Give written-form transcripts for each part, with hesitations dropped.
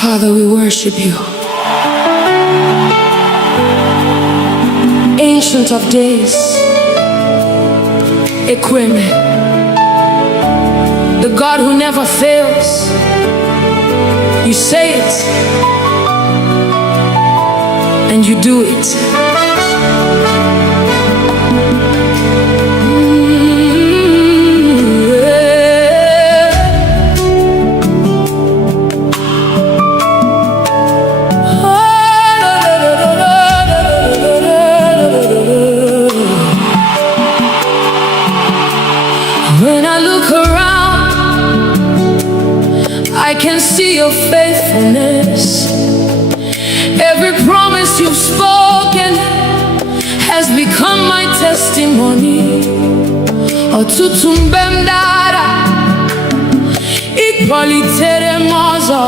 Father, we worship you. Ancient of days, Ekweme, the God who never fails. You say it, and you do it. When I look around, I can see your faithfulness. Every promise you've spoken has become my testimony. Ọtụtụ mgbe m dara, ịkpọlitere m ọzọ.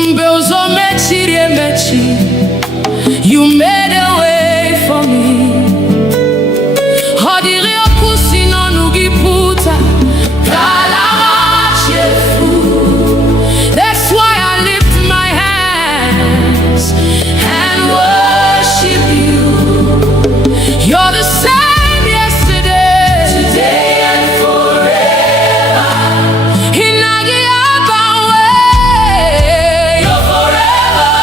Mgbe ụzọ mechiri emechi, you made a way for me. Ọ dịrị okwu si n'ọnụ gị pụta, ka ala machefu. That's why I lift my hands and worship you. You're the same yesterday, today and forever. You're forever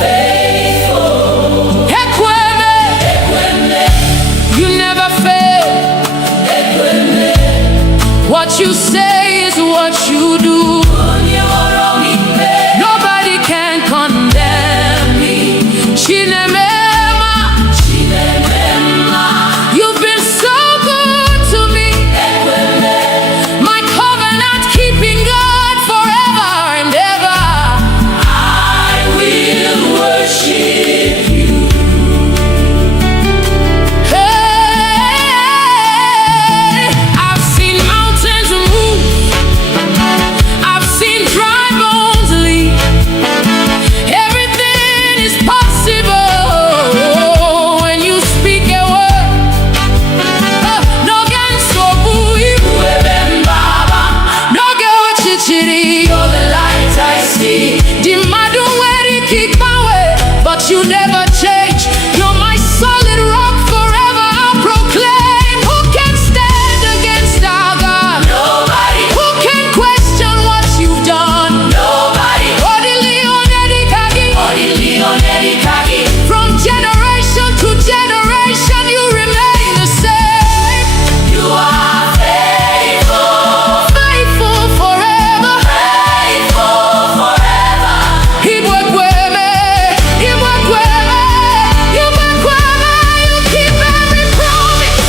faithful. Ekweme, you never fail. What you say is what you do. Nobody can condemn me. You've been so good to me. My covenant keeping God forever and ever. I will worship you. Hey, I've seen mountains move. I've seen dry bones leave. Everything is possible when you speak a word. No gan so bui, no go chichiri. You're the light I see. Di madu weri kick my way, but you never change. You're my solid rock forever. I'll proclaim. Who can stand against our God? Nobody. Who can question what you've done? Nobody. From generation to generation, you remain the same. You are faithful, faithful forever, faithful forever. Iwekweme, Iwekweme, Iwekweme, you keep every promise.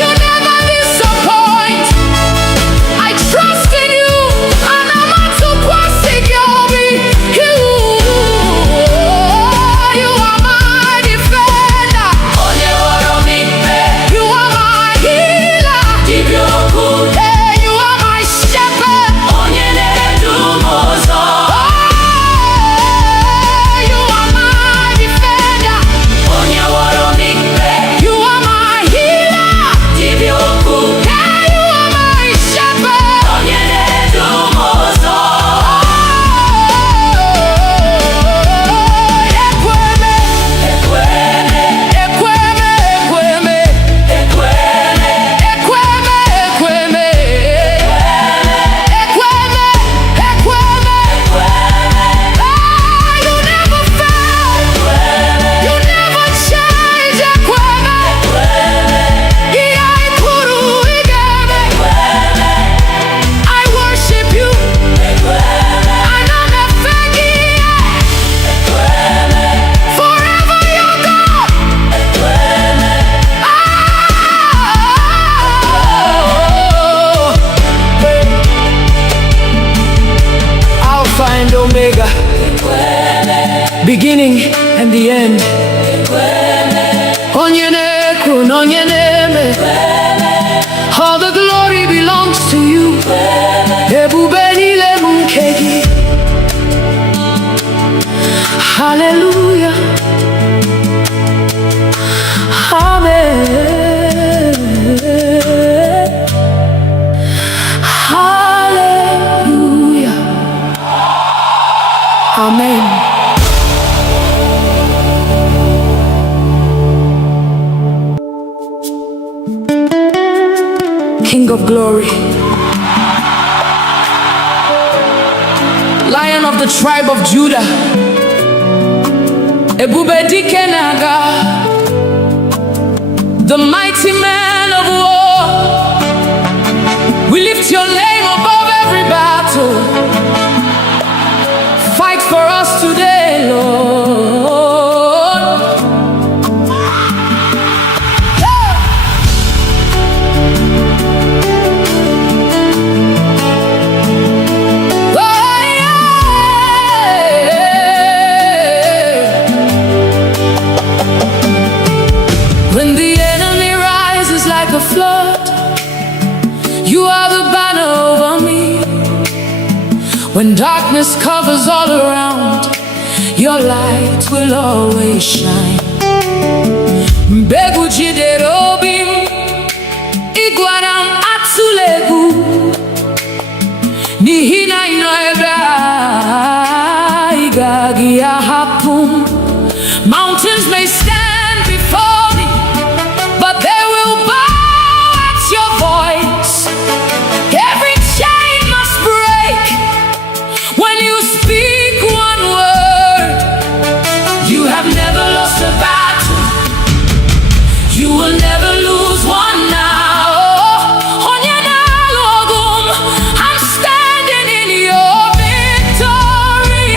You never disappoint. I trust in you, and I'm not too You are my defender. You are my healer. Hey, you are my shepherd. You are my defender. You are my healer. Hey, you are my shepherd. You never fail. You never change. I worship you. Forever you're God. Alpha and Omega, beginning and the end. Onye na-ekwu na onye na-eme. All the glory belongs to you. Ebube niile bụ nke gị. Hallelujah. Amen. Hallelujah. Amen. King of glory, Lion of the tribe of Judah, Ebube Dike Naga, the mighty man of war. We lift your name above every battle. Fight for us today, Lord. When the enemy rises like a flood, you are the banner over me. When darkness covers all around, your light will always shine. Mbegu jiderobim, iguanam atsulegu, nihina inoebra, igagi ahapum. Mountains may stand before me, but they will bow at your voice. Every chain must break when you speak one word. You have never lost a battle. You will never lose one now. I'm standing in your victory.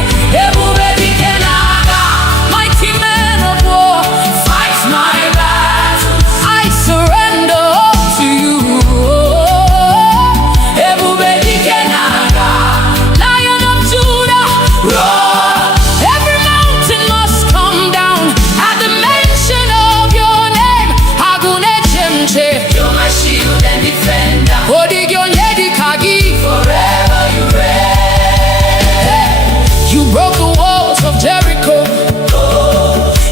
Ebube Dike Naga, mighty man of war, fight my battles. I surrender all to you. Ebube Dike Naga, Lion of Judah, roar. Every mountain must come down at the mention of your name. Agune Chemche, you're my shield and defender. Odigyonyedi Kagi, forever you reign. You broke the walls of Jericho.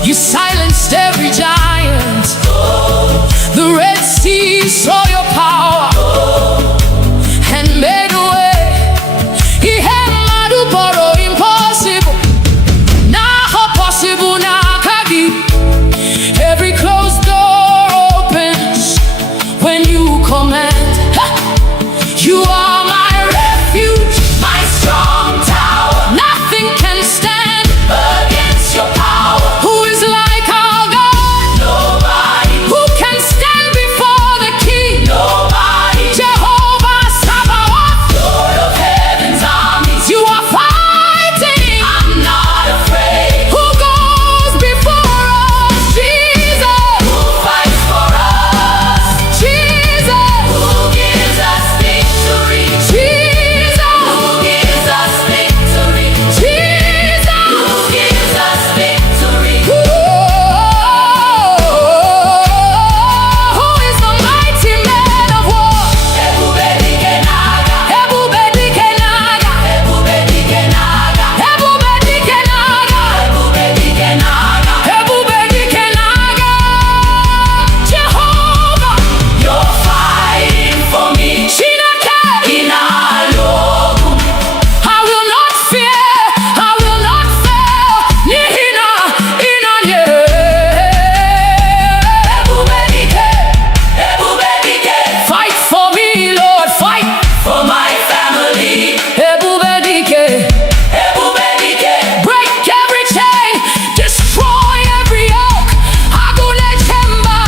You silenced every giant. The Red Sea saw your power and made a way. Ihemadu boro impossible. Now possible now Kagi. Every closed door opens when you command. Ha! You are my refuge, my strong tower. Nothing can stand against your power. Who is like our God? Nobody. Who can stand before the King? Nobody. Jehovah Sabaoth, Lord of heaven's armies. You are fighting. I'm not afraid. Who goes before us? Jesus. Who fights for us? Jesus. Who gives us victory? Jesus. Who gives us victory? Jesus. Who gives us victory? Who is the mighty man of war? Ebube Dike Naga, Ebube Dike Naga, Ebube Dike Naga, Ebube Dike Naga, Ebube Dike Naga, Ebube Dike Naga. Jehovah, you're fighting for me. Chineke inalogu, I will not fear, I will not fail. Nihina inanye. Ebube Dike, Ebube Dike. Fight for me, Lord, fight for my family. Ebube Dike, Ebube Dike. Break every chain, destroy every yoke. Agune Chemba,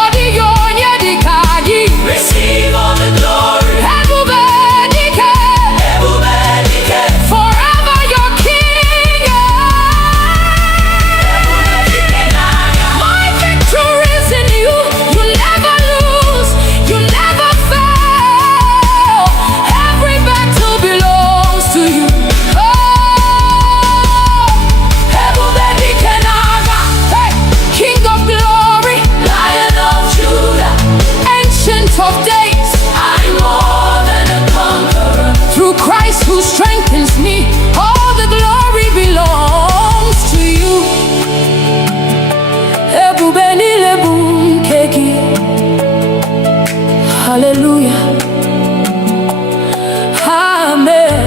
Odigyonyedi Kagi. Receive all the glory. Ebube Dike, Ebube Dike. Forever your king. Ebube Dike Naga. My victory is in you. You never lose. You never fail. Every battle belongs to you. Ebube Dike Naga. Hey, King of glory, Lion of Judah, Ancient of days. I'm more than a conqueror through Christ who strengthens me. All the glory belongs to you. Ebube Nilebu Keki. Hallelujah. Amen.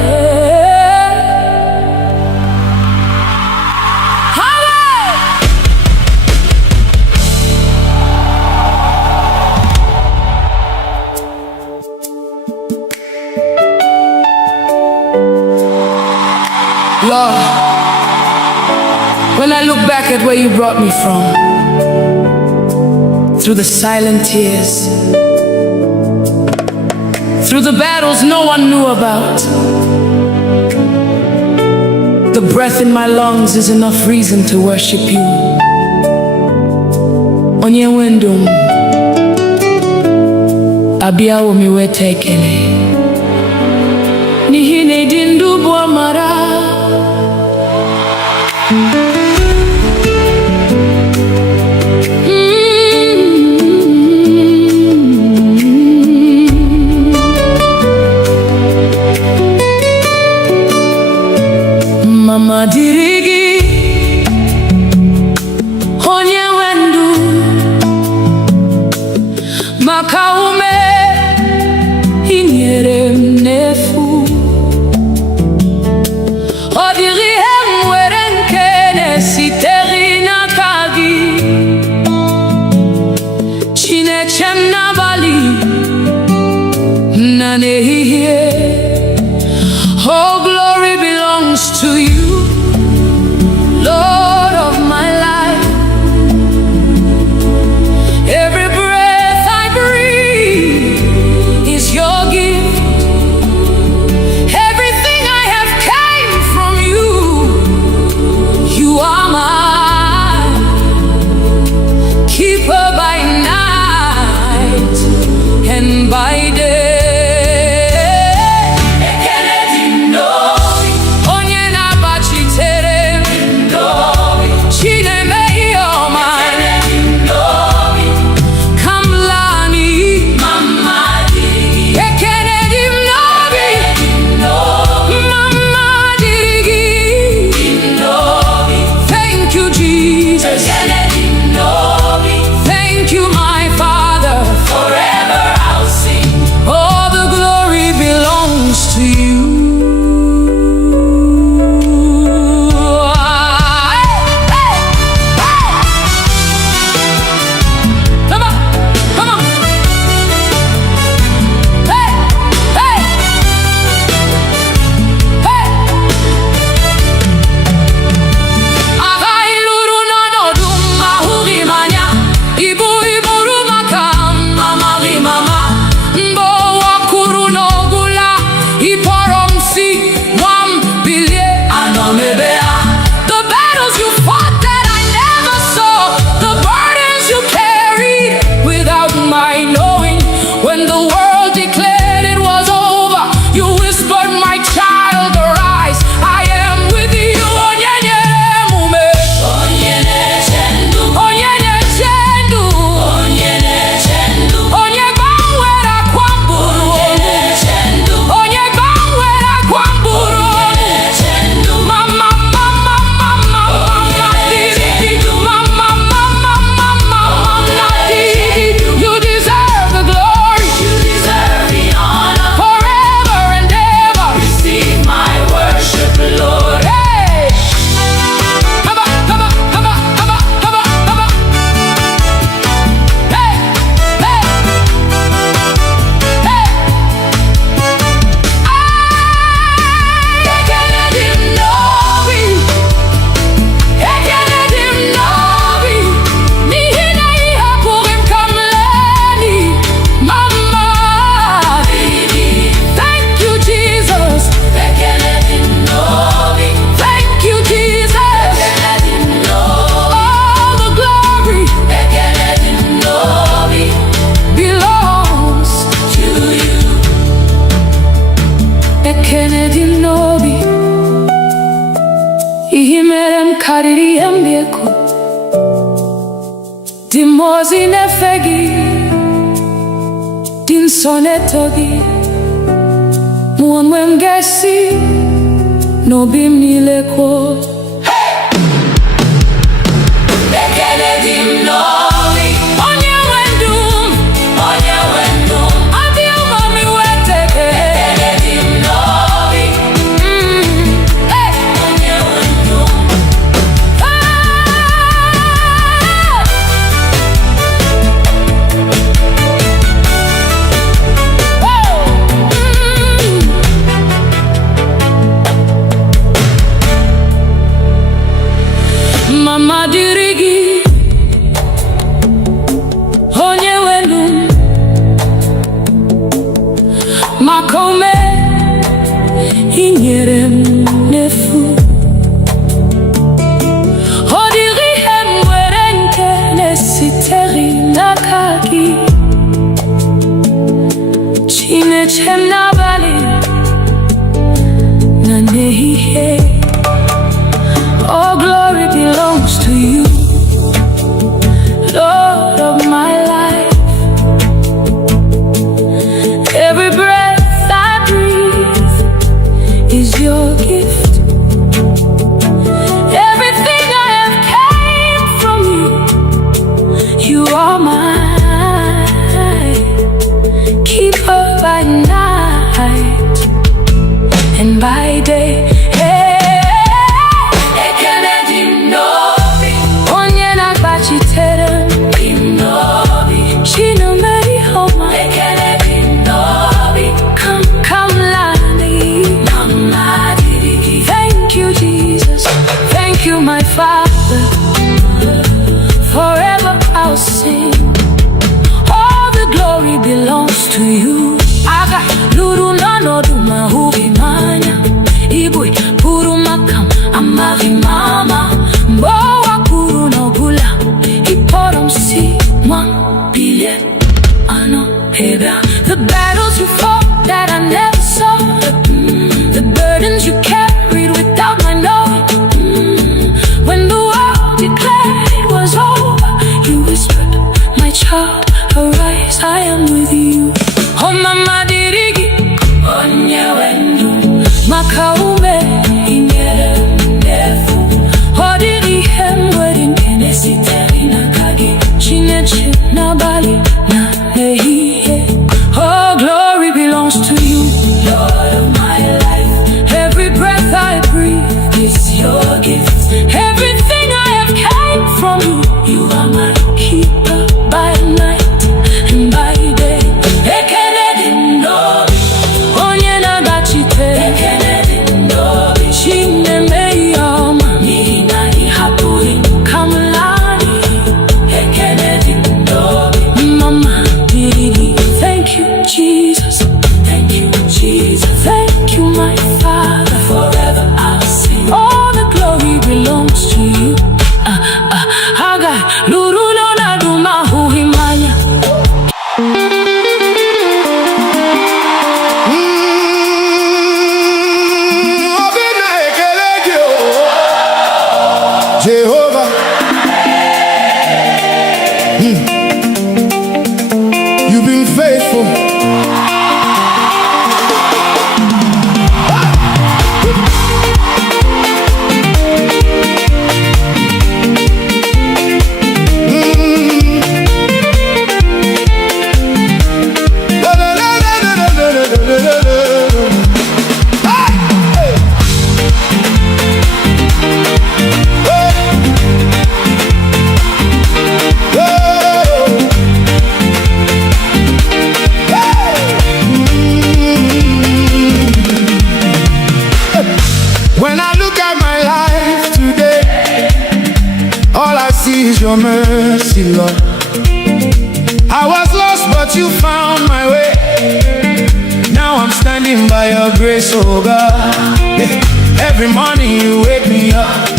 Lord, when I look back at where you brought me from, through the silent tears, through the battles no one knew about, the breath in my lungs is enough reason to worship you. Onye wendum abia omi wete ekele n'ihi na ịdị ndụ bụ amara. Mama dịrị gị onye nwe ndụ maka ume i nyere m n'efu. Ọ dịrị ihe m nwere nke na-esitere n'aka gị, Chineke m n'abalị na n'ehihie. Oh, glory belongs to you, Lord of my life. Every breath I breathe is your gift. Everything I have came from you. You are my keeper by night and by day. Dimozi nefegi din sonetogi Mwanwe mgesi no bimni leko Bekele dim novi Onye wendum Adi umami weteke Bekele dim novi Onye wendum makaume inyere ndefu hodiri hemweri nkene sitere n'aka gị Chineke n'abalị na ehihie. Oh, glory belongs to you, Lord of my life. Every breath I breathe is your gift. Everything I have carried from you, you are my keeper by night and by day. Ekele dị n'obi onye na-agbachite, ekele dị n'obi Chineme ihe ọma n'ihi na ị hapụghị ka m laa n'iyi. Ekele dị n'obi mama didi. Thank you Jesus, thank you Jesus, thank you my Father. Forever I'll sing. All the glory belongs to you. Haga luru no na duma huhimanya. Obina ekele gị o Jehovah. You've been faithful. When I look at my life today, all I see is your mercy, Lord. I was lost, but you found my way. Now I'm standing by your grace, oh God. Every morning you wake me up.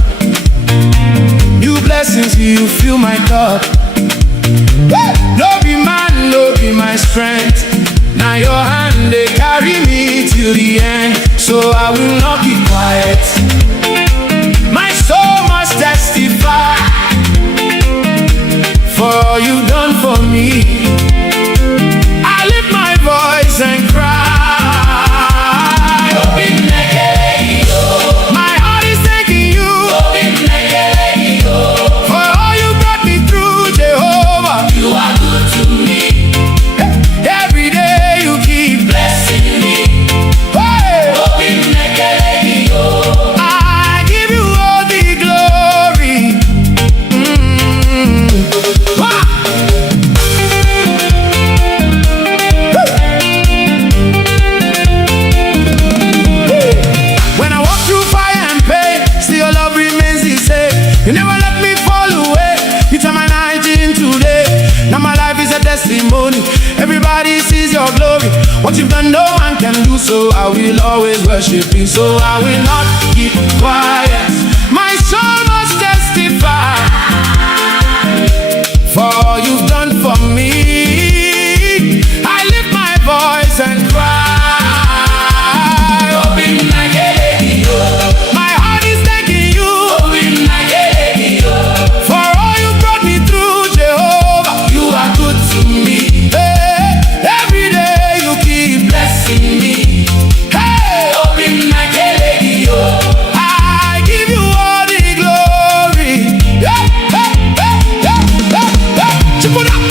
New blessings, you fill my cup. No be man, no be my strength. Now your hand, they carry me till the end. So I will not keep quiet. My soul must testify for all you've done for me. I lift my voice and cry. My heart is thanking you for all you brought me through, Jehovah. You are good to me. Every day you keep blessing me. I give you all the glory. When I walk through fire and pain, still your love remains the same. You never let me fall away. You turn my night into day. Now my life is a testimony. Everybody sees your glory. What you've done, no man can do. So I will always worship you. So I will not keep quiet. My soul must testify for all you've done for me. I lift my voice and cry. My heart is thanking you for all you brought me through, Jehovah. You are good to me. Every day you keep blessing me. I give you all the glory. Chipuna.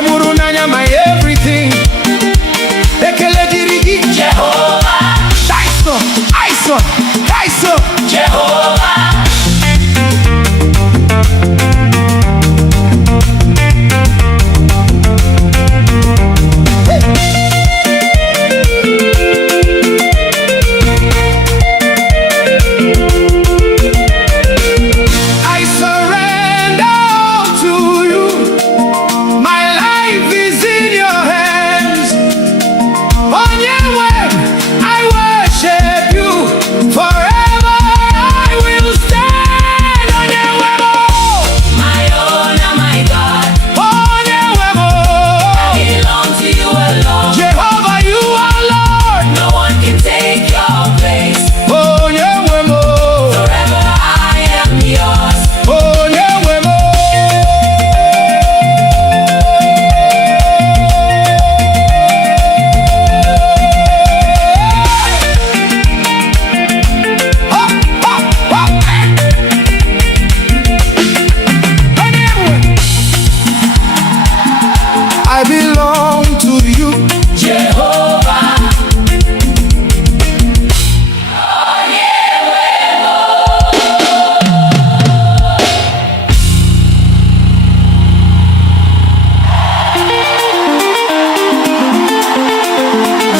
onye mụrụ n'anya my everything. Ekele dịrị gị Jehovah, Taiso, Aiso, Taiso Jehovah. I surrender all to you. My life is in your hands. Onyewe, I worship you. Forever I will stand. Onyewe mo, My own and my God, Onyewe mo. I belong to you alone. Jehovah, you are Lord. No one can take your place. Onyewe mo, Forever I am yours. Onyewe mo. I belong to you. Jehovah,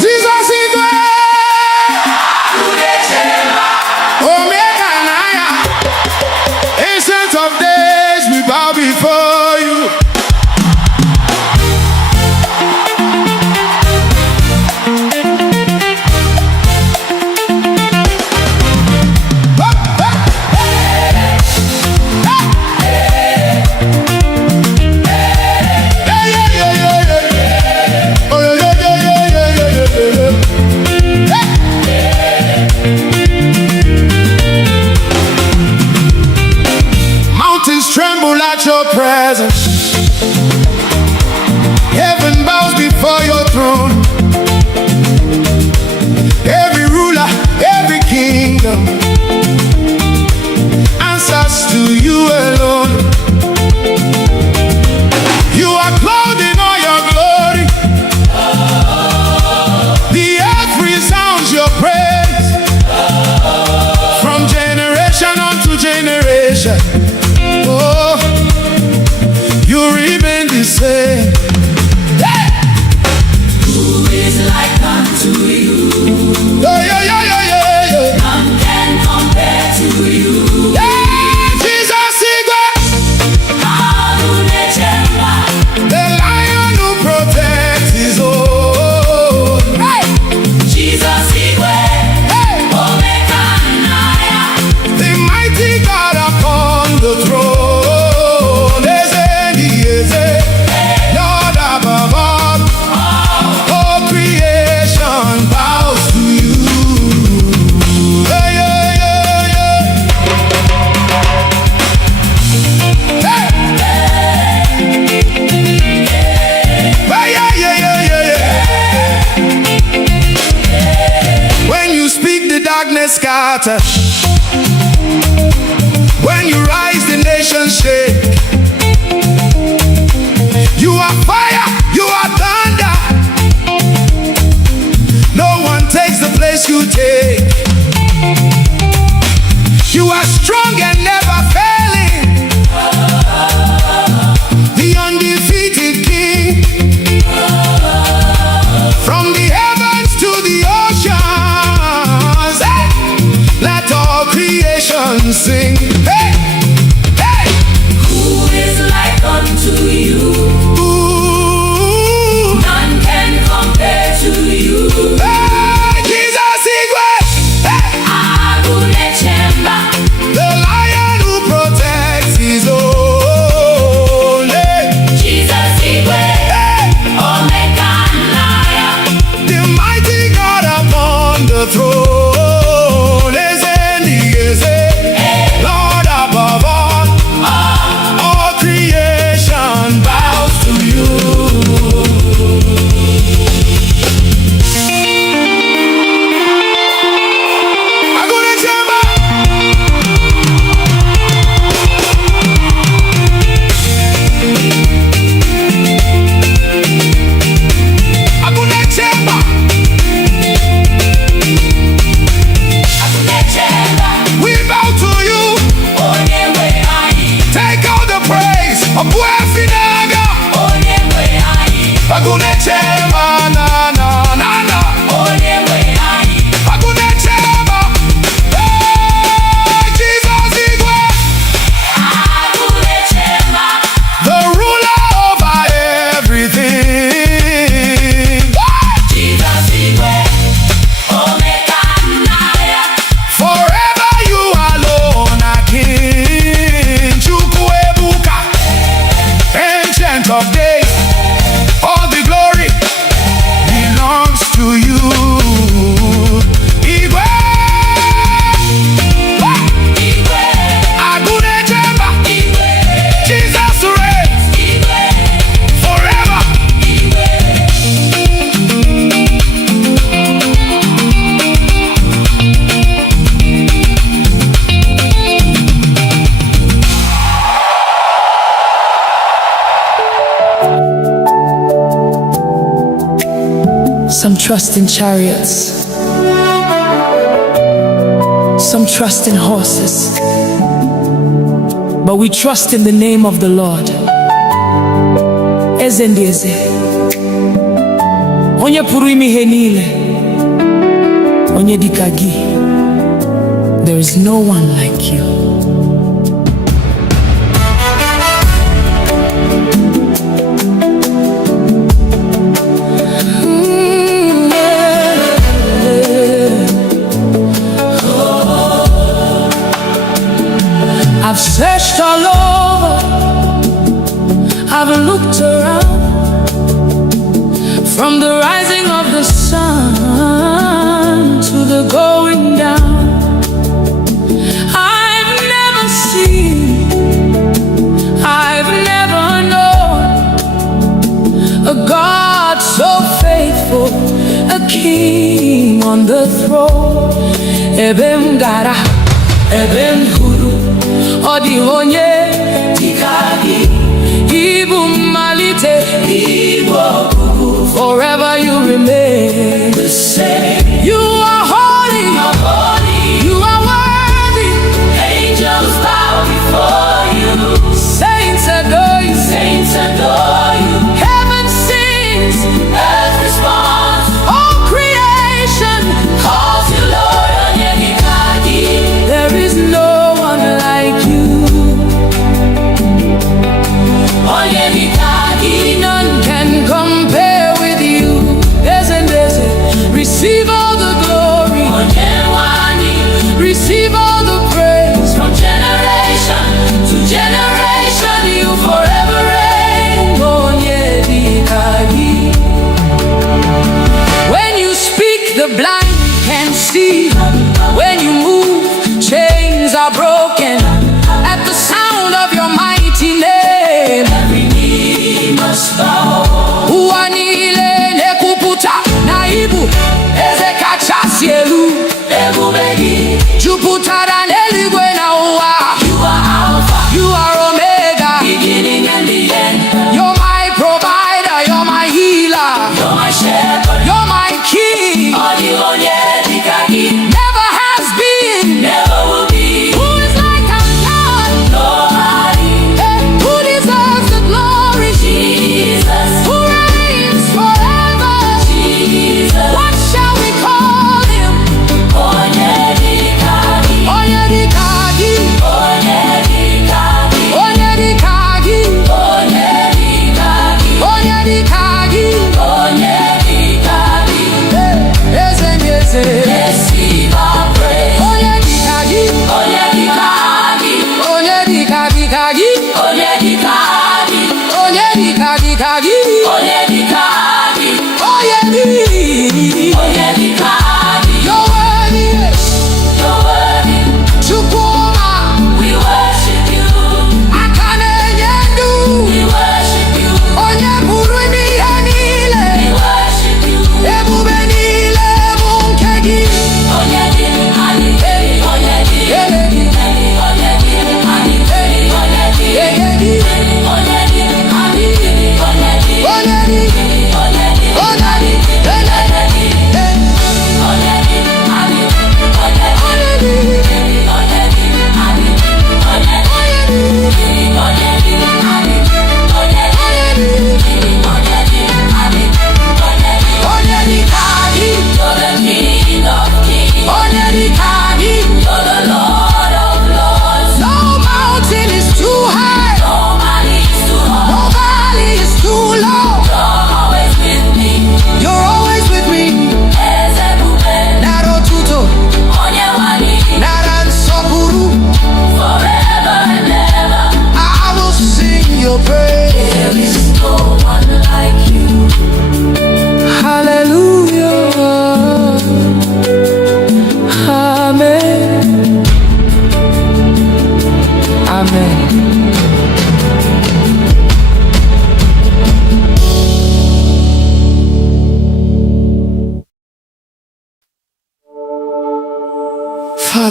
Jesus is Omega and I, ancient of days, we bow before you. Mountains tremble at your presence. Heaven bows before your throne. Every ruler, every kingdom answers to you alone. You are clothed in all your glory. The earth resounds your praise from generation unto generation. Oh, you remain the same. Hey! who is like unto you? Yeah, yeah, yeah, yeah, yeah, yeah. None can compare to you. Yeah, Jesus Igwe, Adonai, the lion who protects his own. Hey! Jesus Igwe, Hey! Omega and I, The mighty God upon the throne. Lord above all, all creation bows to you. Hey, yeah, yeah, yeah. Hey, yeah, yeah, yeah, yeah. When you speak, the darkness scatters. When you rise, the nations shake. You are fire, you are thunder. No one takes the place you take. You are strong and never failing. The undefeated King. From the heavens to the oceans, hey, let all creation sing. Hey, hey. who is like unto you? Ooh. None can compare to you. Hey, Jesus Igwe. Hey. Adonai, The lion who protects his own. Hey. Jesus Igwe, Hey. Omega and I, The mighty God upon the throne. Lord Agunechema na na na na. Onyewe anyị. Agunechema. Hey, Jesus Igwe. Agunechema. The ruler over everything. Jesus Igwe. Omega Naya. Forever you alone are King. Chukwu ebuka. Ancient of days. All the glory belongs to you. Igwe. Igwe. Agunechema. Igwe. Jesus reigns Igwe. forever. Igwe. Some trust in chariots, some trust in horses, but we trust in the name of the Lord. Eze ndị eze, onye pụrụ ime ihe niile, onye dịka gị. There is no one like you. I've searched all over, I've looked around, from the rising of the sun to the going down. I've never seen, I've never known a God so faithful, a king on the throne. Ebem gara, ebem huru, odi onye dịka gị. Ibu mmalite, ibu ọgwụgwụ. Forever you remain the same. You are holy, you are worthy. Angels bow before you. Saints adore you, Saints adore you. heaven sings, Earth responds. all creation Calls you Lord. Onyedikagi. there is no one like you. Onyedikagi. None can compare with you. Receive all the glory, Onyenwani. receive all the praise. From generation to generation, you forever reign. Onyedikagi. When you speak, the blind can see. When you move, chains are broken. At the sound of your mighty name, Every knee must bow. uwanile nekuputa naibu ezekachasielu Ebubegi. juputara neligwe na ụwa. You are Alpha, You are Omega, beginning and the end. you're my provider, you're my healer, You're my shepherd. you're my king. Odi Onyedikagi. Never has been, Never will be. who is like our God? Nobody. Who deserves the glory? Jesus. Who reigns forever? Jesus. What shall we call him? Onyedikagi. Onyedikagi, Onyedikagi. Onyedikagi, Onyedikagi. Onyedikagi. Onyedikagi. Eze ndị eze. Receive our praise. Onyedikagi, Onyedikagi. Onyedikagi, Onyedikagi. Onyedikagi, Onyedikagi. Onyedi. Onyedikagi. You're worthy, You're worthy. Chukwuma, We worship you. Akane Nyendu, We worship you. onye pụrụ ime ihe niile. We worship you. Ebube niile bụ nke gị. Onyedikagi. Onyedikagi. Eledi, Onyedikagi. Onyedikagi. Eyedi, Onyedikagi. Onyedi, Onyedi, Eledi,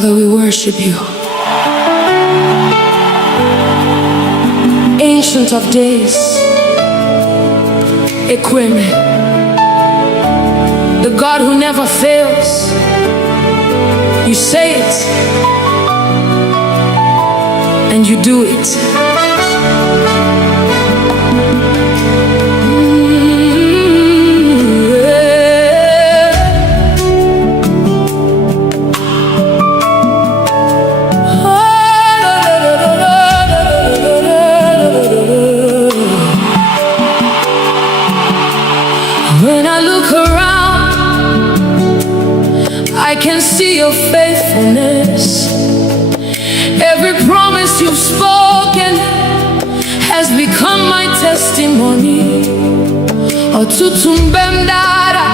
Father, we worship you. Ancient of days, Ekweme, the God who never fails. You say it, and you do it. When I look around, I can see your faithfulness. Every promise you've spoken has become my testimony. Ọtụtụ mgbe m dara,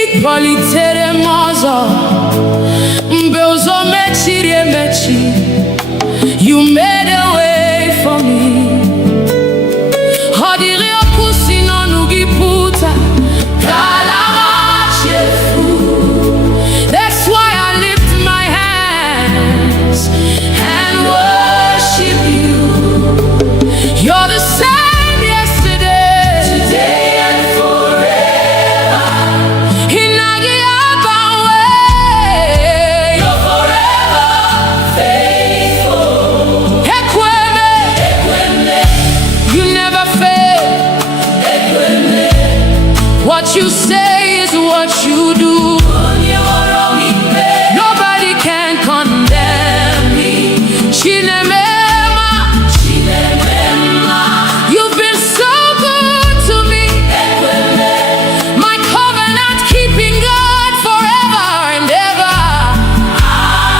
ị kpọlitere m ọzọ. Mgbe ụzọ mechiri emechi, you made a way for me. Ọ dịrị okwu si n'ọnụ gị pụta, ka ala machefu. That's why I lift my hands and worship you. You're the same yesterday, today and forever. Inagi abawe, you're forever faithful. Ekweme, Ekweme, you never fail. Ekweme, what you say is what you do. Nobody can condemn me. Chinemema, you've been so good to me. My covenant keeping God forever and ever.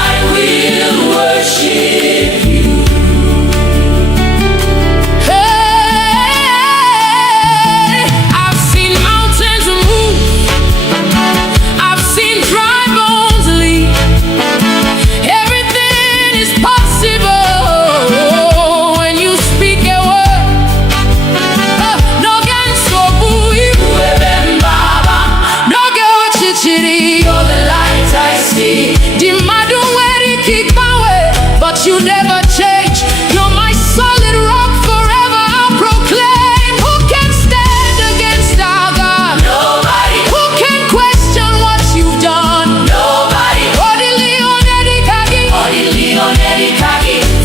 I will worship you. Hey, I've seen mountains move. I've seen dry bones leave. Everything is possible when you speak a word. No gan sobu iwebembaba, no go chichiri. You're the light I see. The madun where keep my way, but you never change. You're my solid rock forever. I'll proclaim. Who can stand against our God? Nobody. Who can question what you've done? Nobody.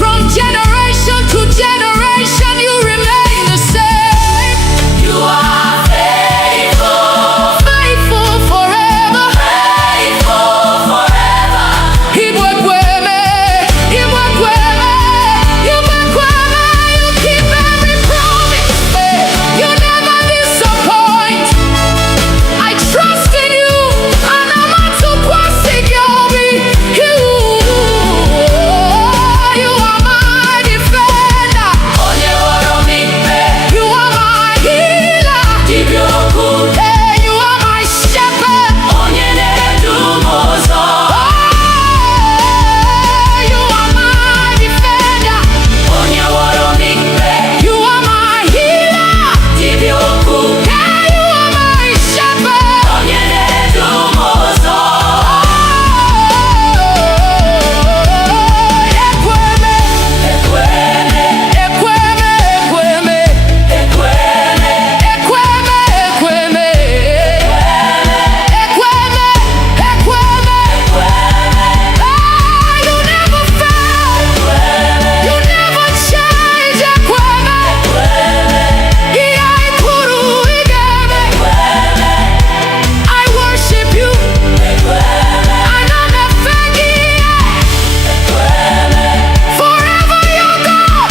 From generation to generation, you remain the same. You are faithful, faithful forever, faithful forever. Iwekweme, Iwekweme, Iwekweme, you keep every promise. You never disappoint. I trust in you, and I'm not too You are my defender. You are my healer. Hey, you are my shepherd. You are my defender. You are my healer. Hey, you are my shepherd. I worship you. Forever you're God.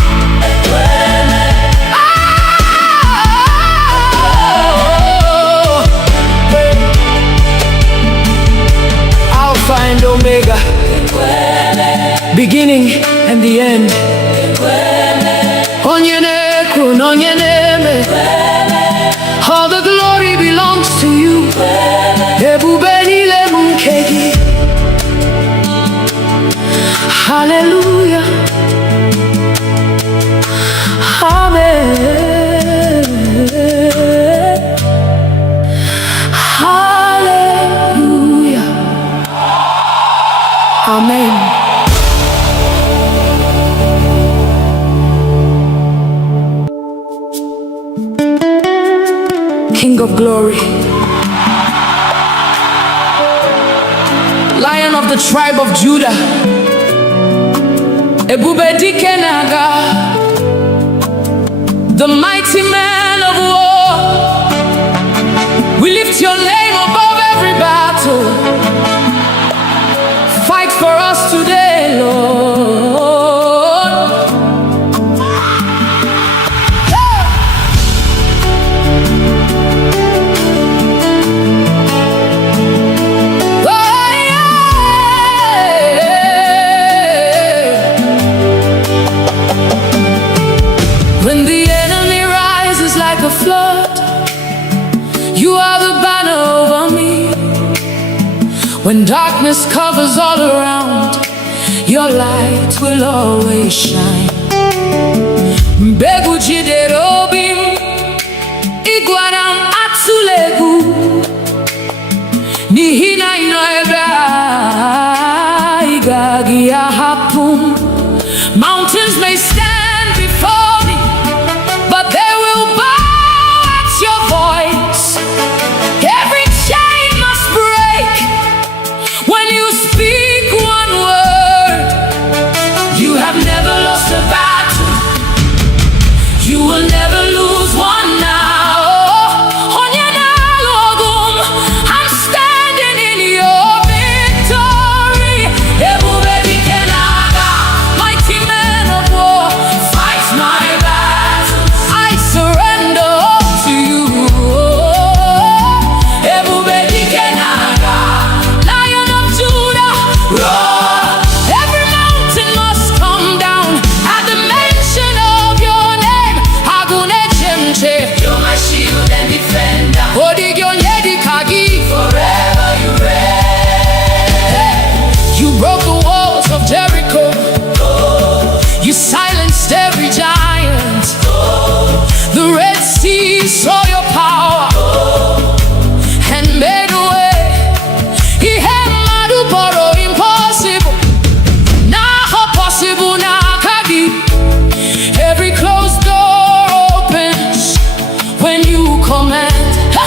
Alpha and Omega, beginning and the end. Onyenekwu, Onyeneme, all the glory belongs to you. Ebube niile bụ nke gị. Hallelujah. Amen. Hallelujah. Amen. King of glory, Lion of the tribe of Judah, Ebube dike n'agha, the mighty man of war. We lift your name above every battle. Fight for us today, Lord. When the enemy rises like a flood, you are the banner over me. When darkness covers all around, your light will always shine. Mbegu jiderobim, iguanam atsulegu, nihina inoebra, igagi ahapum. Mountains may stand before me, but they will bow at your voice. Every chain must break when you speak one word. You have never lost a battle. You will never lose one now. I'm standing in your victory. Ebube dike n'agha, mighty man of war, fight my battles. I surrender all to you. Ebube dike n'agha, Lion of Judah, roar. Every mountain must come down at the mention of your name. Agune chemche, you're my shield and defender. Odigyo nyedikagi, forever you reign. You broke the walls of Jericho. You silenced every giant. The Red Sea saw your power and made a way. Ihemadu boro impossible. Now possible now kagi. Every closed door opens when you command. Ha!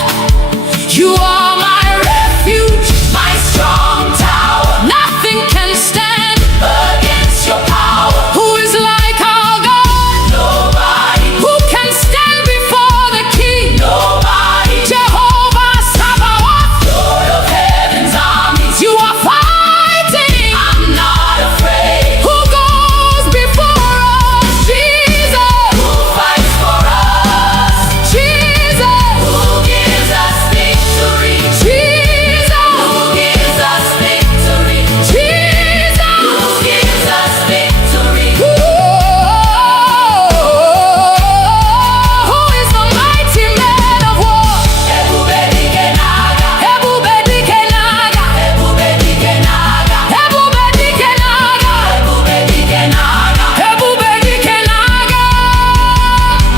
You are my refuge, my strong tower. Nothing can stand against your power. Who is like our God? Nobody. Who can stand before the King? Nobody. Jehovah Sabaoth, Lord of heaven's armies. You are fighting. I'm not afraid. Who goes before us? Jesus. Who fights for us? Jesus. Who gives us victory? Jesus. Who gives us victory? Jesus. Who gives us victory? Who is the mighty man of war? Ebube dike n'agha, Ebube dike n'agha, Ebube dike n'agha, Ebube dike n'agha, Ebube dike n'agha, Ebube dike n'agha.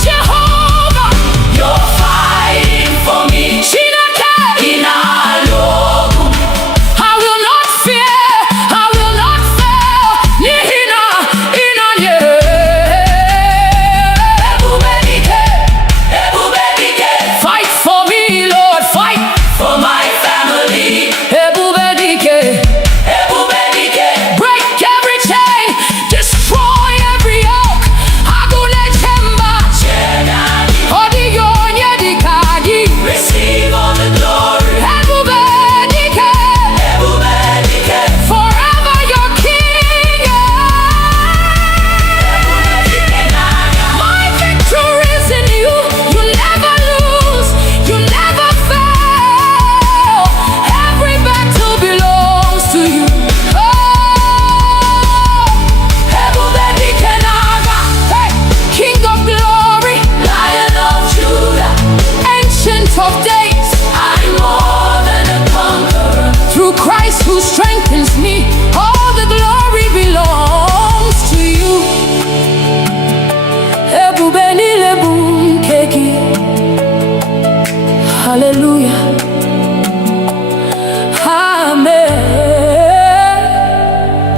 Jehovah, you're fighting for me. Chineke inalogu, I will not fear, I will not fail. Nihina inanye. Ebube dike, Ebube dike. Fight for me, Lord, fight for my family. Ebube dike, Ebube dike. Break every chain, destroy every yoke. Agune chemba, Odigyo nyedikagi. Receive all the glory. Ebube dike, Ebube dike. Forever your King. Ebube dike n'agha. My victory is in you. You never lose. You never fail. Every battle belongs to you. Ebube dike n'agha. Hey, King of glory, Lion of Judah, Ancient of days, I'm more than a conqueror. Through Christ who strengthens me, all the glory belongs to you. Ebube niile bụ nke gị. Hallelujah. Amen.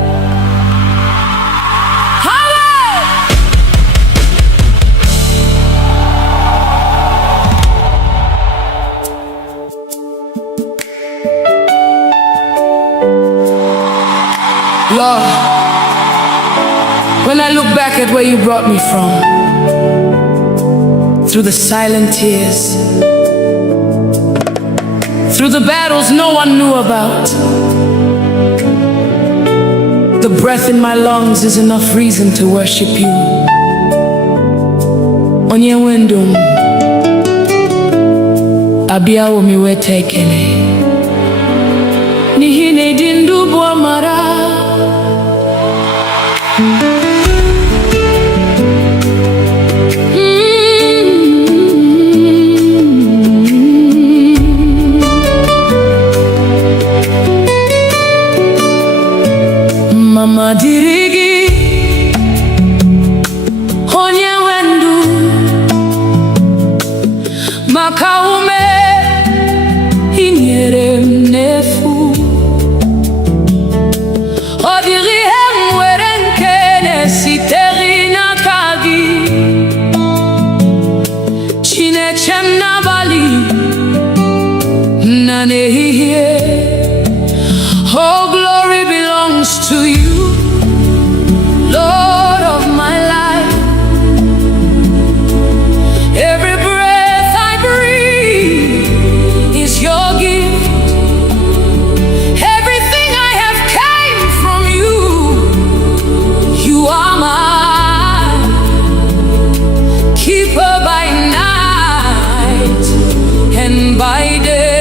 Lord, when I look back at where you brought me from, through the silent tears, through the battles no one knew about, the breath in my lungs is enough reason to worship you. Onye wendum abia omi wetekele nihine dindu bo mara. Mama dirigi onye wendu maka ume inyere m n'efu. Ọ dịghị ihe m nwere nke na-esitere n'aka gị, Chineke m n'abalị na n'ehihie. Oh, glory belongs to you, Lord of my life. Every breath I breathe is your gift. Everything I have came from you. You are my keeper by night and by day.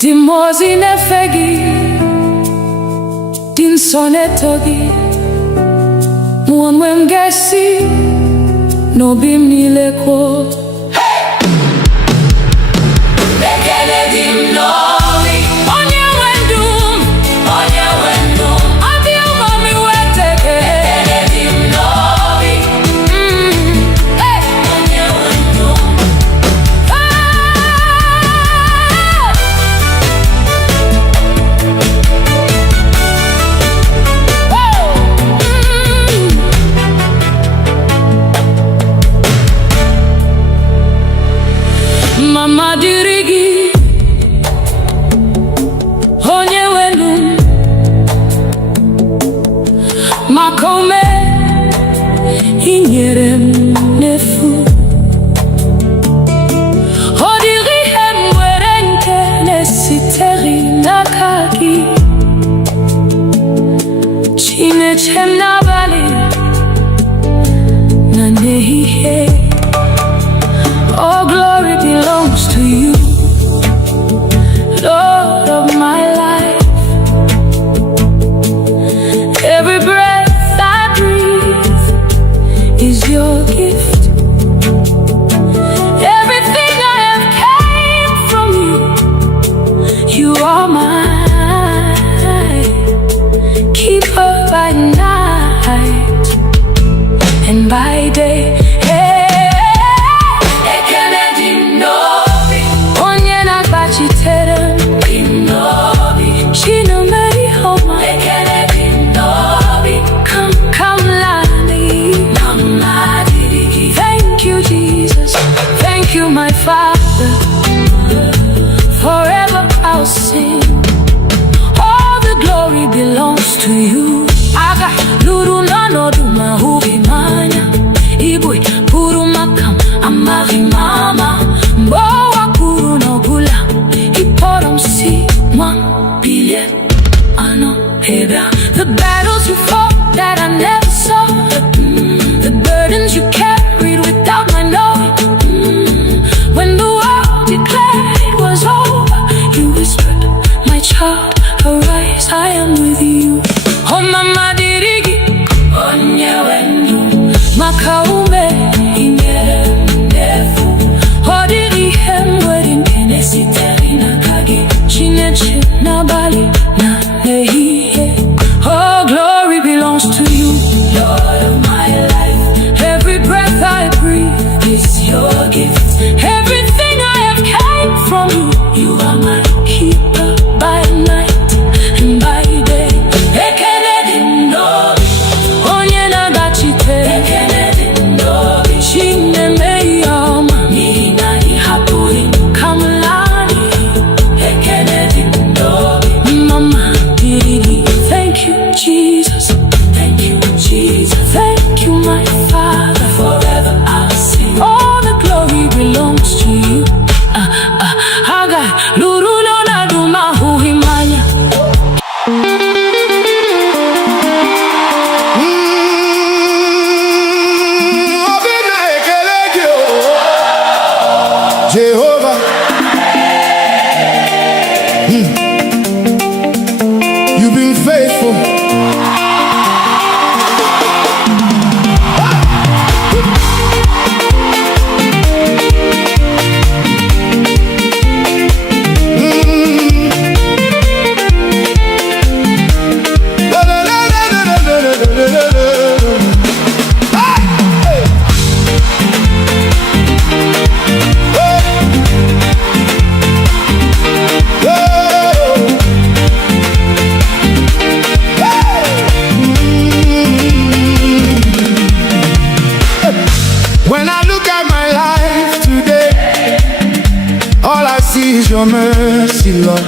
Dimozi nefegi din sonetogi Mwanwe mgesi no bimnileko. Bekele dim novi onye wendum abi umami weteke. Bekele dim novi onye wendum. chem na bali na nehihie. All glory belongs to you, Lord of my life. Every breath I breathe is your gift. Everything I have came from you. You are mine, keeper by night and by day. My Father, forever I'll sing. All the glory belongs to you. Aga luru nano duma hubi manya ibui puru makam amari mama mboa puru no gula iporom si mwan billion ano heba. The battles you fought that I never saw, the burdens you carried without my knowing. When the world declared it was over, you whispered, my child, arise, I am with you. Oh mama dirigi, onye wendu, makaume ingere ndefu. Hodiri hemwerin kenesi terina kage, chineche na bali na nehiye. Oh, glory belongs to you, Lord of my life. Every breath I breathe is your gift. Everything I have came from you. You are my keeper by night and by day. Ekenedi ndobi, onye nagachite. Ekenedi ndobi, chine yoma. Nina ihapuri kamlani. Ekenedi ndobi, mama didi. Thank you, Jesus. Thank you, Jesus. Thank you, my Father. Forever I'll sing. All the glory belongs to you. Haga luru no na duma huhimanya. Obina ekeleke Jehovah. You've been faithful. When I look at my life today, all I see is your mercy, Lord.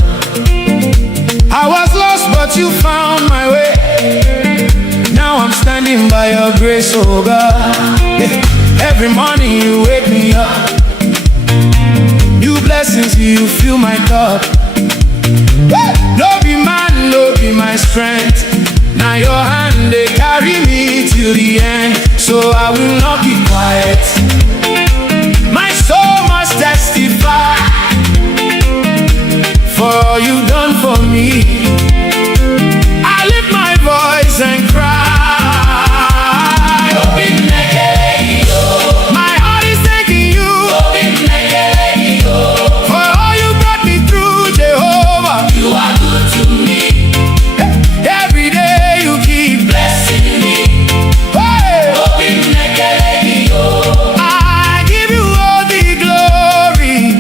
I was lost, but you found my way. Now I'm standing by your grace, oh God. Every morning you wake me up. New blessings, you fill my cup. No be man, no be my strength. Now your hand, they carry me till the end. So I will not be quiet. My soul must testify for all you've done for me. I lift my voice and cry. My heart is thanking you for all you brought me through, Jehovah. You are good to me. Every day you keep Blessing me. Hey! I give you all the glory.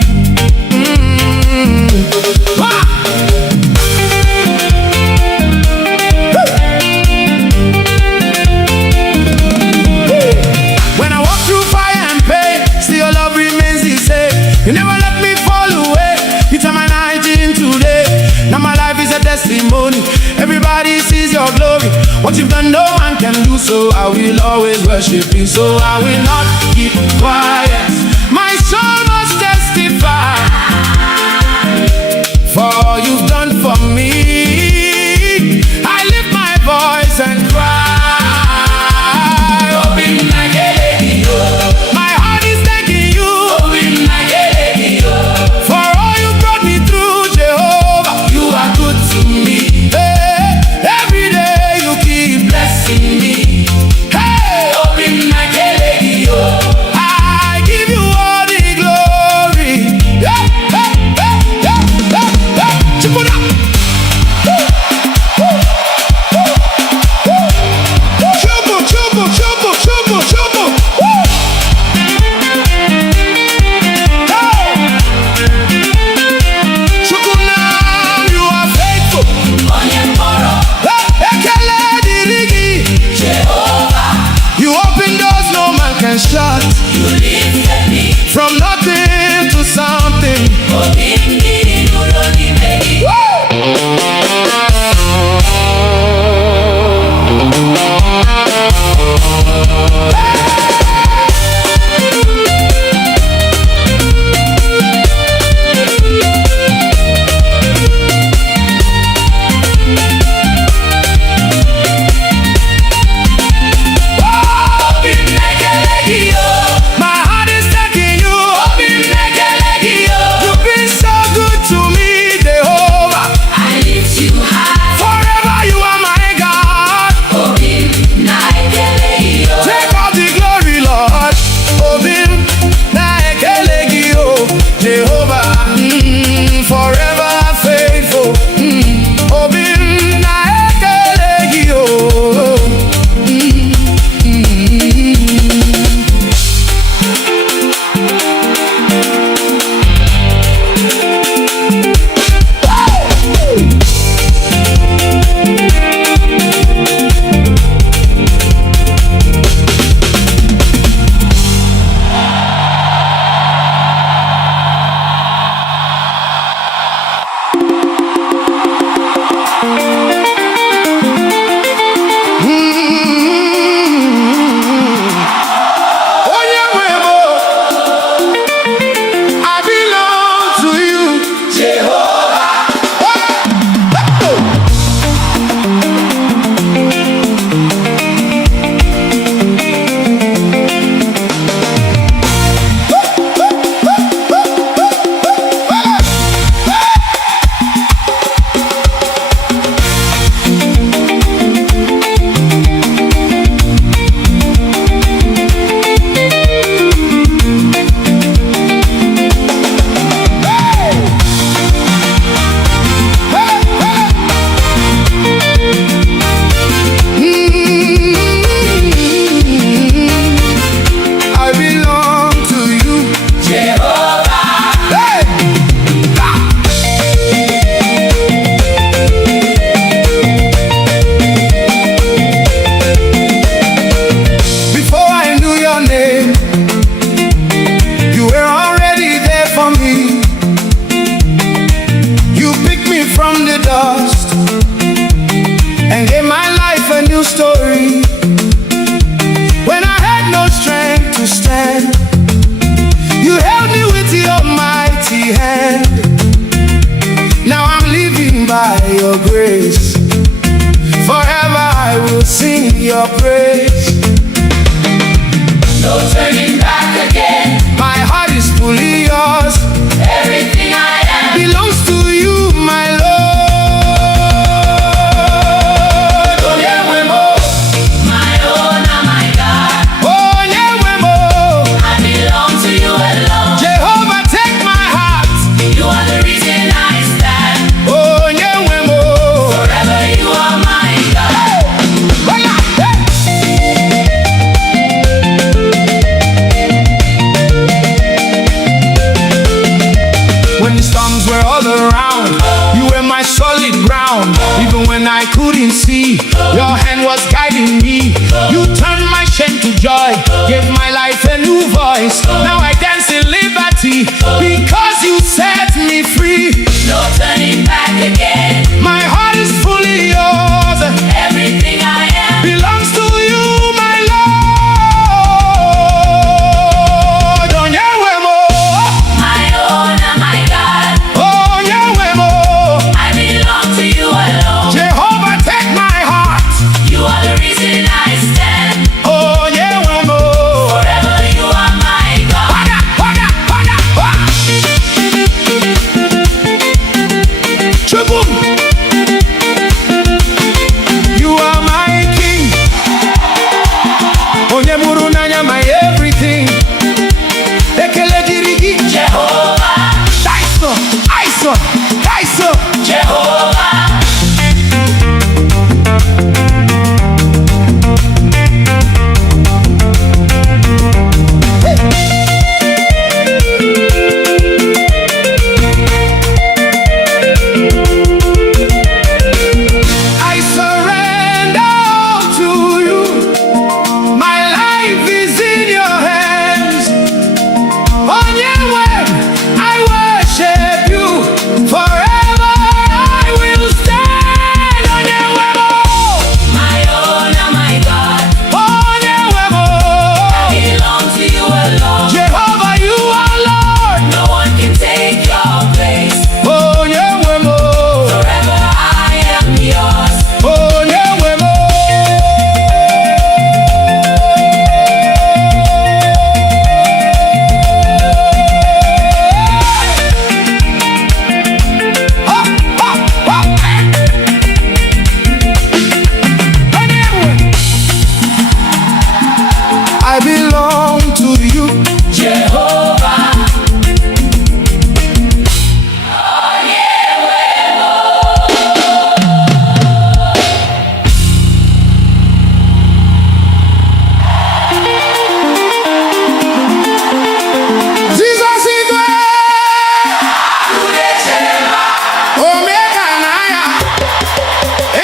When I walk through fire and pain, still your love remains the same. You never let me fall away. You turn my night into day. Now my life is a testimony. Everybody sees your glory. What you've done, no man can do. So I will always worship you. So I will not keep quiet. My soul must testify for all you've done for me. I lift my voice and cry. your praise. No turning back again. My heart is fully yours. Everything I am belongs to you, my Lord. my own and my God. Oh, Nyewemo. I belong to you alone. Jehovah, take my heart. You are the reason I stand. Oh, Nyewemo. Forever you are my God. Voila, hey. When the storms were all around, you were my solid ground. Even when I couldn't see, your hand was guiding me. You turned my shame to joy, gave my life a new voice. Now I dance in liberty because you set me free. No turning back again. My heart is fully yours. Everything I am Belongs to you, my Lord. Oh, Nyewemo. my own and my God. Oh, Nyewemo. I belong to you alone. Jehovah, take my heart. You are the reason I stand. Oh, Nyewemo. Forever you are my God. Waga, waga, waga, waga. Chubum. You are my king. Onyemuru nanya, my everything. Ekele jirigi. Jehovah, Taiso, Aiso, Taiso. Jehovah. I surrender all to you. My life is in your hands. On your way, I worship you. Forever I will stand. On your way, My own and my God. on your way, Belong to you alone. Jehovah, you are Lord. No one can take your place. On your way, Forever I am yours. on your way, I belong to you. Jehovah. Jesus is Omega Naya.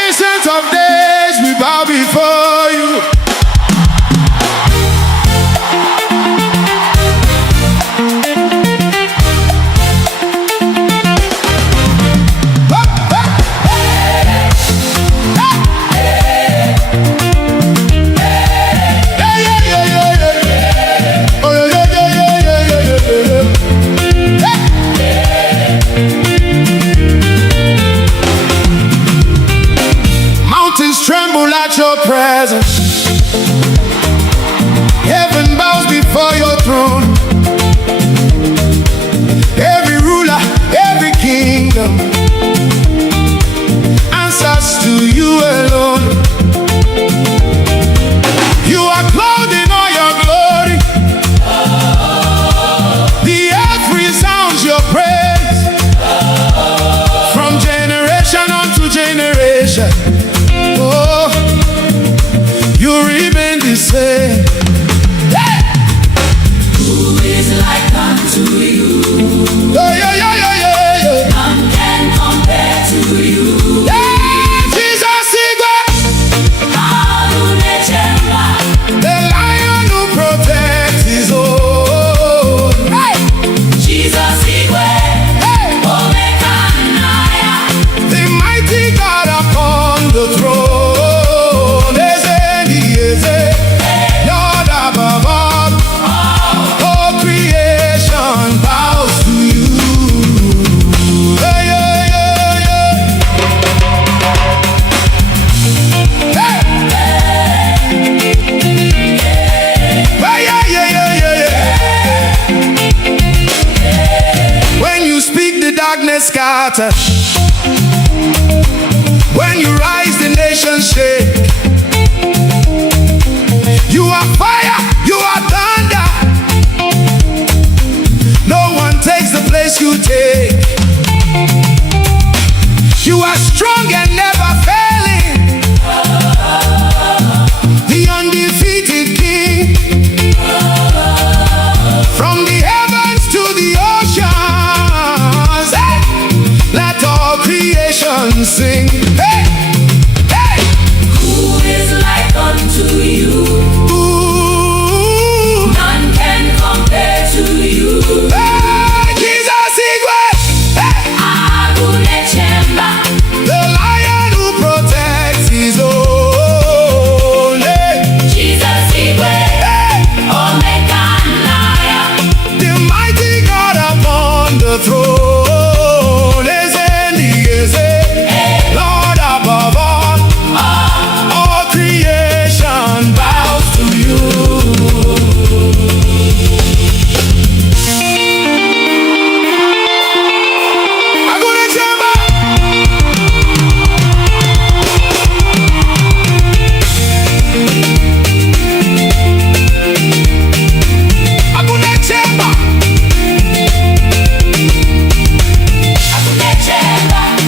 Ancient of days, we bow before you. Mountains tremble at your presence. Heaven bows before your throne. Every ruler, every kingdom answers to you alone. You are clothed in all your glory. The earth resounds your praise. From generation unto generation, oh, you remain the same. Hey! Who is like unto you? Yeah, yeah, yeah, yeah, yeah, yeah. None can compare to you. Yeah, Jesus is Adonai, the lion who protects his own. Hey! Jesus Igwe, Hey! Omega Naya. The mighty God upon the throne. Lord above all, all creation bow scattered. When you rise, the nations shake. You are fire, you are thunder. No one takes the place you take. You are strong and never failing, the undefeated King. From the heavens to the oceans, hey, let all creation sing. Hey, hey. Who is like unto you? Ooh. None can compare to you. Hey, Jesus Igwe. Hey. Agunechemba. The lion who protects his own. Hey. Jesus Igwe. Hey. Omekanaya. The mighty God upon the throne. Lord above all creation bows to you.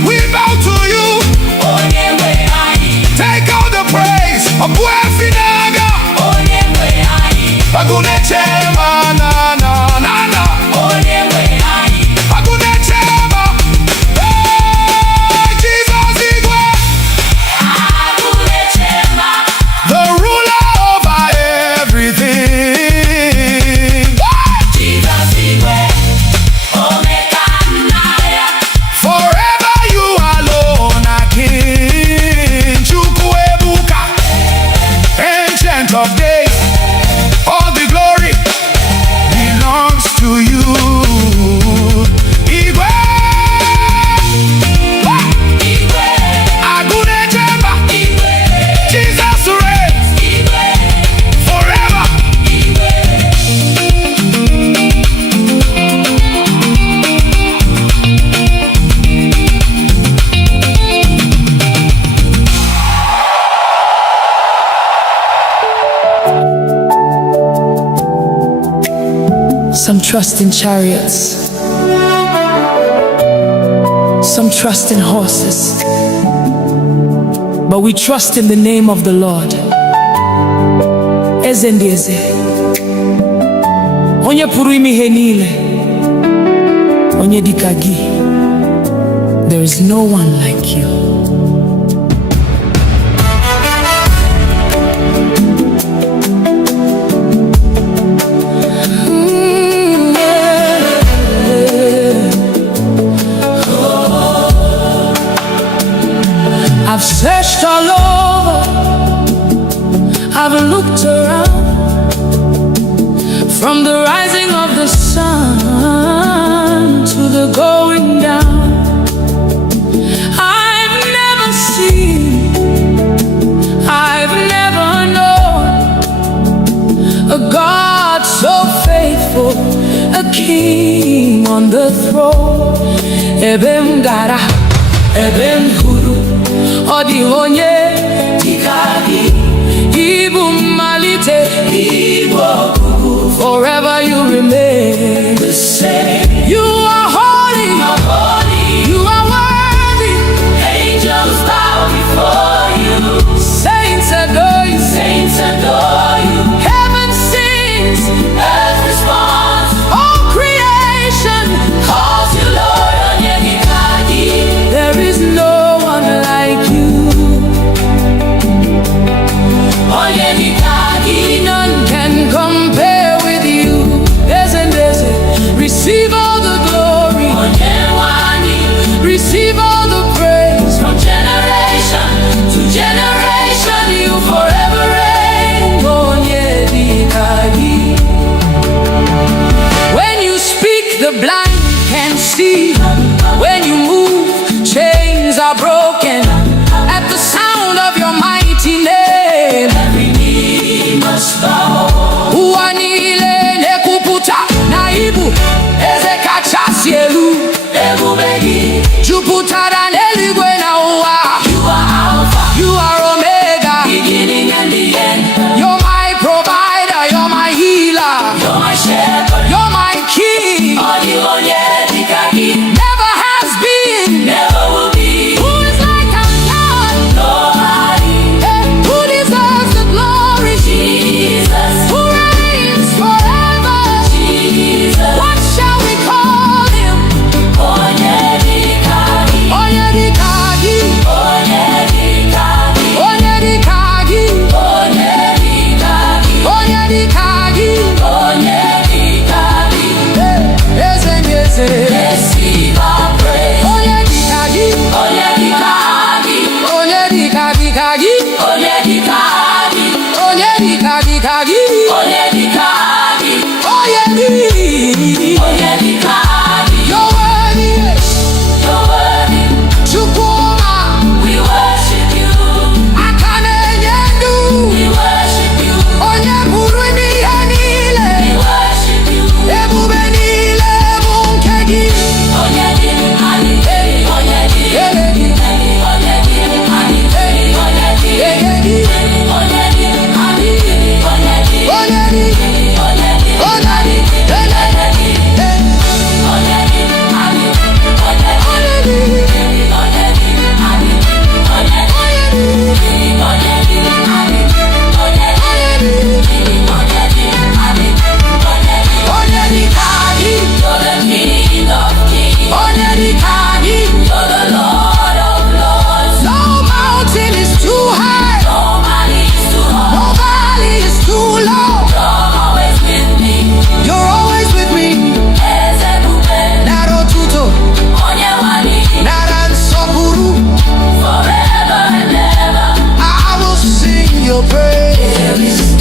We bow to you. Take all the praise. Abuefinaga. Agunechema na na na na. Agunechema. Hey, Jesus Igwe. The ruler over everything. Forever you alone are King. Chukwuebuka, Ancient of Days. All the glory belongs to you. Igwe. Agunechemba. Jesus reigns forever. Some trust in chariots, some trust in horses, but we trust in the name of the Lord. Eze ndị eze, onye pụrụ ime ihe niile, onye dịka gị. There is no one like you. I've searched all over, I've looked around, from the rising of the sun to the going down. I've never seen, I've never known a God so faithful, a king on the throne. Ebem gara, ebem huru, odi onye tikagi, ibu malite, ibu okuku. Forever you remain the same. You are holy, you are worthy. Angels bow before you. Saints adore you, Saints adore you. heaven sings, Earth responds. all creation Calls you Lord Onyedikagi. there is no one like you. Onyedikagi. None can compare with you. There's receive all the glory. kagi, onye dịka gị, onye dịka gị kagi, onye dịka gị, onye dị, onye dịka gị. you're worthy, You're worthy, Chukwuma, we worship you, akane yendu, we worship you, onye buru n'ihe niile, we worship you. ebube niile bụ nke gị. Onye dị anyị, onye dị anyị, onye dị anyị, onye dị anyị, onye dị anyị, onye dị anyị, onye dị anyị, Onye dị, onye dị onye dị, onye dị anyị, onye dị, onye dị ka gị, onye dị ka gị. No mountain is too high, no valley is too low. You're always with me. Naro tuto, nara nsọpụrụ. I will sing your praise.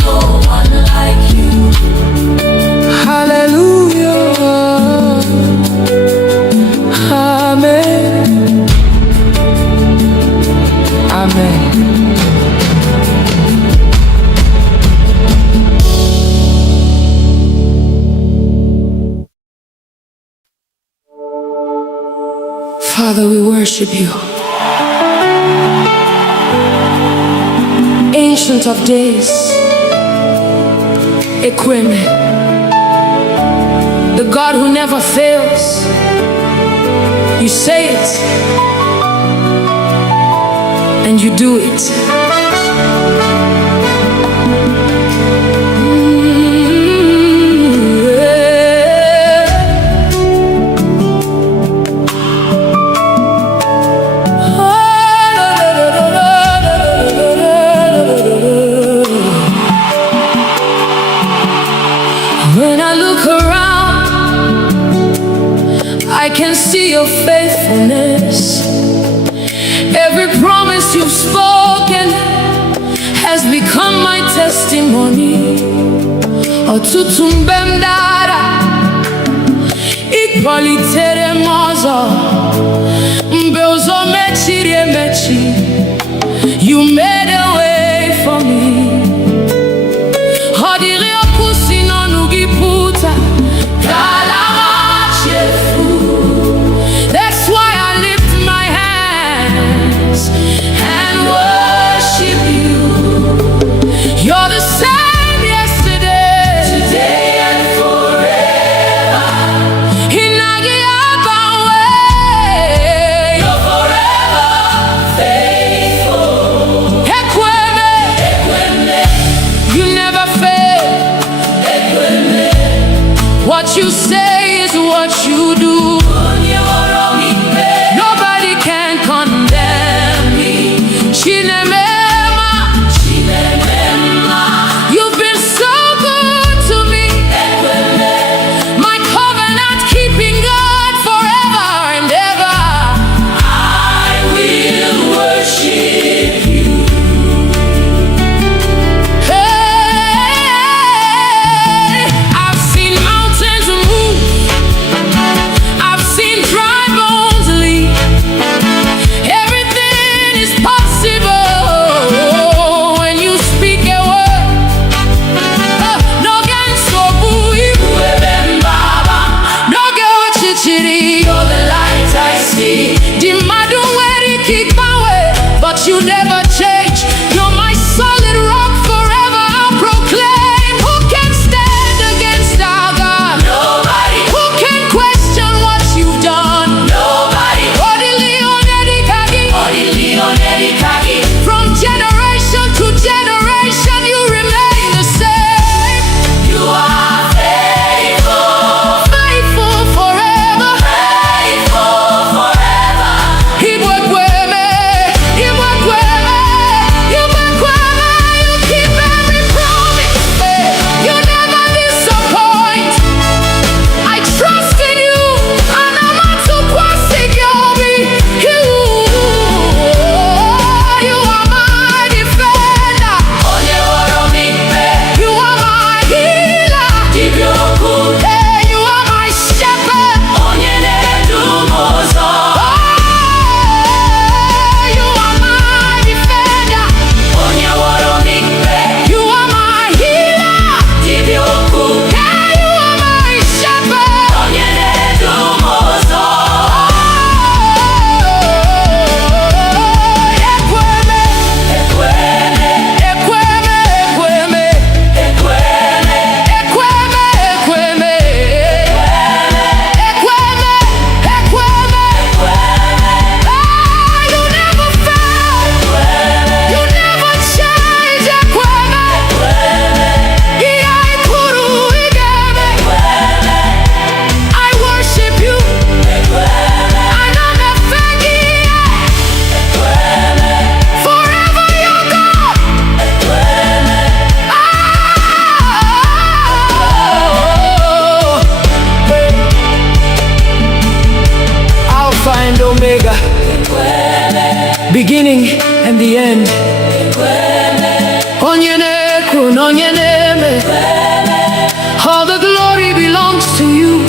Hallelujah. Amen. Amen. Father, we worship you. Ancient of days, Equime, the God who never fails. You say it, and you do it. When I look around, I can see your faithfulness. Every promise you've spoken has become my testimony. Ọtụtụ mgbe m dara, ịkpọlitere m ọzọ. Mgbe ụzọ mechiri emechi, you made a way for me. Ọ dịrị okwu si n'ọnụ gị pụta, ka ala machefu. That's why I lift my hands and worship you. You're the same yesterday, Today and forever, Inagi Abawe. you're forever faithful. beginning and the end. All the glory belongs to you.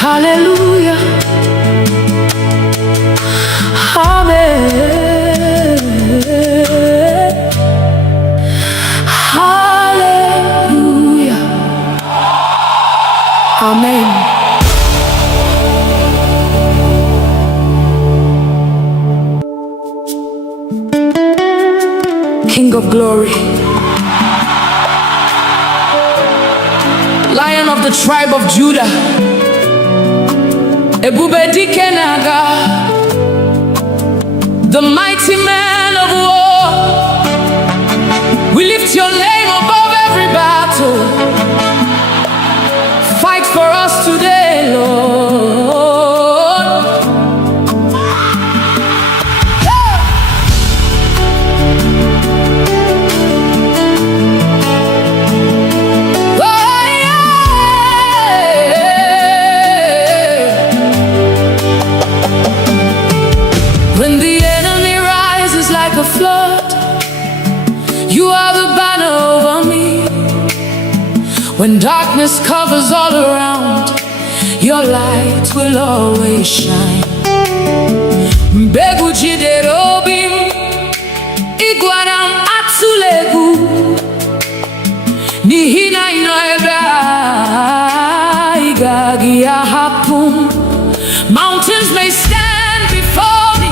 Hallelujah. Amen. Hallelujah. Amen. King of glory, Lion of the tribe of Judah, Ebube Dike Naga, the mighty man of war. We lift your name above every battle. Fight for us today, Lord. When the enemy rises like a flood, you are the banner over me. When darkness covers all around, your light will always shine. Mbegu jiderobim, iguanam atsulegu, nihina inoeba, igagi ahapum. Mountains may stand before me,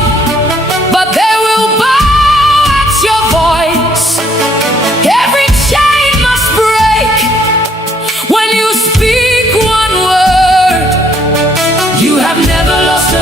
but they will bow at your voice. Every chain must break when you speak one word. You have never lost a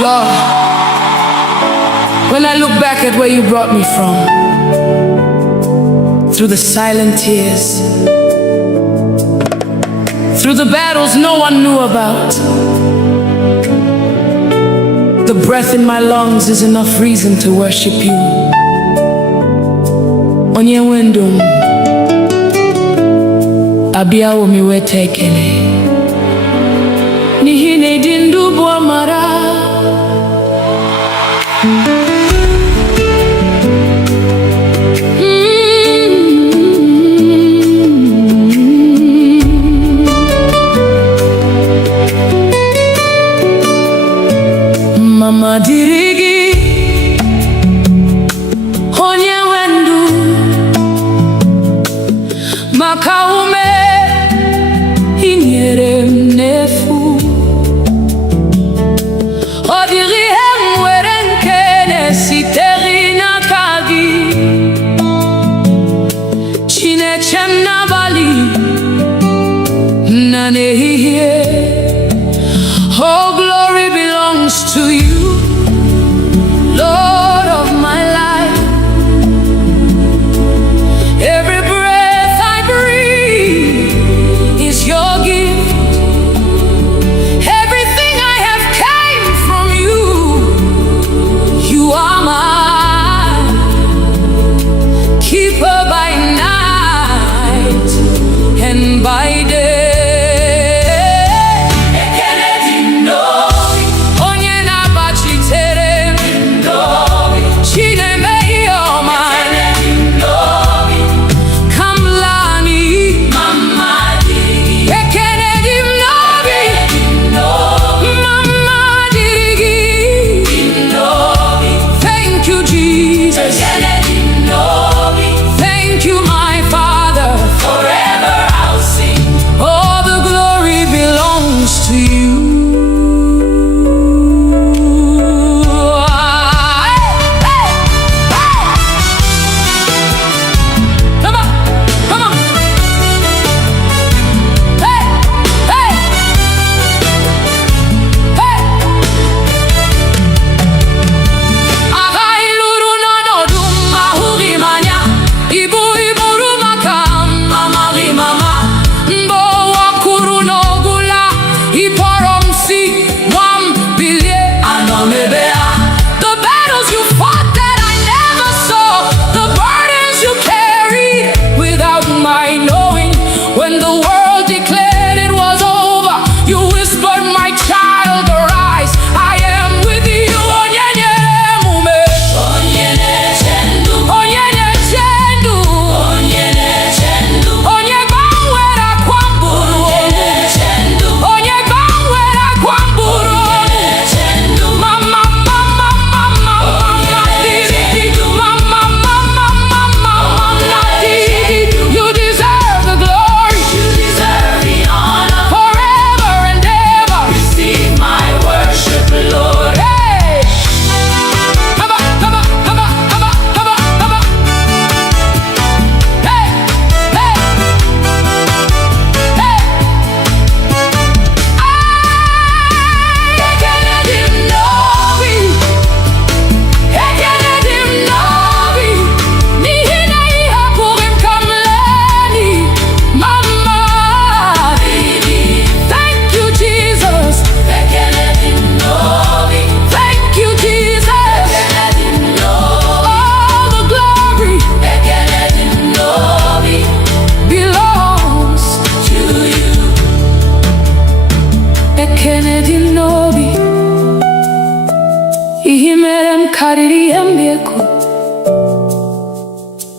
Lord, when I look back at where you brought me from, through the silent tears, through the battles no one knew about, the breath in my lungs is enough reason to worship you. Onye wendum abia omi wetekele nihine dindu bo mara. Mama dirigi onye wendu maka ume inyere m n'efu. Ọ dịghị ihe m nwere nke na-esitere n'aka gị, Chineke m n'abalị na n'ehihie. Oh, glory belongs to you, Lord of my life. Every breath I breathe is your gift. Everything I have came from you. You are my keeper by night and by day.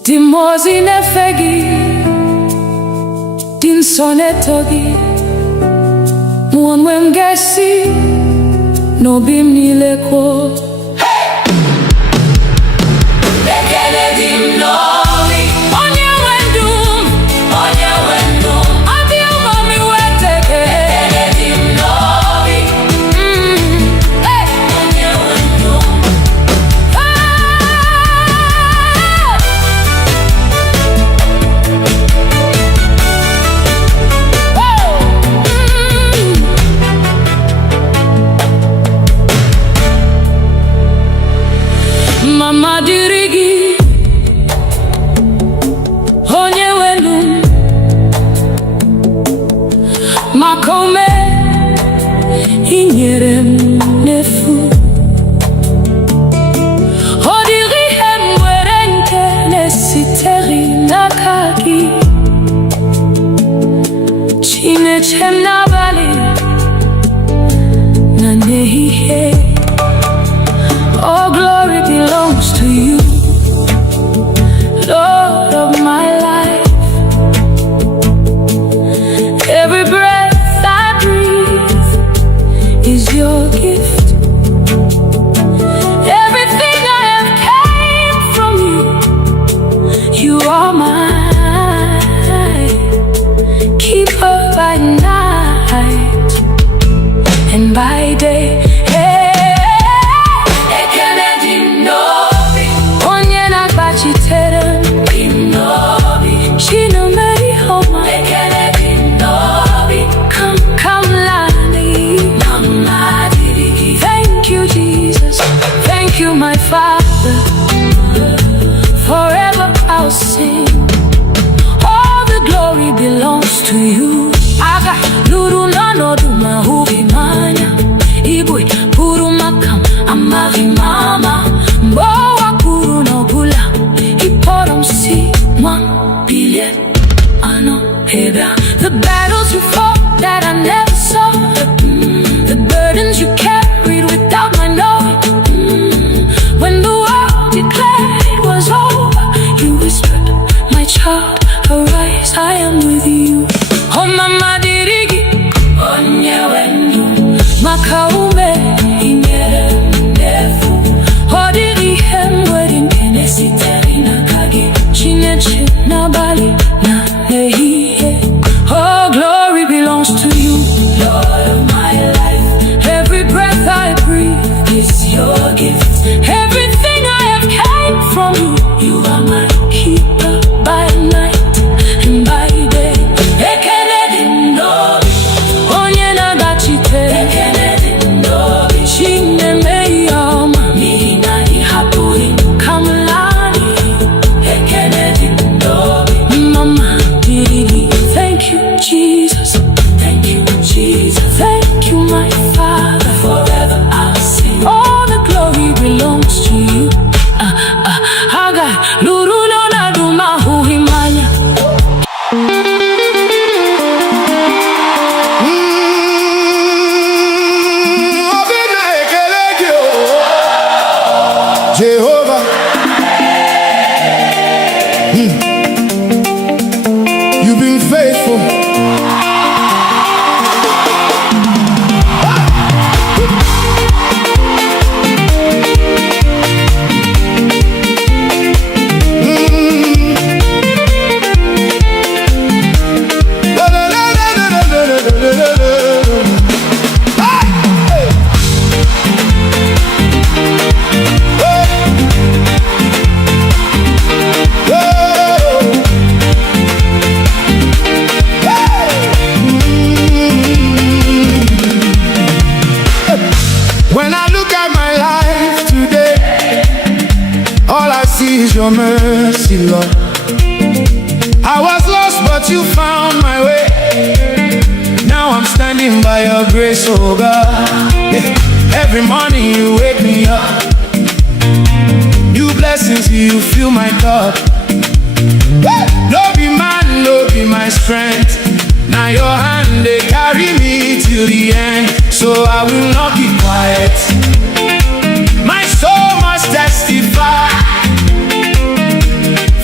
Dimozi nefegi din sonetogi Mwanwe mgesi no bimni leko. Bekele dim novi onye wendum abi umami weteke. Bekele dim novi onye wendum. You are my keeper by night and by day. Ekele dị n'obi, onye na-agachite. Ekele dị n'obi, Chineme ihe ọma, n'ihi na ị hapụghị ka m laa n'iyi. Ekele dị n'obi, mama dịrị. Thank you, Jesus. Thank you, Jesus. Thank you, my Father. Forever I'll sing. All the glory belongs to you. Haga luru no na duma huhimanya. Obina ekeleke o, Jehovah. You've been faithful. When I look at my life today, all I see is your mercy, Lord. I was lost, but you found my way. Now I'm standing by your grace, oh God. Every morning you wake me up. New blessings, you fill my cup. No be man, no be my strength. Now your hand, they carry me till the end. So I will not keep quiet. My soul must testify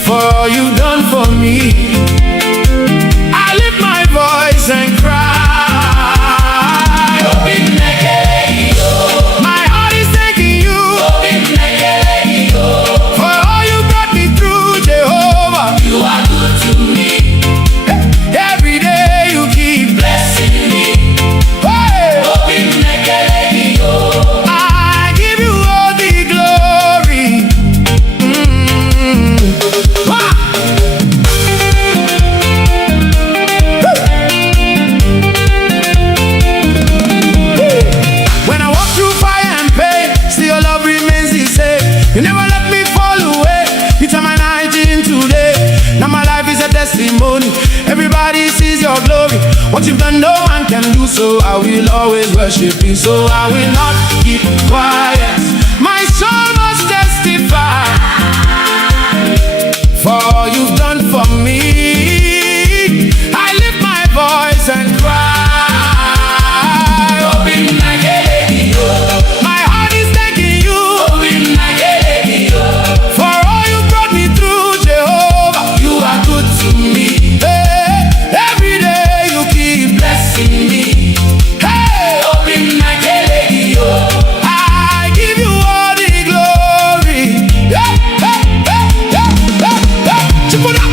for all you've done for me. I lift my voice and cry. My heart is thanking you for all you brought me through, Jehovah. You are good to me. Every day you keep Blessing me. Hey! I give you all the glory. Ah! When I walk through fire and pain, still your love remains the same. You never let me fall away. You turn my night into day. Now my life is a testimony. Everybody sees your glory. What you've done, no man can do. So I will always worship you. So I will not keep quiet. My soul must testify for all you've done for me. I lift my voice and cry. My heart is thanking you for all you brought me through, Jehovah. You are good to me. Hey, every day you keep Blessing me. Hey, I give you all the glory. Yeah, hey, hey, yeah, yeah, yeah. Chip it up.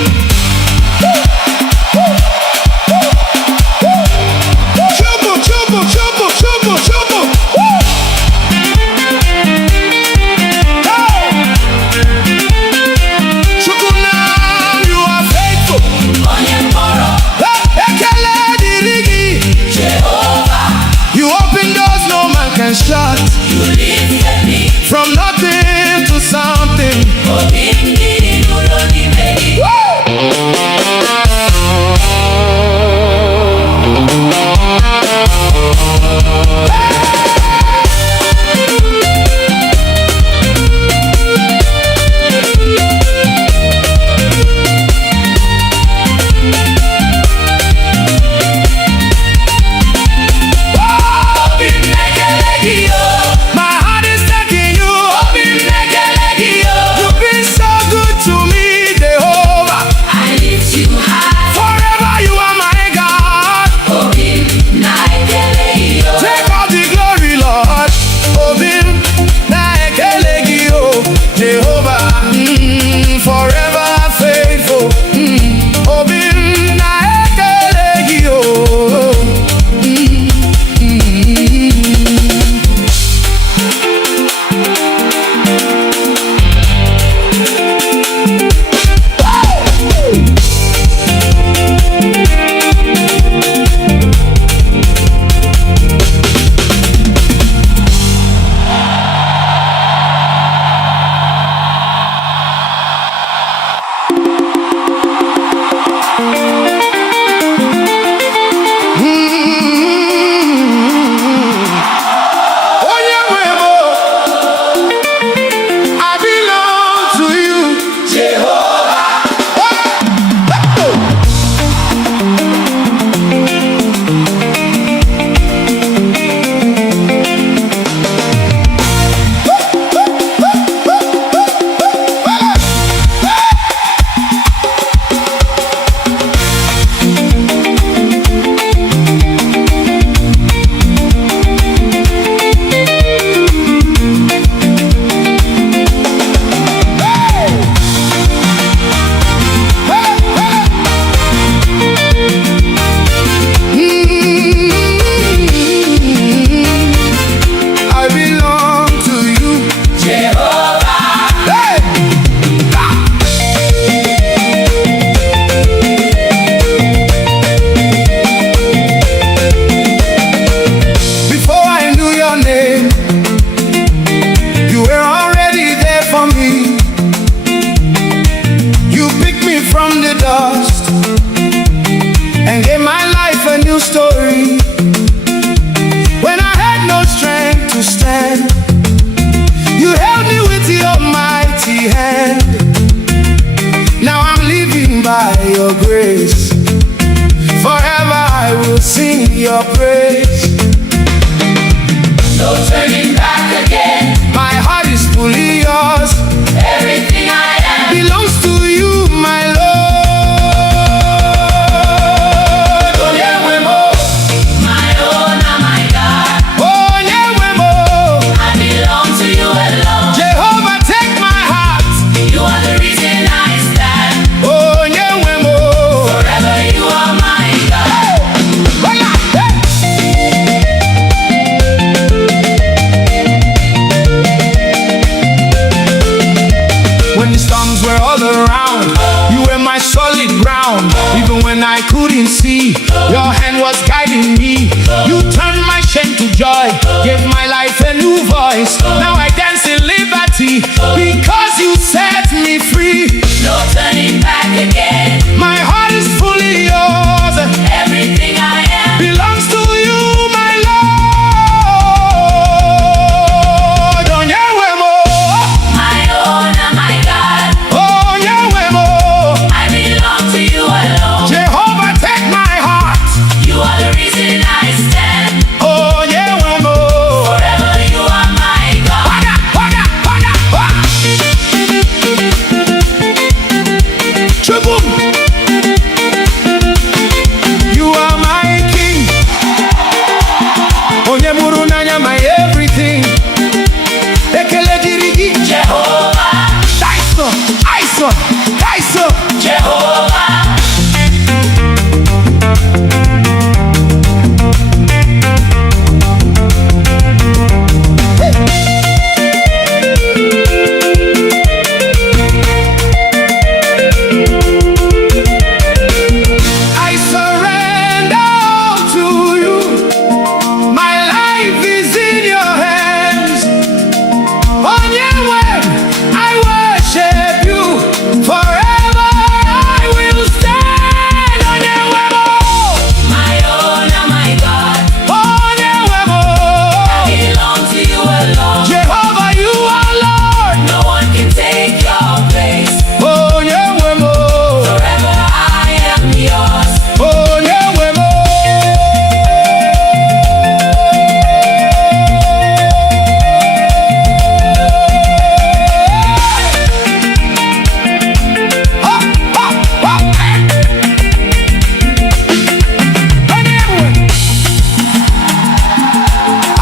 your grace. Forever I will sing your praise. No turning back again. My heart is fully yours. Everything I am belongs to you, my Lord. my own and my God. Oh, Nyewemo. I belong to you alone. Jehovah, take my heart. You are the reason I stand. Oh, Nyewemo. Forever you are my God. When the storms were all around, you were my solid ground. Even when I couldn't see, your hand was guiding me. You turned my shame to joy, gave my life a new voice. Now I dance in liberty because you set me free. No turning back again. My heart is fully yours. Everything I am Belongs to you, my Lord. Oh, Nyewemo. my own and my God. Oh, Nyewemo. I belong to you alone. Jehovah, take my heart. You are the reason I stand. Oh, Nyewemo. Forever you are my God. Waga, waga, waga, waga. Chubum. You are my king. Onyemuru nanya my everything. Ekele dirigi. Jehovah, Taiso, Aiso, Taiso. Jehovah. I surrender all to you. My life is in your hands. On your word, I worship you. Forever I will stand. On your word, My own and my God. on your word. I belong to you alone. Jehovah, you are Lord. No one can take your place. On your word, Forever I am yours. on your word.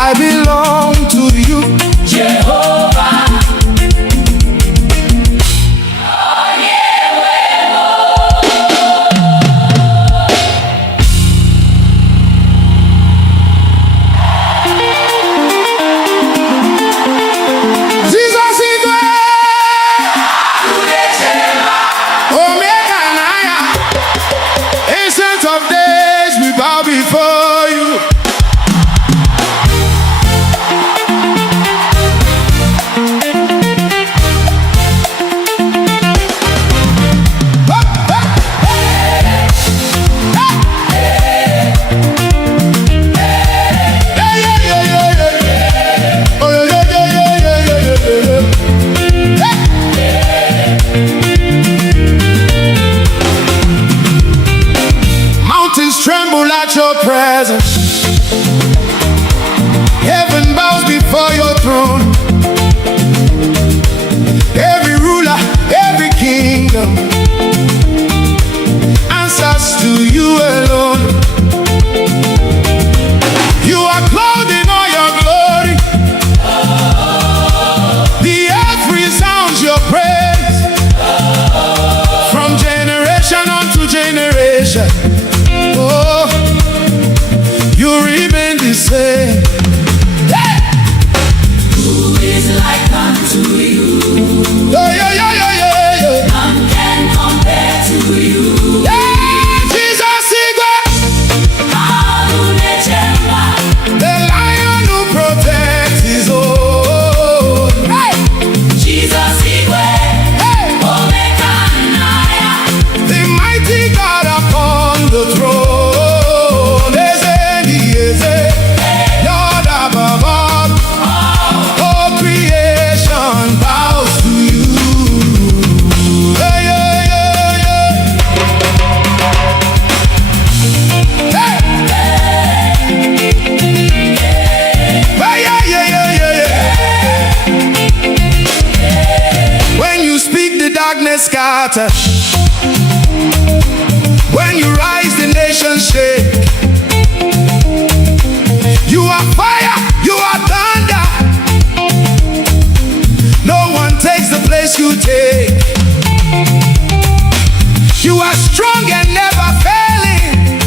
I belong to you. Jehovah. Jesus is Omega and Aya. Ancient of days, we bow before you. Mountains tremble at your presence. Heaven bows before your throne. Every ruler, every kingdom answers to you alone. You are clothed in all your glory. The earth resounds your praise. From generation unto generation. Oh, scatter. When you rise, the nations shake. You are fire, you are thunder. No one takes the place you take. You are strong and never failing,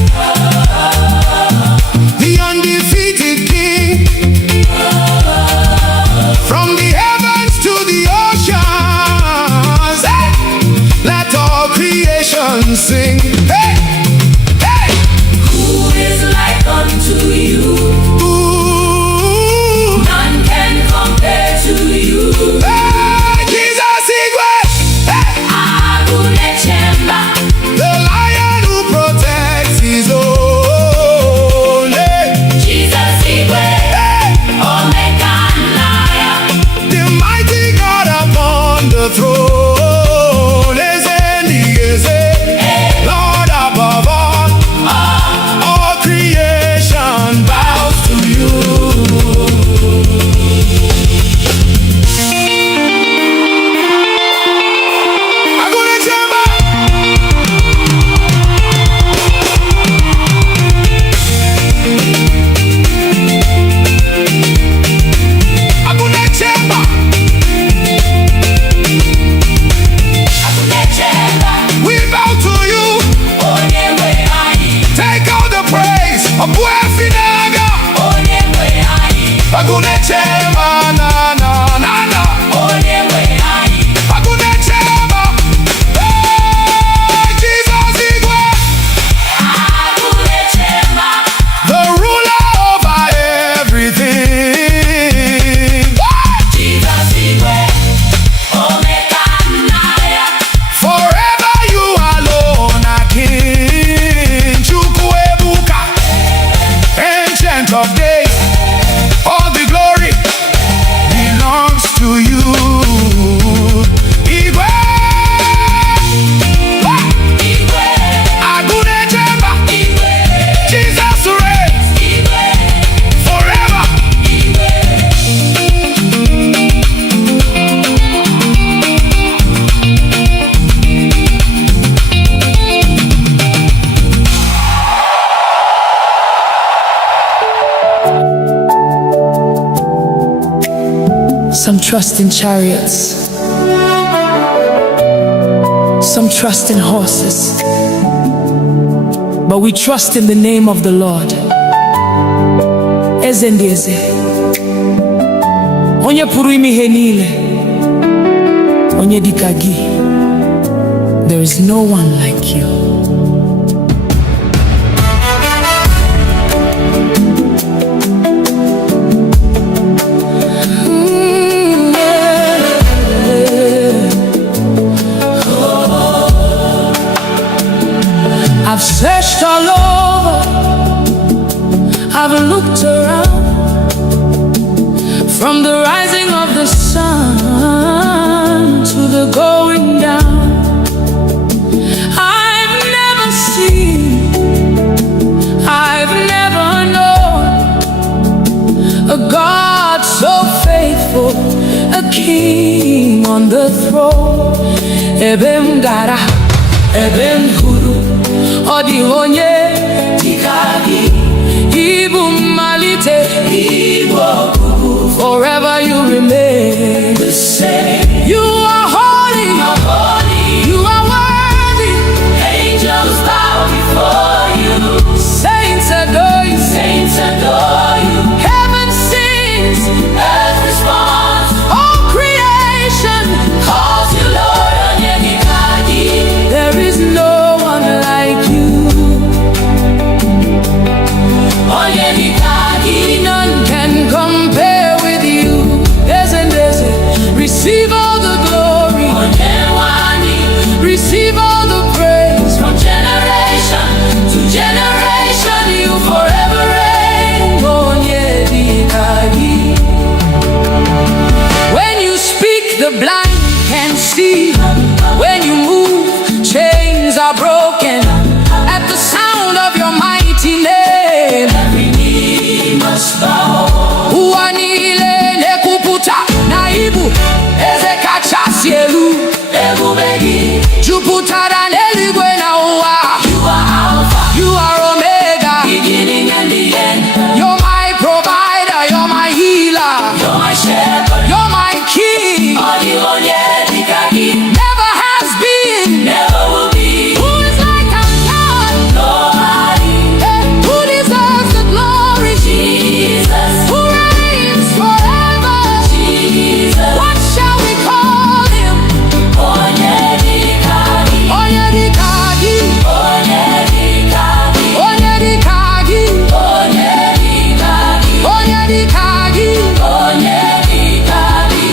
the undefeated King. From the heavens to the oceans, let all creation sing. Hey, hey. Who is like unto you? Ooh. None can compare to you. Hey, Jesus Igwe. Hey. Agune Chemba. The lion who protects his own. Hey. Jesus Igwe. Hey. Omega Lion. The mighty God upon the throne. Lord above all creation bows to you. Agune Chemba. Agune Chemba. Agune Chemba. We bow to you. Onyewe anyị. Take all the praise. Obuefinaga. Onyewe anyị. Agune Chemba na na na na. Onyewe anyị. Agune Chemba. Hey, Jesus Igwe. Agune Chemba. The ruler over everything. Jesus Igwe. Omega Lion. Forever you alone are King. Chukwuebuka, Ancient of Days. All the glory belongs to you. Igwe. Igwe. Agune Chemba. Igwe. Jesus reigns Igwe. forever. Some trust in chariots, some trust in horses, but we trust in the name of the Lord. Eze ndị eze, onye pụrụ ime ihe niile, onye dịka gị. There is no one like you. I've searched all over, I've looked around, from the rising of the sun to the going down. I've never seen, I've never known a God so faithful, a king on the throne. Ebem gara, ebem huru, odi onye tikagi, ibu malite, ibu okuku. Forever you remain the same. You are holy, you are worthy. Angels bow before you. Saints adore you, Saints adore you. heaven sings, Earth responds. all creation. Calls you Lord Onyenikagi. There is no one like you. Onyenikagi. None can compare with you. Receive all the glory. Onyenwanyị. jupụtara n'eluigwe na ụwa. You are Alpha, You are Omega. beginning and the end. You're my provider, you're my healer, You're my shepherd, you're my king. Never has been, never will be. who is like our God? Nobody, Who deserves the glory? Jesus, Who reigns forever? Jesus. What shall we call him? Onyedikagi, Onyedikagi, Onyedikagi, Onyedikagi, Onyedikagi, Onyedikagi. Onyedikagi.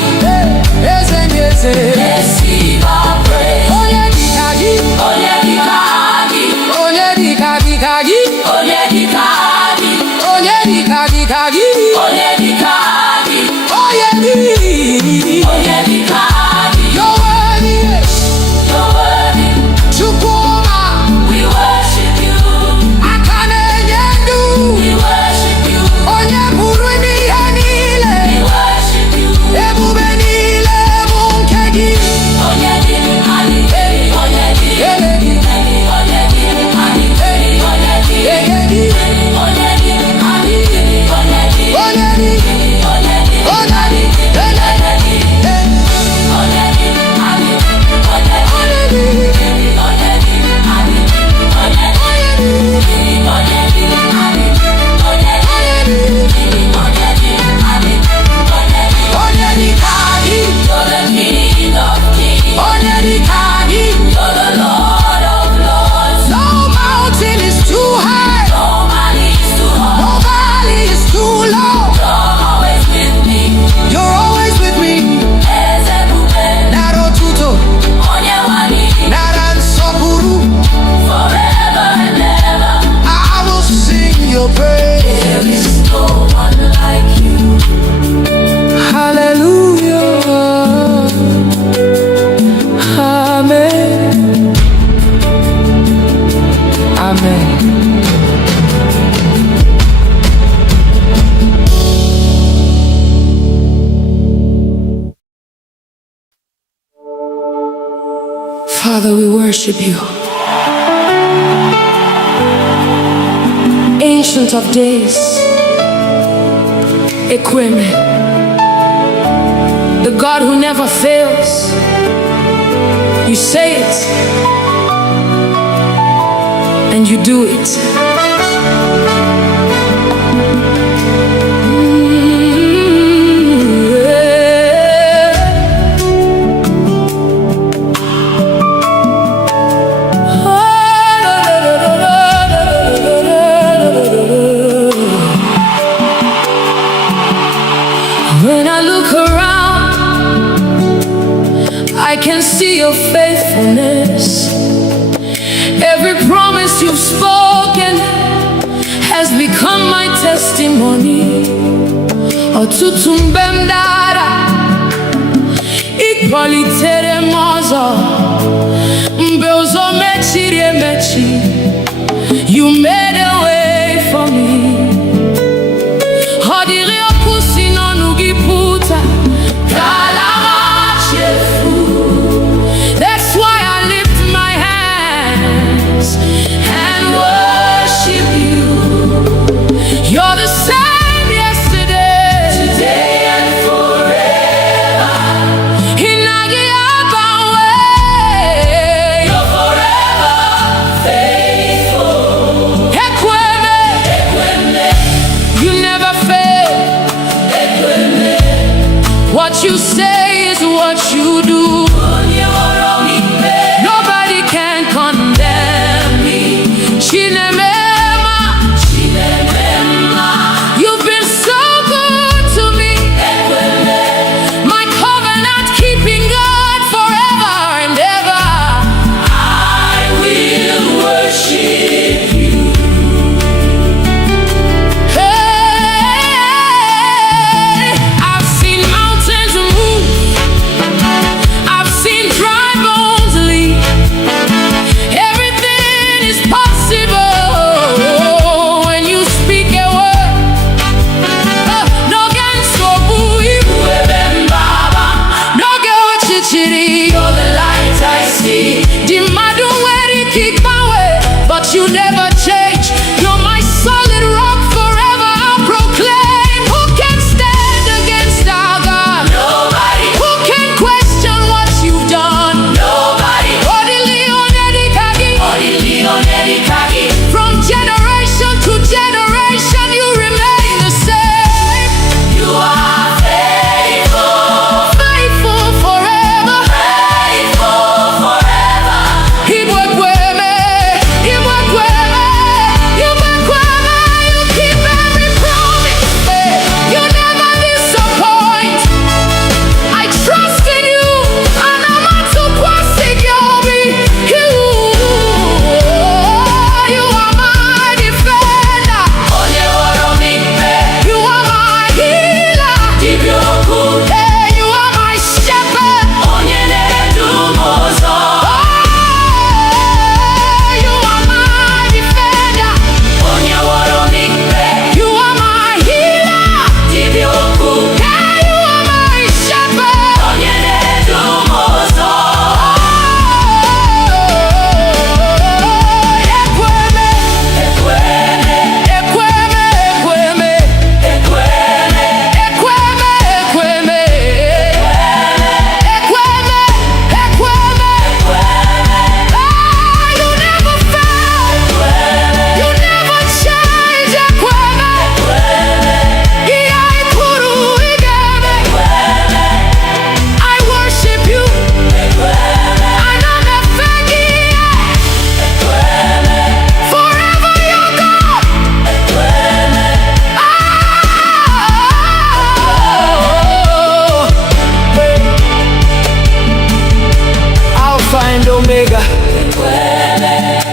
Eze. Receive our praise. Onyedikagi, Onyedikagi, Onyedikagi, Onyedikagi, Onyedikagi, Onyedikagi, Onyedikagi. Onyedikagi. You're worthy, You're worthy, Chukwuma, we worship you, Akane Nyendu, we worship you, Onye pụrụ ime ihe niile, we worship you. ebube niile bụ nke gị. Onyedikagi, Onyedikagi, Elegi, Onyedikagi, Onyedikagi, egedi, Onyedikagi, onedi, onedi, elegi, Onyedikagi, You're the King of Kings, Onyedikagi. you're the Lord of Lords. No mountain is too high, No man is too hard. no valley is too low. You're always with me. You're always with me. Ezebube, Nara otuto, Onyewani, nara nsọpụrụ. forever and ever. I will sing your praise. There is no one like you. Hallelujah. Amen. Amen. Father, we worship you. Ancient of days, Equime, the God who never fails. You say it, and you do it. When I look around, I can see your faithfulness. Every promise you've spoken has become my testimony. Ọtụtụ mgbe m dara, ịkwalitere m ọzọ. Mgbe ụzọ mechiri emechi, you made a way for me. Ọ dịrị okwu si n'ọnụ gị pụta, ka ala machefu. That's why I lift my hands and worship you. You're the same yesterday, Today and forever. Inagi Abawe. You're forever faithful.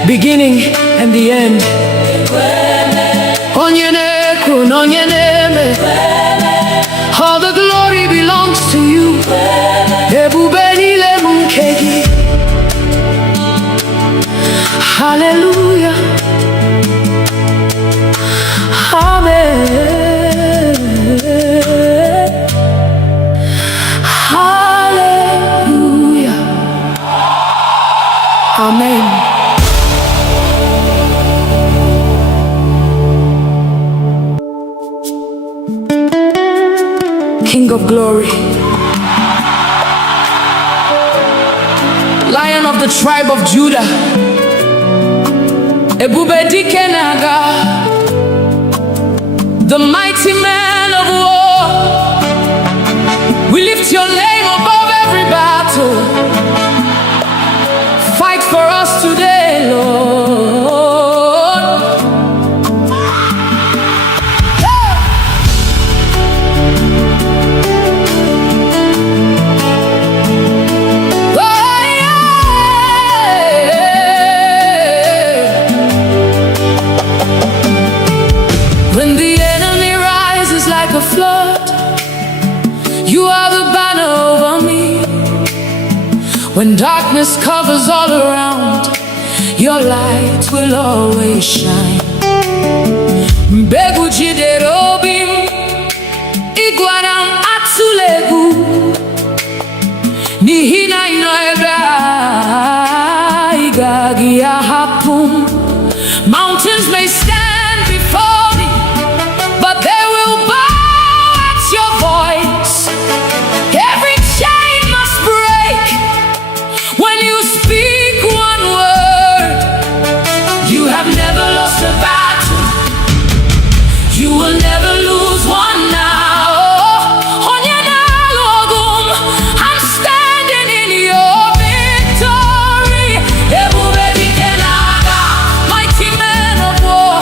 beginning and the end. All the glory belongs to you. Hallelujah. Amen. Hallelujah. Amen. King of glory, Lion of the tribe of Judah, Ebube Dike Naga, the mighty man of war. We lift your name above every battle. Fight for us today, Lord. When the enemy rises like a flood, you are the banner over me. When darkness covers all around, your light will always shine. Mbegu jiderobim, iguanam atsulegu, nihina inoega, igagi ahapum. Mountains may stand before me, but they will bow at your voice. Every chain must break when you speak one word. You have never lost a battle. You will never lose one now. I'm standing in your victory. Mighty man of war,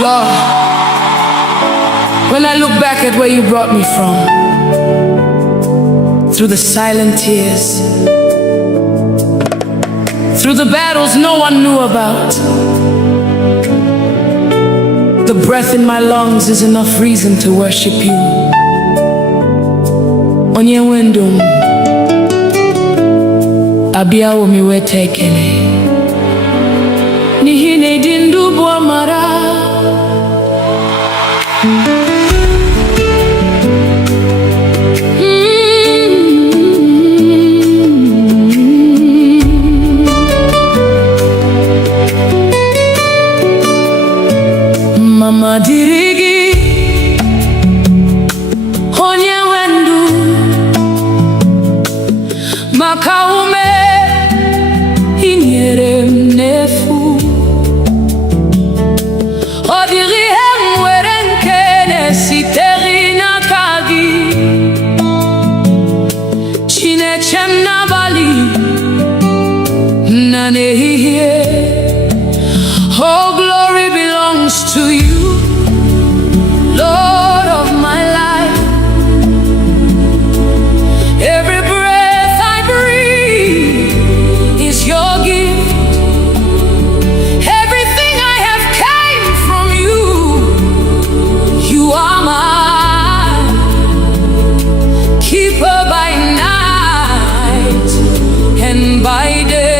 Lord, when I look back at where you brought me from, through the silent tears, through the battles no one knew about, the breath in my lungs is enough reason to worship you. Onye wendum abia omi wetekele nihine dindu bo mara. Mama dirigi onye wendu maka ume inyere m n'efu. Ọ dịghị ihe m nwere nke na-esitere n'aka gị, Chineke m n'abalị na n'ehihie. Oh, glory belongs to you, Lord of my life. Every breath I breathe is your gift. Everything I have came from you. You are my keeper by night and by day.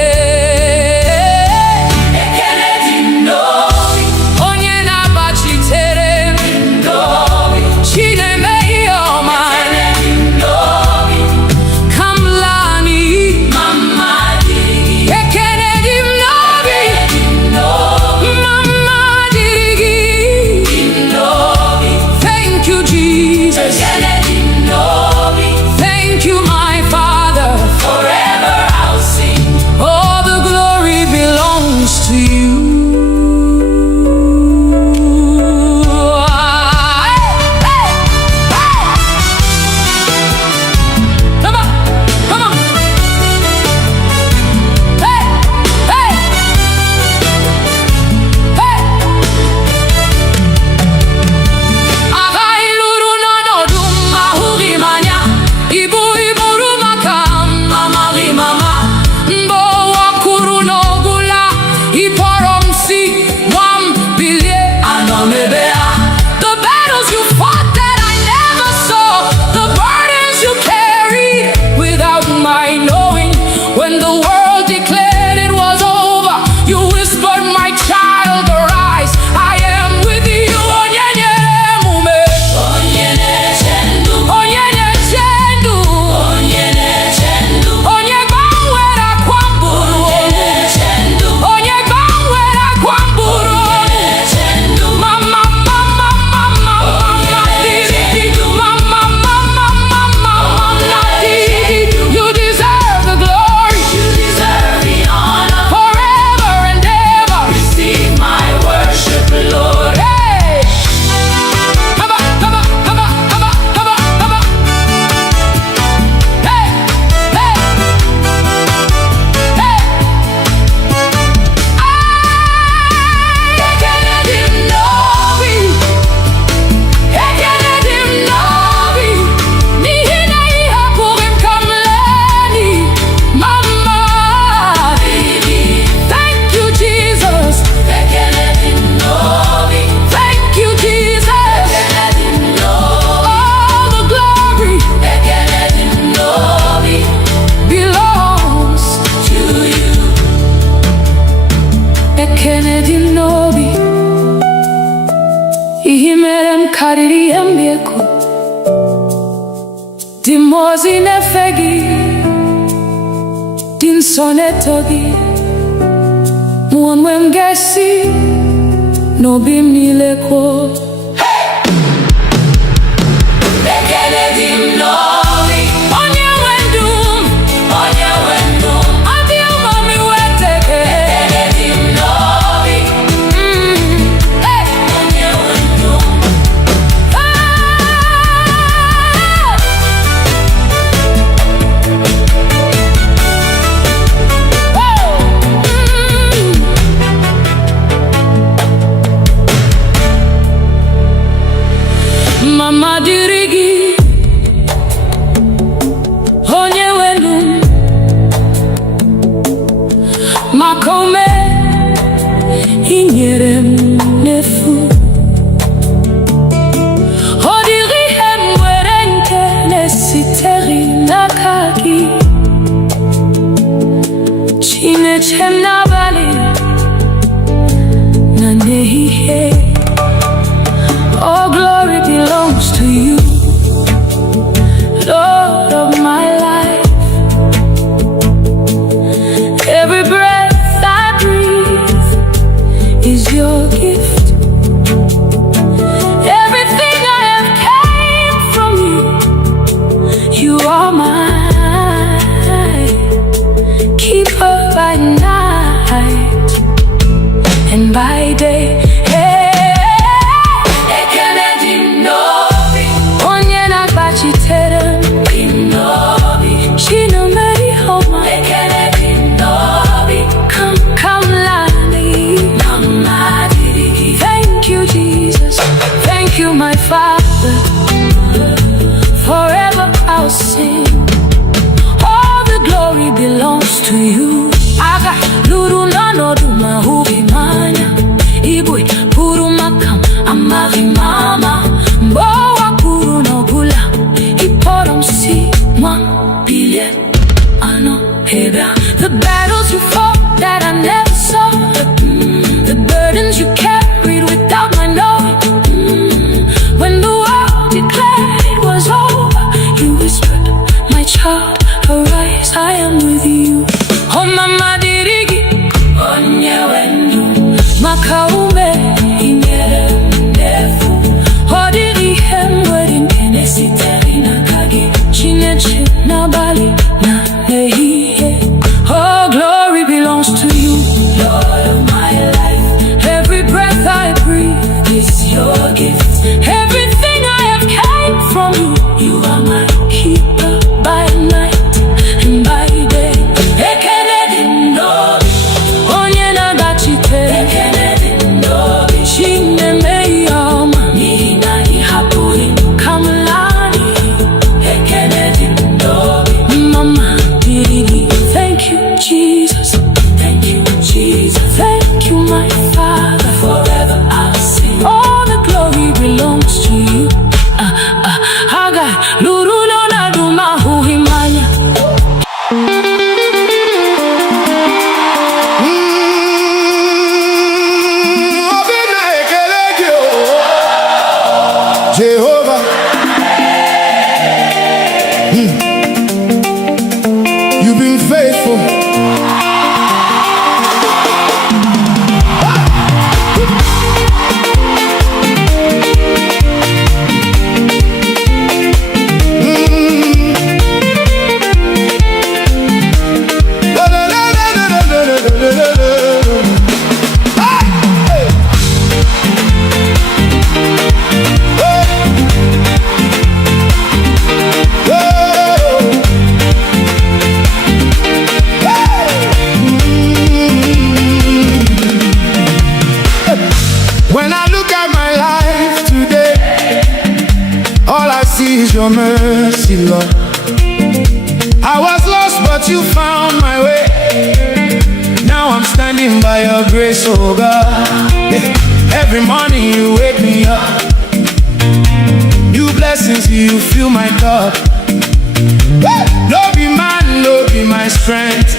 Dimozi nefegi din sonetogi Mwanwe mgesi no bimni leko Bekele dim novi Onye wendum Adi umami weteke Bekele dim novi Onye wendum Father. Forever I'll sing. All the glory belongs to you. Aga luru nano duma hubimanya. Ibui puru makam amari mama. Mboa puru no gula. Iporom si 1 billion. Ano heba. The battles you fought that I never saw. The burdens you carried without my knowing. When the world declared it was over, you whispered, my child, arise, I am with you. Oh mama dirigi, onye wendu, makaume ingere ndefu. Hodiri hemweri nkene siterina kage, chineche na bali na nehiye. Oh, glory belongs to you, Lord of my life. Every breath I breathe is your gift. Everything I have came from you. You are my keeper by night and by day. Ekenedi ndobi, onye nagachite. Ekenedi ndobi, shine meyoma. Nina ihapuri kamlani. Ekenedi ndobi, mama dirigi. Thank you, Jesus. Thank you, Jesus. Thank you, my Father. Forever I'll sing. All the glory belongs to you. Haga luru no na duma huhimanya. Obina ekeleke o Jehovah. You've been faithful. When I look at my life today, all I see is your mercy, Lord. I was lost, but you found my way. Now I'm standing by your grace, oh God. Every morning you wake me up. New blessings, you fill my cup. No be man, no be my strength.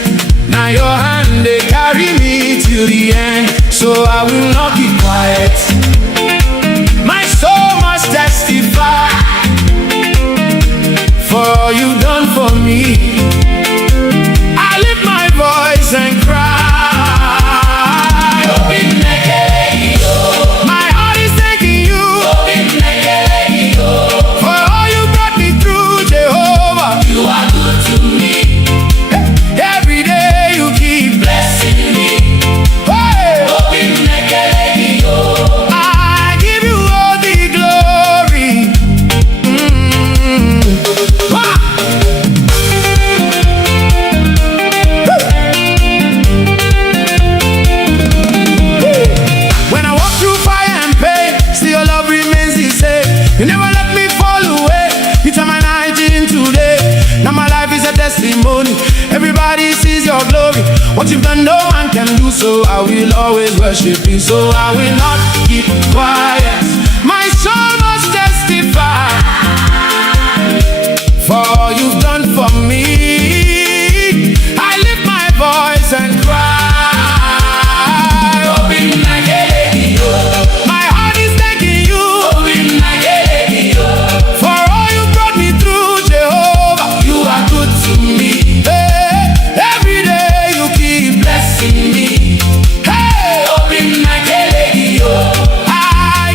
Now your hand, they carry me till the end. So I will not be quiet. My soul must testify for all you've done for me. I lift my voice and cry. My heart is thanking you for all you brought me through, Jehovah. You are good to me. Every day you keep Blessing me. Hey! I give you all the glory. Ah! When I walk through fire and pain, still your love remains the same. You never let me fall away. You turn my night into day. Now my life is a testimony. Everybody sees your glory. What you've done, no man can do. So I will always worship you. So I will not keep quiet. My soul must testify for all you've done for me. I lift my voice and cry. My heart is thanking you for all you brought me through, Jehovah. You are good to me. Hey, every day you keep blessing me. Hey, I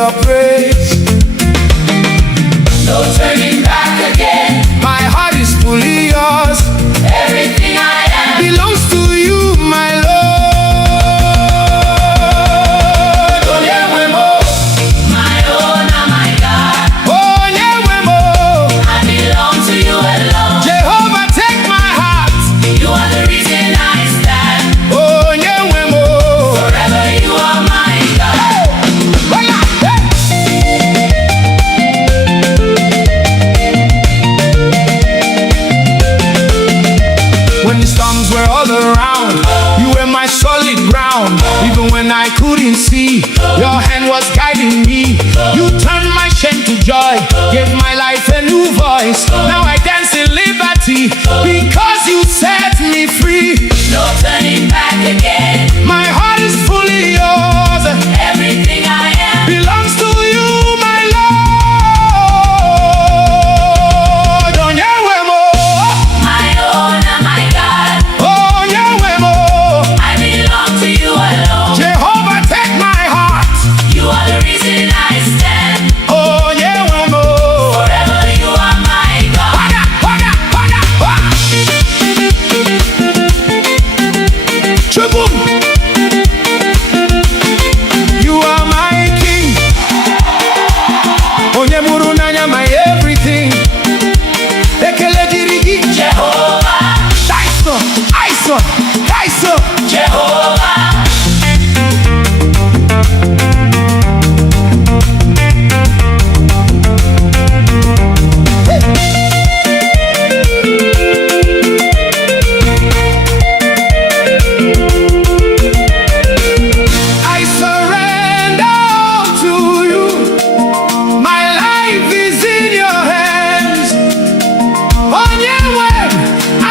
your praise. No turning back again. My heart is fully yours. Everything I am Belongs to you, my Lord. Onyewemo, my own and my God. Onyewemo. I belong to you alone. Jehovah, take my heart. You are the reason I stand. Onyewemo. Forever you are my God. Hola, hey. When the storms were all around, you were my solid ground. Even when I couldn't see, your hand was guiding me. You turned my shame to joy, gave my life a new voice. Now I dance in liberty because you set me free. No turning back again. My heart is fully yours. Everything I am Belongs to you, my Lord. Onyewemo, my own and my God. Onyewemo. I belong to you alone. Jehovah, take my heart. You are the reason I stand. Onyewemo. Forever you are my God. Waga, waga, waga, waga. Chubum. You are my king. Onyemuru nanya my everything. Ekele jirigi. Jehovah, Taiso, Aiso, Taiso. Jehovah. I surrender all to you. My life is in your hands. Onyewe,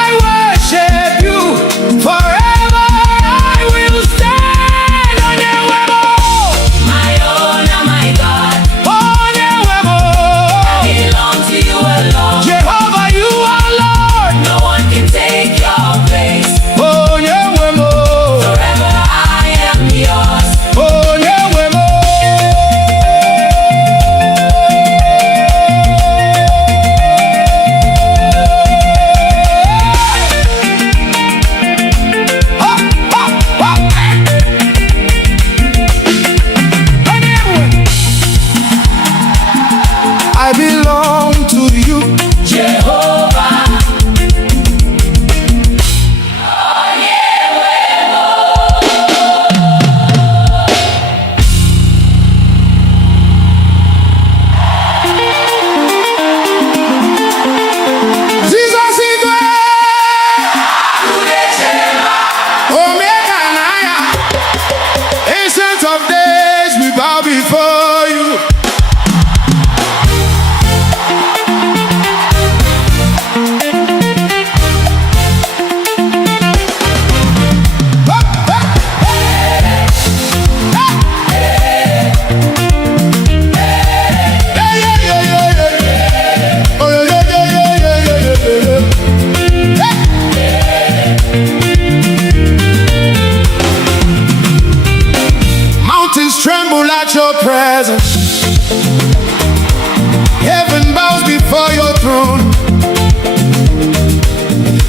I worship you. Forever I will stand. Onyewemo, My own and my God. Onyewemo. Belong to you alone. Jehovah, you are Lord. No one can take your place. Onyewemo, Forever I am yours. Onyewemo. Ha, ha, ha. I belong to you. Jehovah. Jesus is Omega and Aya. Ancient of days, we bow before you. Mountains tremble at your presence. Heaven bows before your throne.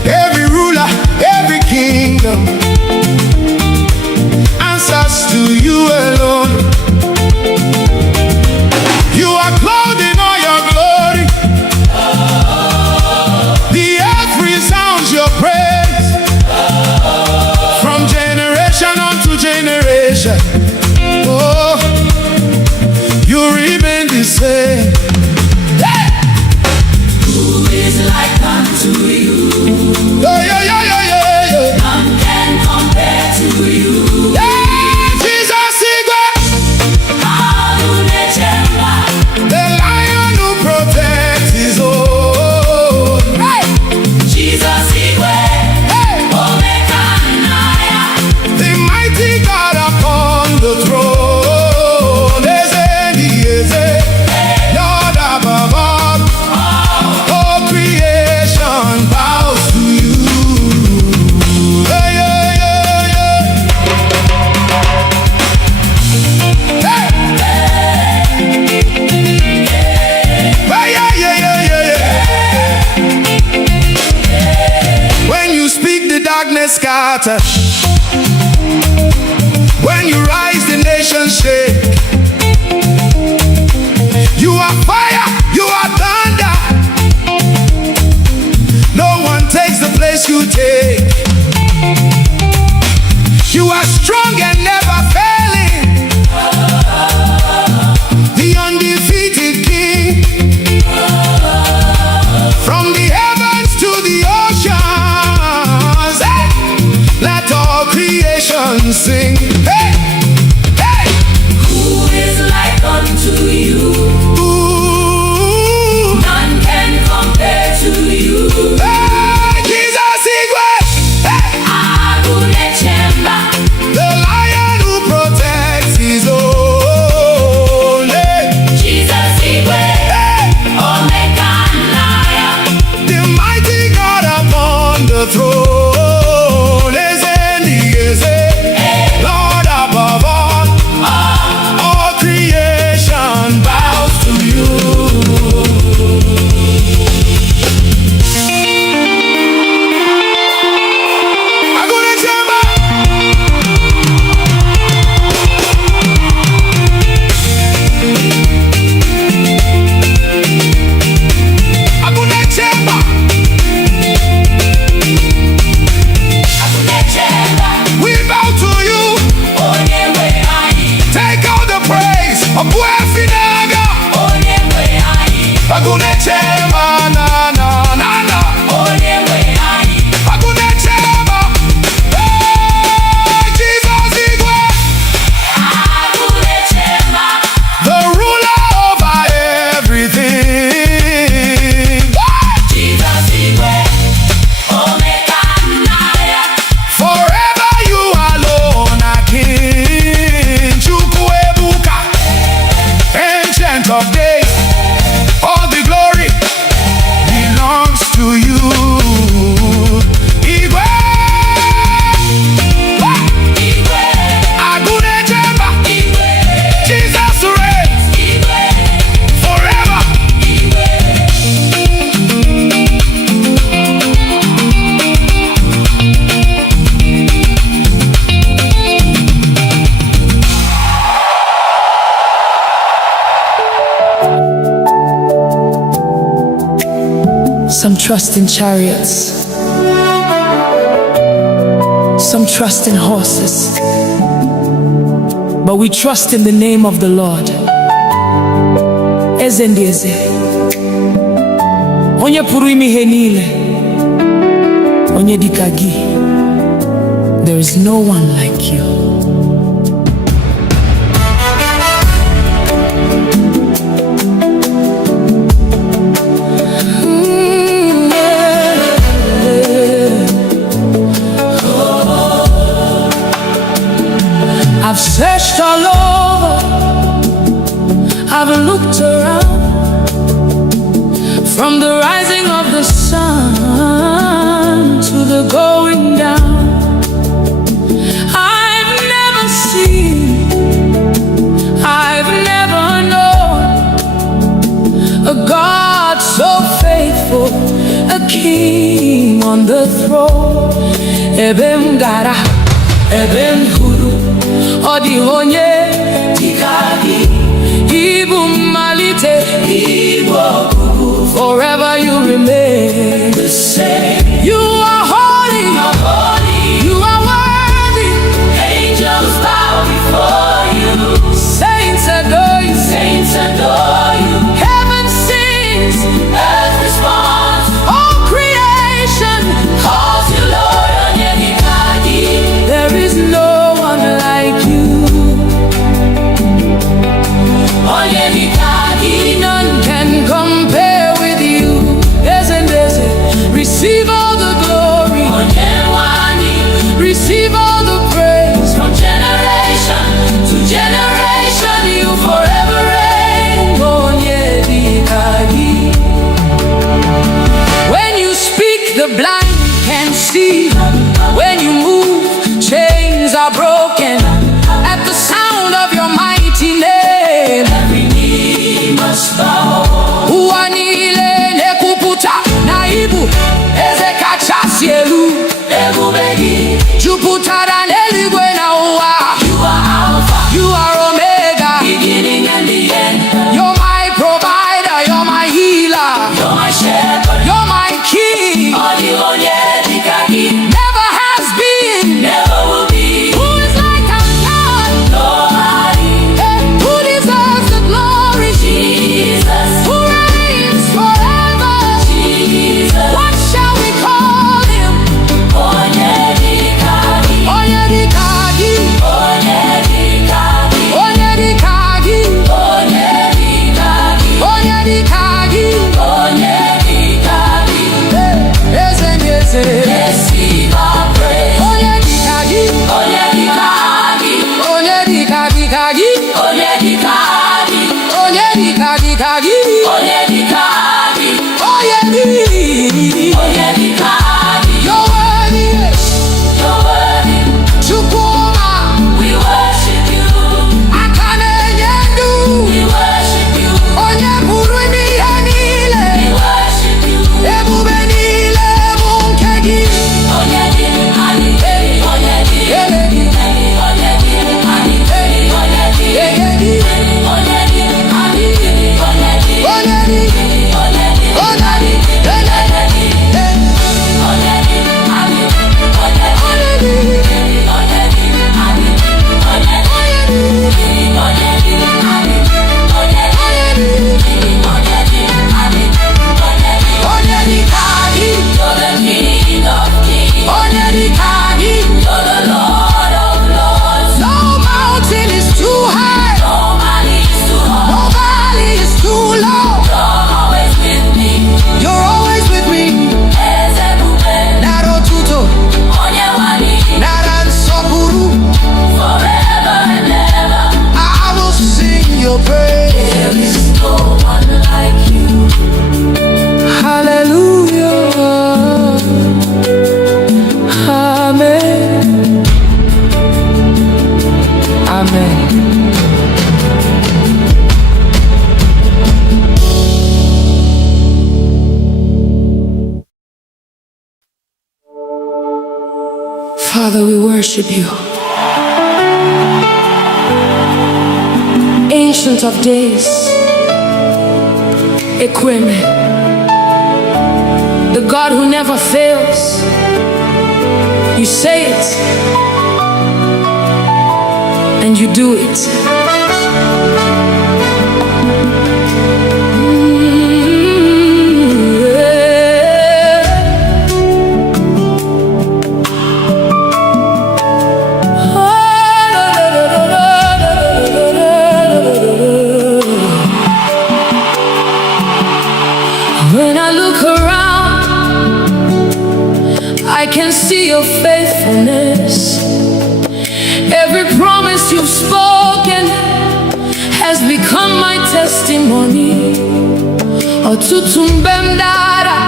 Every ruler, every kingdom answers to you alone. You are clothed in all your glory. The earth resounds your praise. From generation unto generation, oh, you remain the same. Hey! Who is like unto you? Yeah, yeah, yeah, yeah, yeah, yeah. None can compare to you. Yeah, Jesus is the lion who protects his own. Hey! Jesus Hey! The mighty God upon the throne. Lord above all creation. scatter. When you rise, the nations shake. You are fire, you are thunder. No one takes the place you take. You are strong and never failing, the undefeated King. From the heavens to the oceans, let all creation sing. Hey, hey. Who is like unto you? Ooh. None can compare to you. Hey, Jesus Igwe. Hey. Agune Chemba. The lion who protects his own. Hey. Jesus Igwe. Hey. Omega and Lion. The mighty God upon the throne. Lord above all creation bows to you. Agune Chemba. Agune Chemba. Agune Chemba. We bow to you. Onyewe anyị. Take all the praise. Obuefinaga. Onyewe anyị. Agune Chemba na na na na. Onyewe anyị. Agune Chemba. Hey, Jesus Igwe. Agune Chemba. The ruler over everything. Jesus Igwe. Omega and Lion. Forever you alone are King. Chukwuebuka, Ancient of Days. All the glory belongs to you. Igwe. Igwe. Agune Chemba. Igwe. Jesus reigns Igwe. forever. Some trust in chariots, some trust in horses, but we trust in the name of the Lord. Eze ndị eze, onye pụrụ ime ihe niile, onye dịka gị. There is no one like you. I've searched all over, I've looked around, from the rising of the sun to the going down. I've never seen, I've never known a God so faithful, a king on the throne. Ebem gara, ebem huru, odi onye tikagi, ibu malite, ibu okuku. Forever you remain the same. You are holy, you are worthy. Angels bow before you. Saints adore you, Saints adore you. heaven sings, Earth responds. all creation Calls you Lord Onyenikagi. there is no one like you. Onyenikagi. None can compare with you. Receive all the glory, Onyenwani. receive all the praise. From generation to generation, you forever reign. Onyedikagi. When you speak, the blind can see. When you move, chains are broken. At the sound of your mighty name, Every knee must bow. Uwanile nekuputa naibu ezekachasielu Egubegi. Father, we worship you. Ancient of days, Ekweme, the God who never fails. You say it, and you do it. When I look around, I can see your faithfulness. Every promise you've spoken has become my testimony. Ọtụtụ mgbe m dara,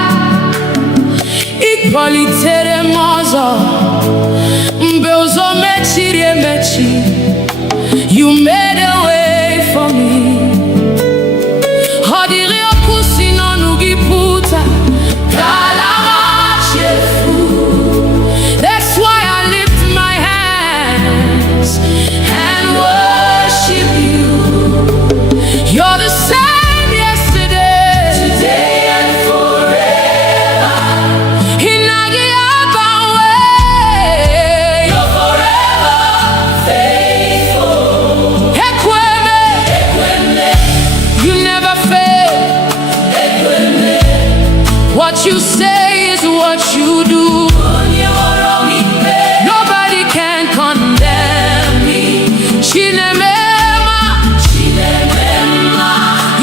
ịkwalitere m ọzọ. Mgbe ụzọ mechiri emechi, you made a way for me. Ọ dịrị okwu si n'ọnụ gị pụta, ka ala machefu. That's why I lift my hands and worship you. You're the same yesterday, today and forever. Inagi abawe, you're forever faithful. Ekweme, Ekweme, you never fail. Ekweme, what you say is what you do. Nobody can condemn me. Chinemema,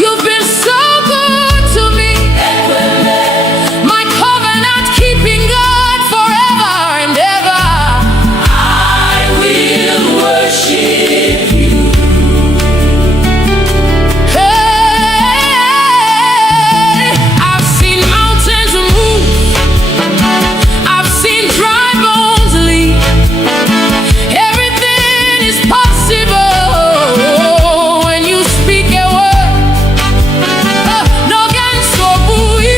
you've been so good to me. My covenant keeping God forever and ever. I will worship you. Hey, I've seen mountains move. I've seen dry bones leave. Everything is possible when you speak a word. No gan so bui,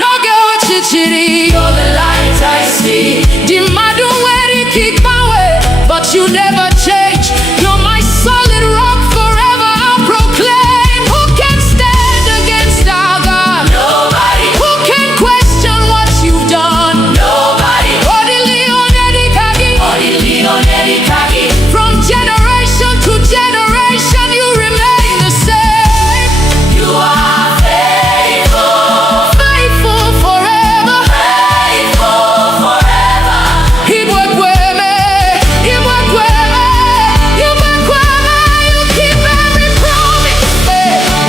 no go chichiri. You're the light I see. The madu where keep my way, but you never change. You're my solid rock forever. I'll proclaim. Who can stand against our God? Nobody. Who can question what you've done? Nobody. From generation to generation, you remain the same. You are faithful, faithful forever, faithful forever. Iwekweme, Iwekweme, Iwekweme, you keep every promise.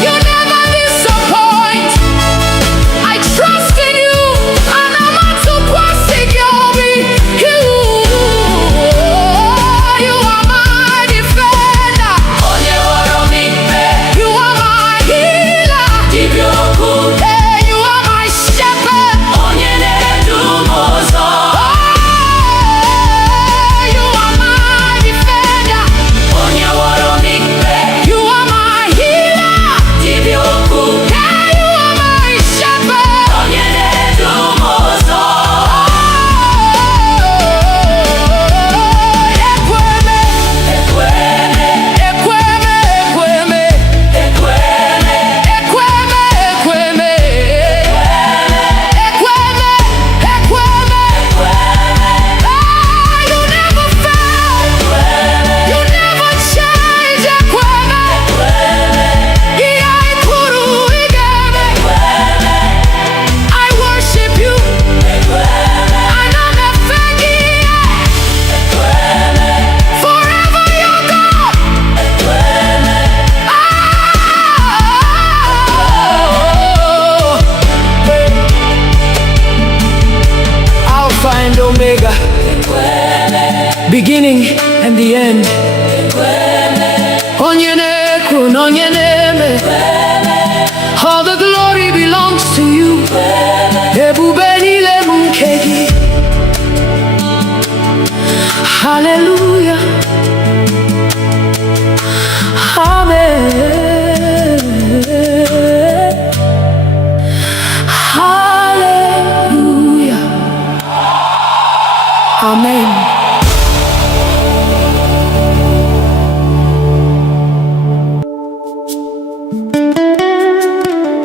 You never disappoint. I trust in you, and I'm not too You are my defender. You are my healer. Hey, you are my shepherd. You are my defender. You are my healer. Hey, you are my shepherd. Ekweme, Ekweme, Ekweme, Ekweme, Ekweme, Ekweme, Ekweme, Ekweme. Ah, you never fail. You never change. Ekweme, Iya ikuru igeme. I worship you. Aname fegi. Forever you're God. Alpha and Omega, beginning and the end. Onyenekwu, Onyeneme, all the glory belongs to you. Ebube niile bụ nke gị. Hallelujah. Amen. Hallelujah. Amen.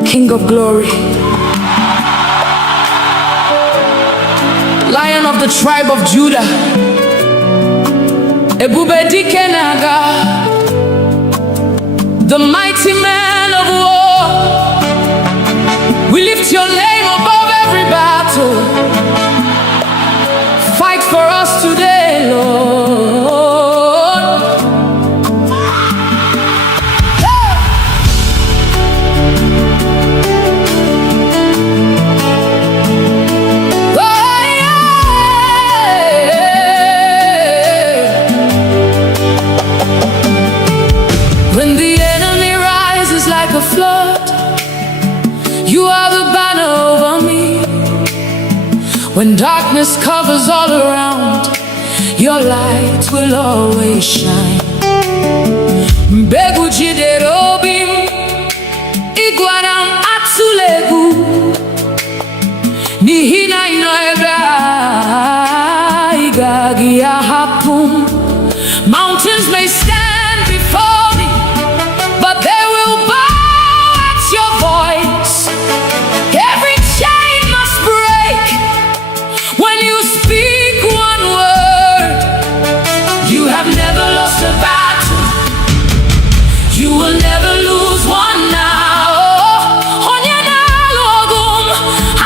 King of glory, Lion of the tribe of Judah, Ebube Dike Naga, the mighty man of war. We lift your name above every battle. Fight for us today, Lord. When the enemy rises like a flood, you are the banner over me. When darkness covers all around, your light will always shine. Mbegu jiderobim, iguanam atsulegu, nihina inoega, igagi ahapum. Mountains may stand before me, but they will bow at your voice. Every chain must break when you speak one word. You have never lost a battle. You will never lose one now.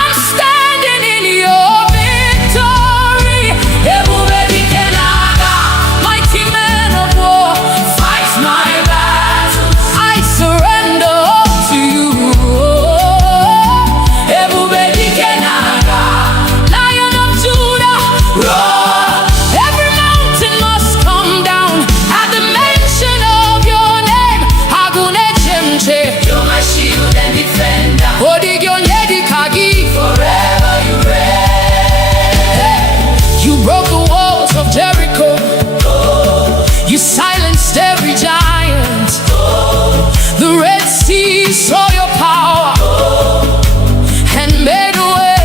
I'm standing in your victory. Ebube Dike Naga, mighty man of war, fight my battles. I surrender all to you. Ebube Dike Naga, Lion of Judah, roar. Every mountain must come down at the mention of your name. Agune Chemche, you're my shield and defender. Odigyonyedi Kagi, forever you reign. You broke the walls of Jericho. You silenced every giant. The Red Sea saw your power and made a way.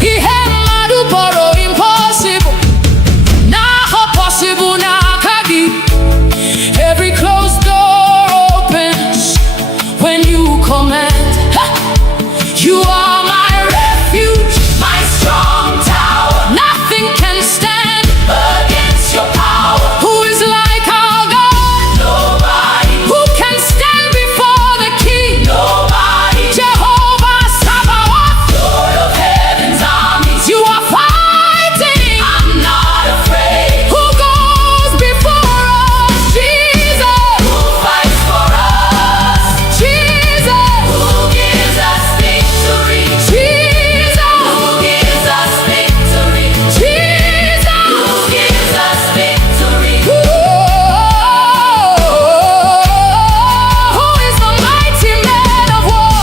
Ihemadu boro impossible. Now possible now Kagi. Every closed door opens when you command. Ha! You are my refuge, my strong tower. Nothing can stand against your power. Who is like our God? Nobody. Who can stand before the King? Nobody. Jehovah Sabaoth, Lord of heaven's armies. You are fighting. I'm not afraid. Who goes before us? Jesus. Who fights for us? Jesus. Who gives us victory? Jesus. Who gives us victory? Jesus. Who gives us victory? Who is the mighty man of war?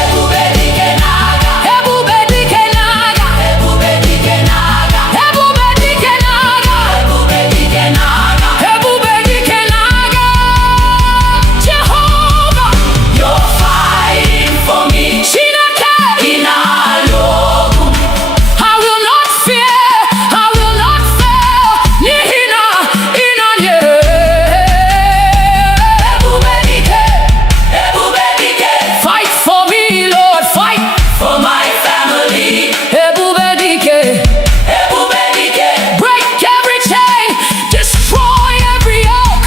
Ebube Dike Naga, Ebube Dike Naga, Ebube Dike Naga, Ebube Dike Naga, Ebube Dike Naga, Ebube Dike Naga. Jehovah, you're fighting for me. Chineke inalogu, I will not fear, I will not fail. Nihina inanye. Ebube Dike, Ebube Dike. Fight for me, Lord, fight for my family. Ebube Dike, Ebube Dike. Break every chain, destroy every yoke.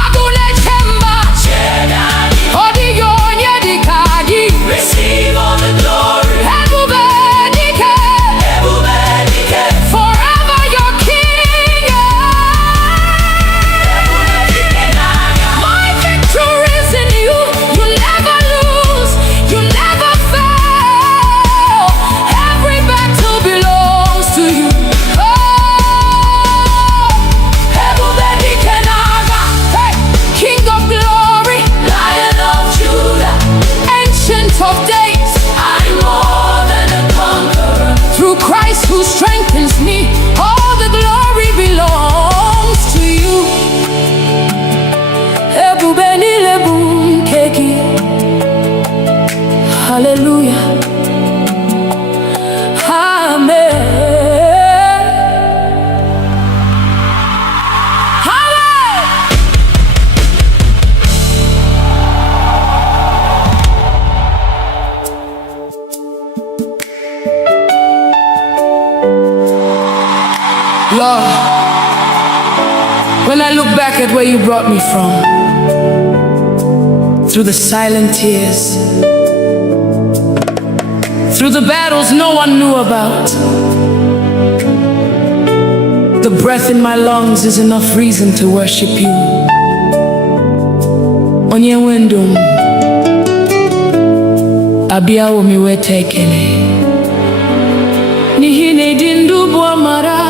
Agune Chemba, Odigyonyedi Kagi. Receive all the glory. Ebube Dike, Ebube Dike. Forever your king. Ebube Dike Naga. My victory is in you. You never lose. You never fail. Every battle belongs to you. Ebube Dike Naga. Hey, King of glory, Lion of Judah, Ancient of days. I'm more than a conqueror. Through Christ who strengthens me, all the glory belongs to you. Ebube Nilebu Keki. Hallelujah. Amen. Lord, when I look back at where you brought me from, through the silent tears, through the battles no one knew about, the breath in my lungs is enough reason to worship you. Onye wendum abia omi wete ekele n'ihi na ịdị ndụ bụ amara.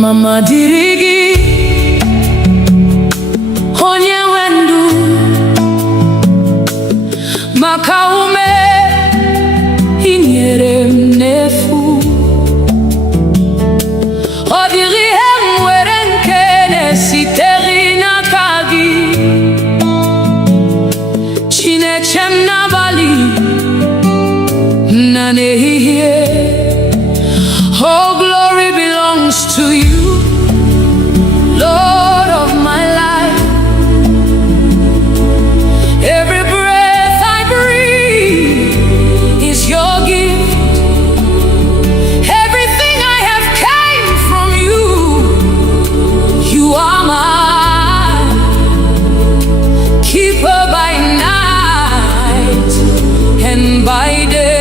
Mama dịrị gị onye nwe ndụ maka ume i nyere m n'efu. Ọ dịrị ihe m nwere nke na-esitere n'aka gị, Chineke m n'abalị na n'ehihie. Oh, glory belongs to you, Lord of my life. Every breath I breathe is your gift. Everything I have came from you. You are my keeper by night and by day.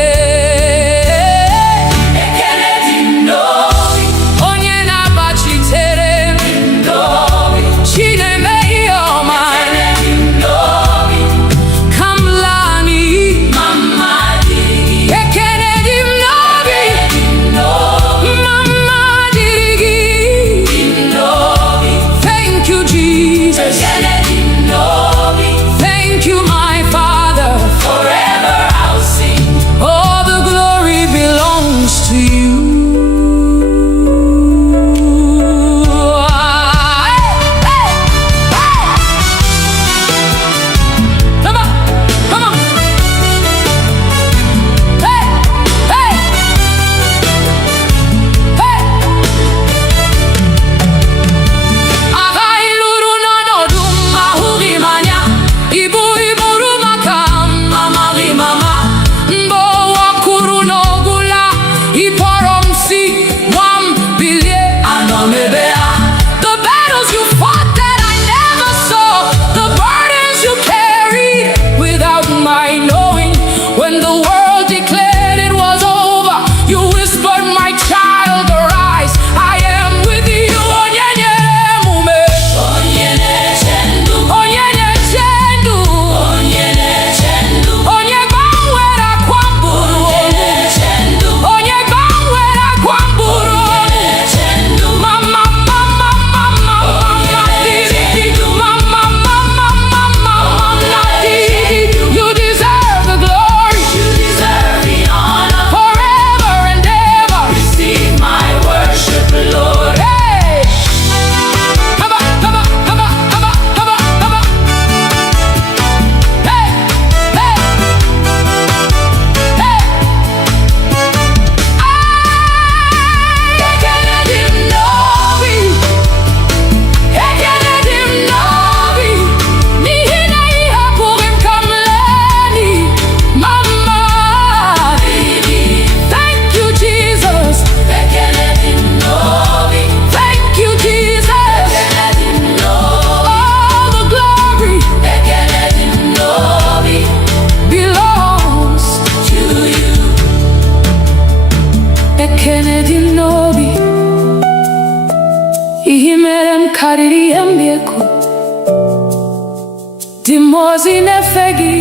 Dimozi nefegi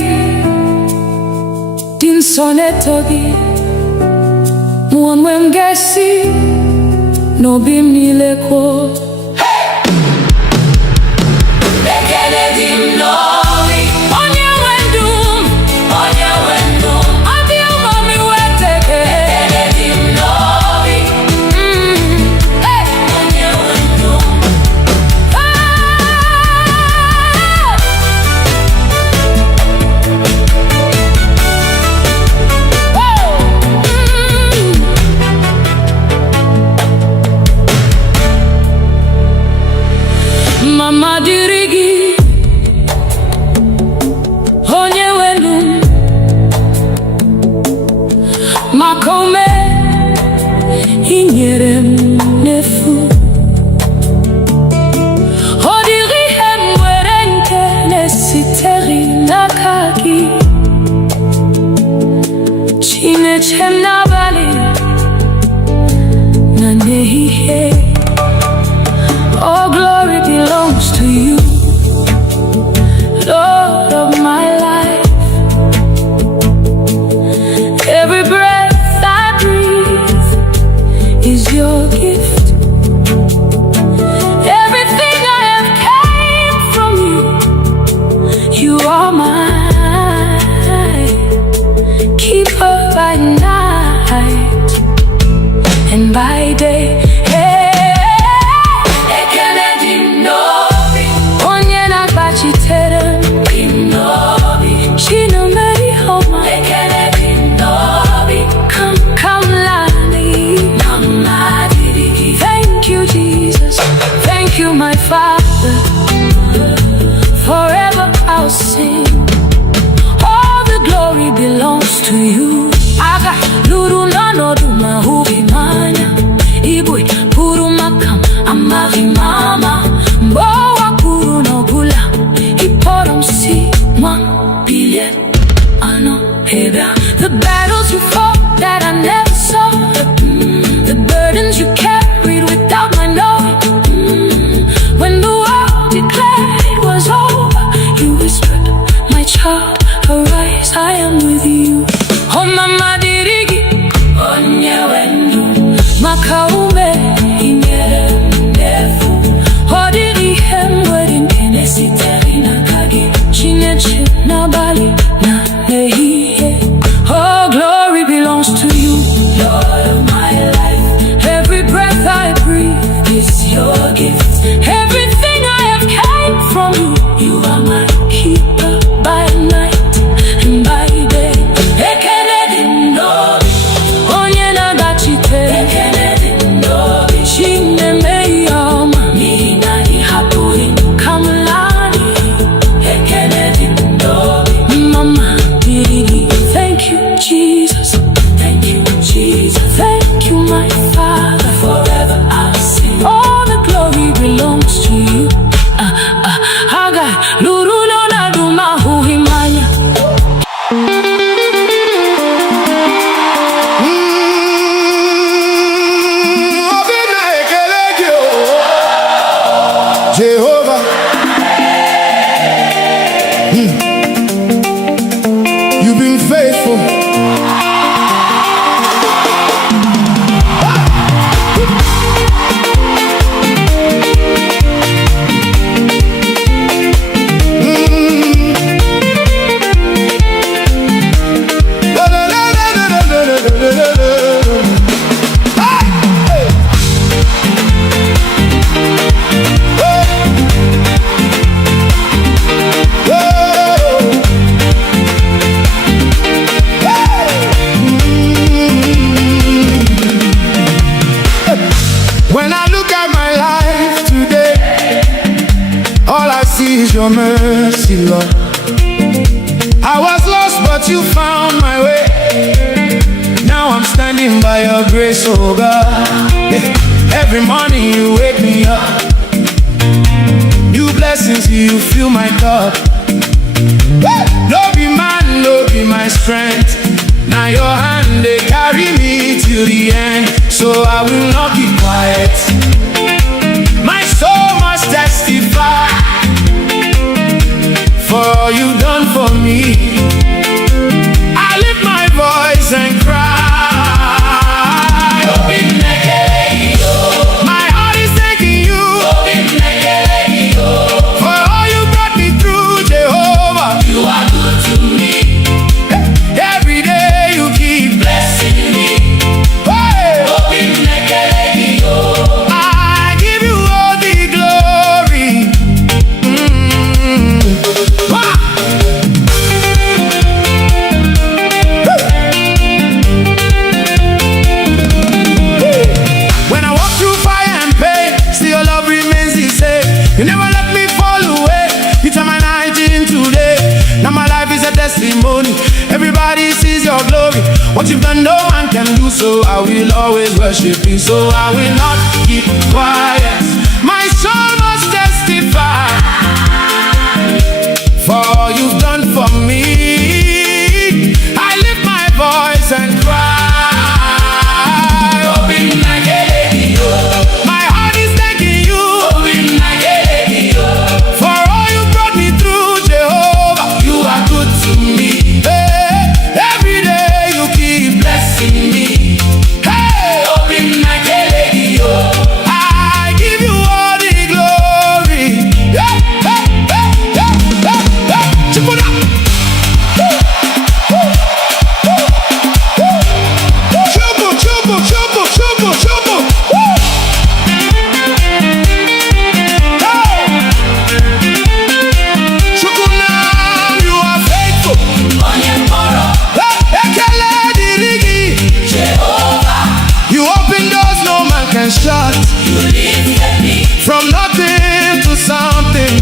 din sonetogi Mwanwe mgesi no bimni leko Bekele dim novi Onye wendum Adi umami weteke Bekele dim novi Onye wendum kome inyere m n'efu. Ọ dịghị ihe m nwere nke na-esitere n'aka gị. Chineche m n'abalị na n'ehihie. All glory belongs to you, Lord of my life. Every breath I breathe is your gift. Everything I have came from you. You are mine, keeper by night and by day. My Father, forever I'll sing. All the glory belongs to you. Aga luru nano duma hubi manya. Ibui puru makam amavi mama. Mboa puru no gula. Iporum si man billion ano heba. The battles you fought that I never saw. The burdens you carried without my knowing. When the world declared it was over, you whispered, my child, arise, I am with you. Oh mama dirigi, onye wendu, makaume inyere mnefu. Hodiri hemweri nkenesi terina kagi, chineche na bali na nehiye. Oh glory belongs to you, Lord of my life. Every breath I breathe is your gift. Everything I have came from you. You are my keeper by night and by day. Ekenedi ndobi, onye nagachite. Ekenedi ndobi, chine meyoma. Nina ihapuri kamlani. Ekenedi ndobi, mama didi. Thank you, Jesus. Thank you, Jesus. Thank you, my Father. Forever I'll sing. All the glory belongs to you. Haga luru no na duma huhimanya. Obina ekeleke o Jehovah. You've been faithful. When I look at my life today, all I see is your mercy, Lord. I was lost, but you found my way. Now I'm standing by your grace, oh God. Every morning you wake me up. New blessings, you fill my cup. No be man, no be my strength. Now your hand, they carry me till the end. So I will not keep quiet. My soul must testify for all you've done for me. I lift my voice and cry. My heart is thanking you for all you brought me through, Jehovah. You are good to me. Every day you keep Blessing me. I give you all the glory. What you've done, no man can do, so I will always worship you. So I will not keep quiet. My soul must testify for all you've done for me. I lift my voice and cry. My heart is thanking you for all you brought me through, Jehovah. You are good to me. Hey, every day you keep blessing me. Hey, I give you all the glory. Hey, hey, hey, hey, hey, hey. Chip it up. Chubu, chubu, chubu, chubu, chubu. Chukunam, you are faithful. Ekele dirigi. You open doors no man can shut. From nothing to something.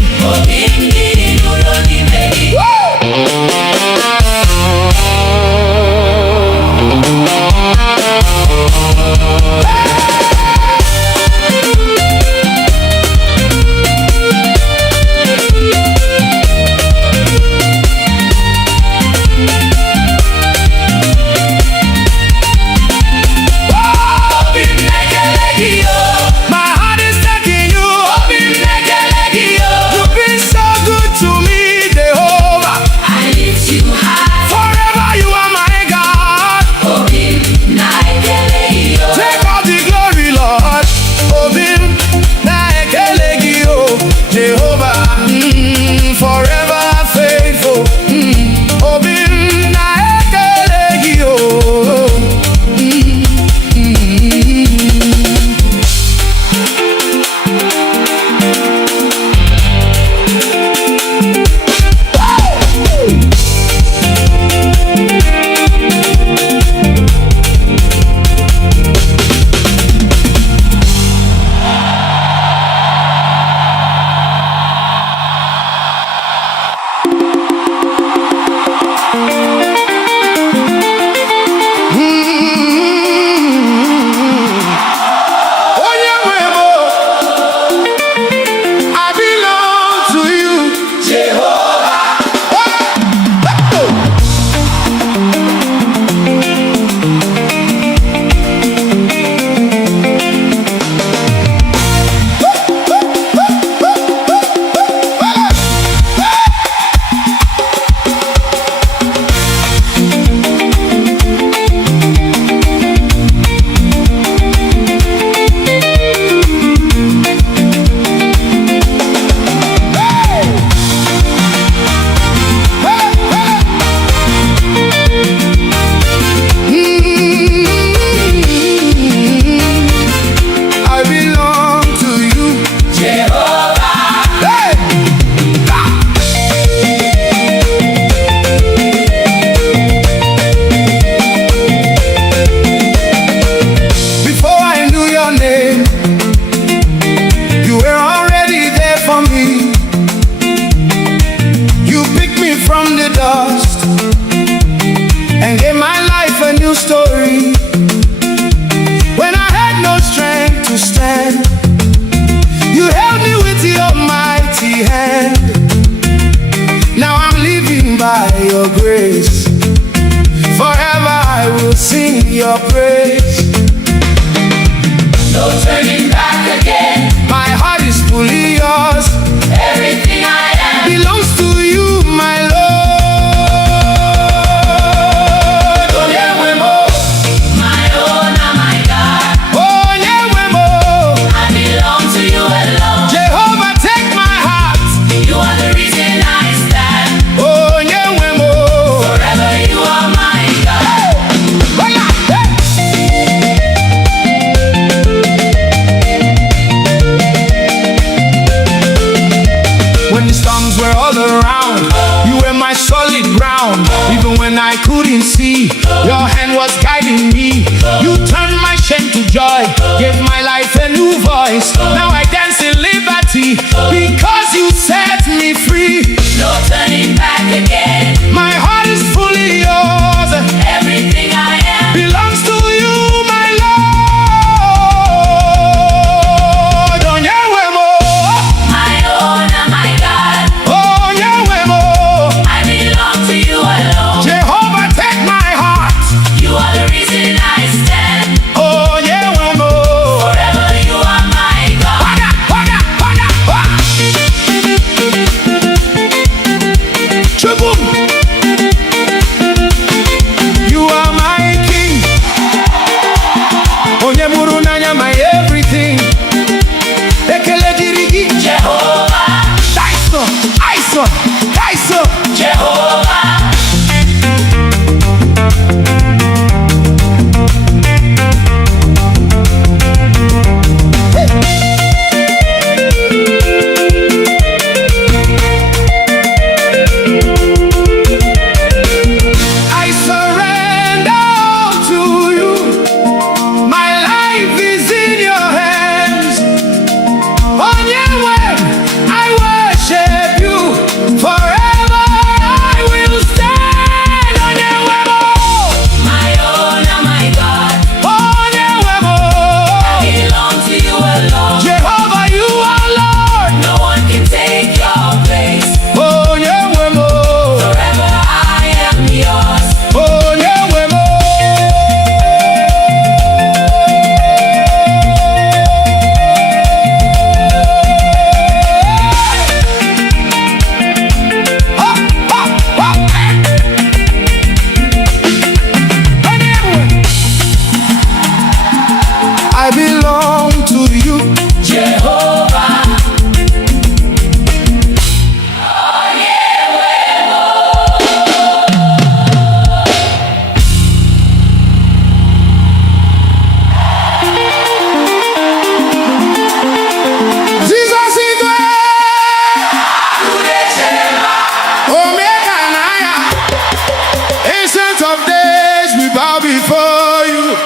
My heart is thanking you. You've been so good to me, Jehovah. Forever you are my God. Take all the glory, Lord. Obim na ekelegio, Jehovah. Forever faithful. Obim na ekelegio. I belong to you, Jehovah. I belong to you, Jehovah. Hey! Before I knew your name, you were already there for me. You picked me from the dust and gave my life a new story. When I had no strength to stand, you held me with your mighty hand. Now I'm living by your grace. Forever I will sing your praise. No turning back again. My heart is fully yours. Everything I am Belongs to you, my Lord. my own and my God. Oh, yeah, I belong to you alone. Jehovah, take my heart. You are the reason I stand. Oh, yeah, Forever you are my God. Hey! I belong to you, Jehovah. before you.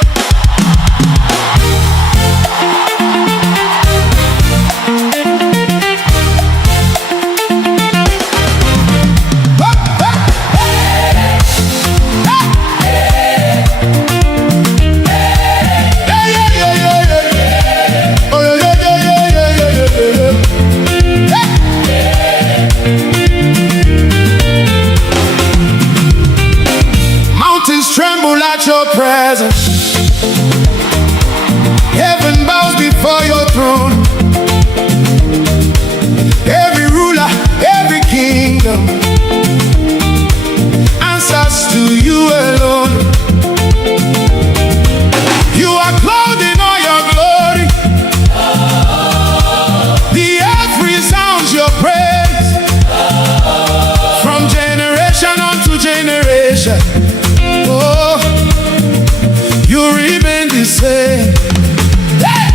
Tremble at your presence. Heaven bows before your throne. Every ruler, every kingdom answers to you alone. You are clothed in all your glory. The earth resounds your praise from generation unto generation. You remain the same. Hey!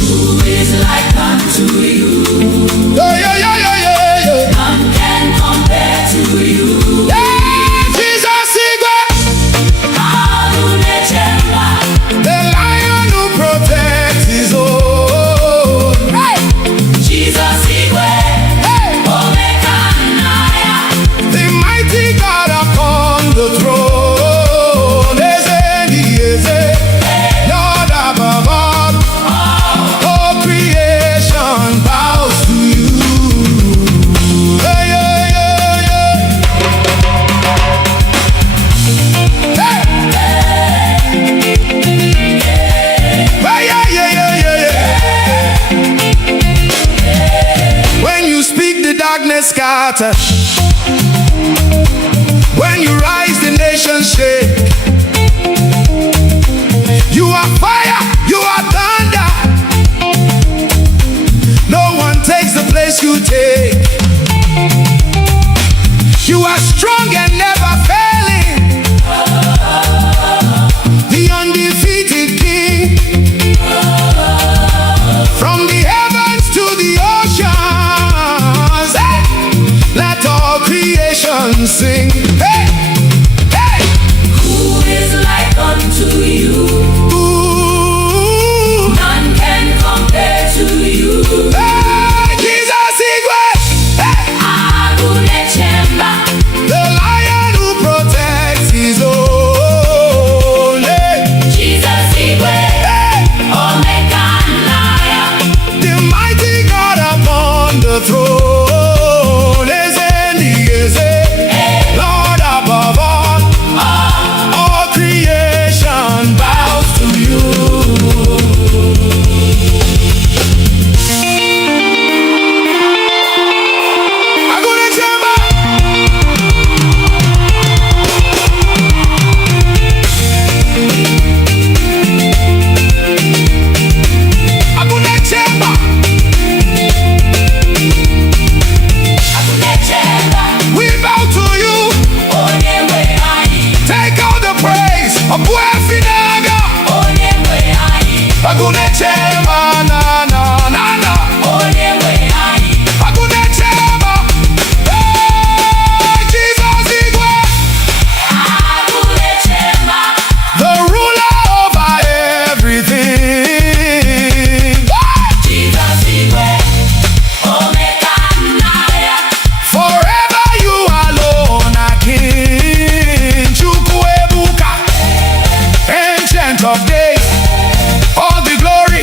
Who is like unto you? Yeah, yeah, yeah, yeah, yeah, yeah. None can compare to you. Yeah, Jesus Igwe. The lion who protects his own. Hey! Jesus Igwe. Hey! The mighty God upon the throne. Scatter. When you rise, the nations shake. You are fire, you are thunder. No one takes the place you take. You are strong and never failing. The undefeated King. From the heavens to the oceans, let all creation sing. Hey! Hey! Who is like unto you? Ooh. None can compare to you. Hey, Jesus Igwe. Hey! The lion who protects his own. Hey! Jesus Igwe. Hey! The mighty God upon the throne. Lord above all creation bows to you. We bow to you. Take all the praise. Na na na na. Hey, Jesus Igwe. The ruler over everything. Forever you alone are King. Chukwu Ebuka, Ancient of Days. All the glory,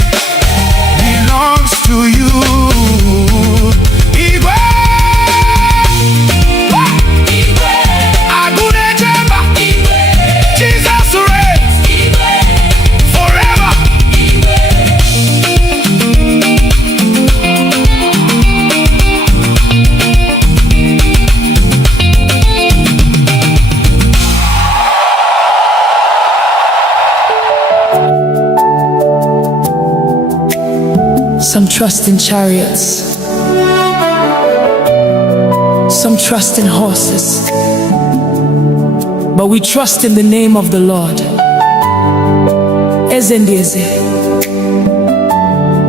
Some trust in chariots, some trust in horses, but we trust in the name of the Lord. Eze ndị eze,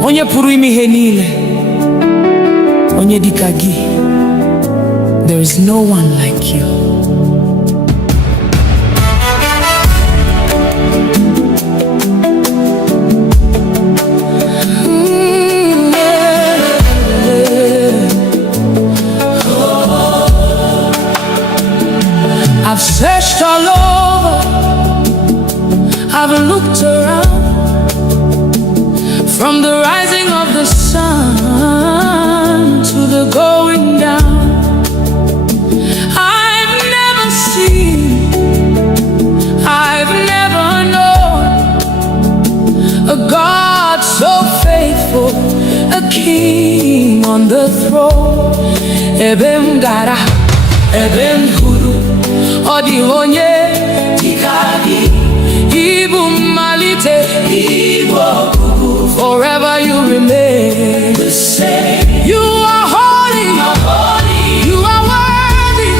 onye pụrụ ime ihe niile, onye dịka gị. There is no one like you. I've searched all over, I've looked around, from the rising of the sun to the going down. I've never seen, I've never known a God so faithful, a king on the throne. Ebem gara, ebem huru, odi onye dikagi, ibu malite, ibu okugu. Forever you remain the same. You are holy, you are worthy.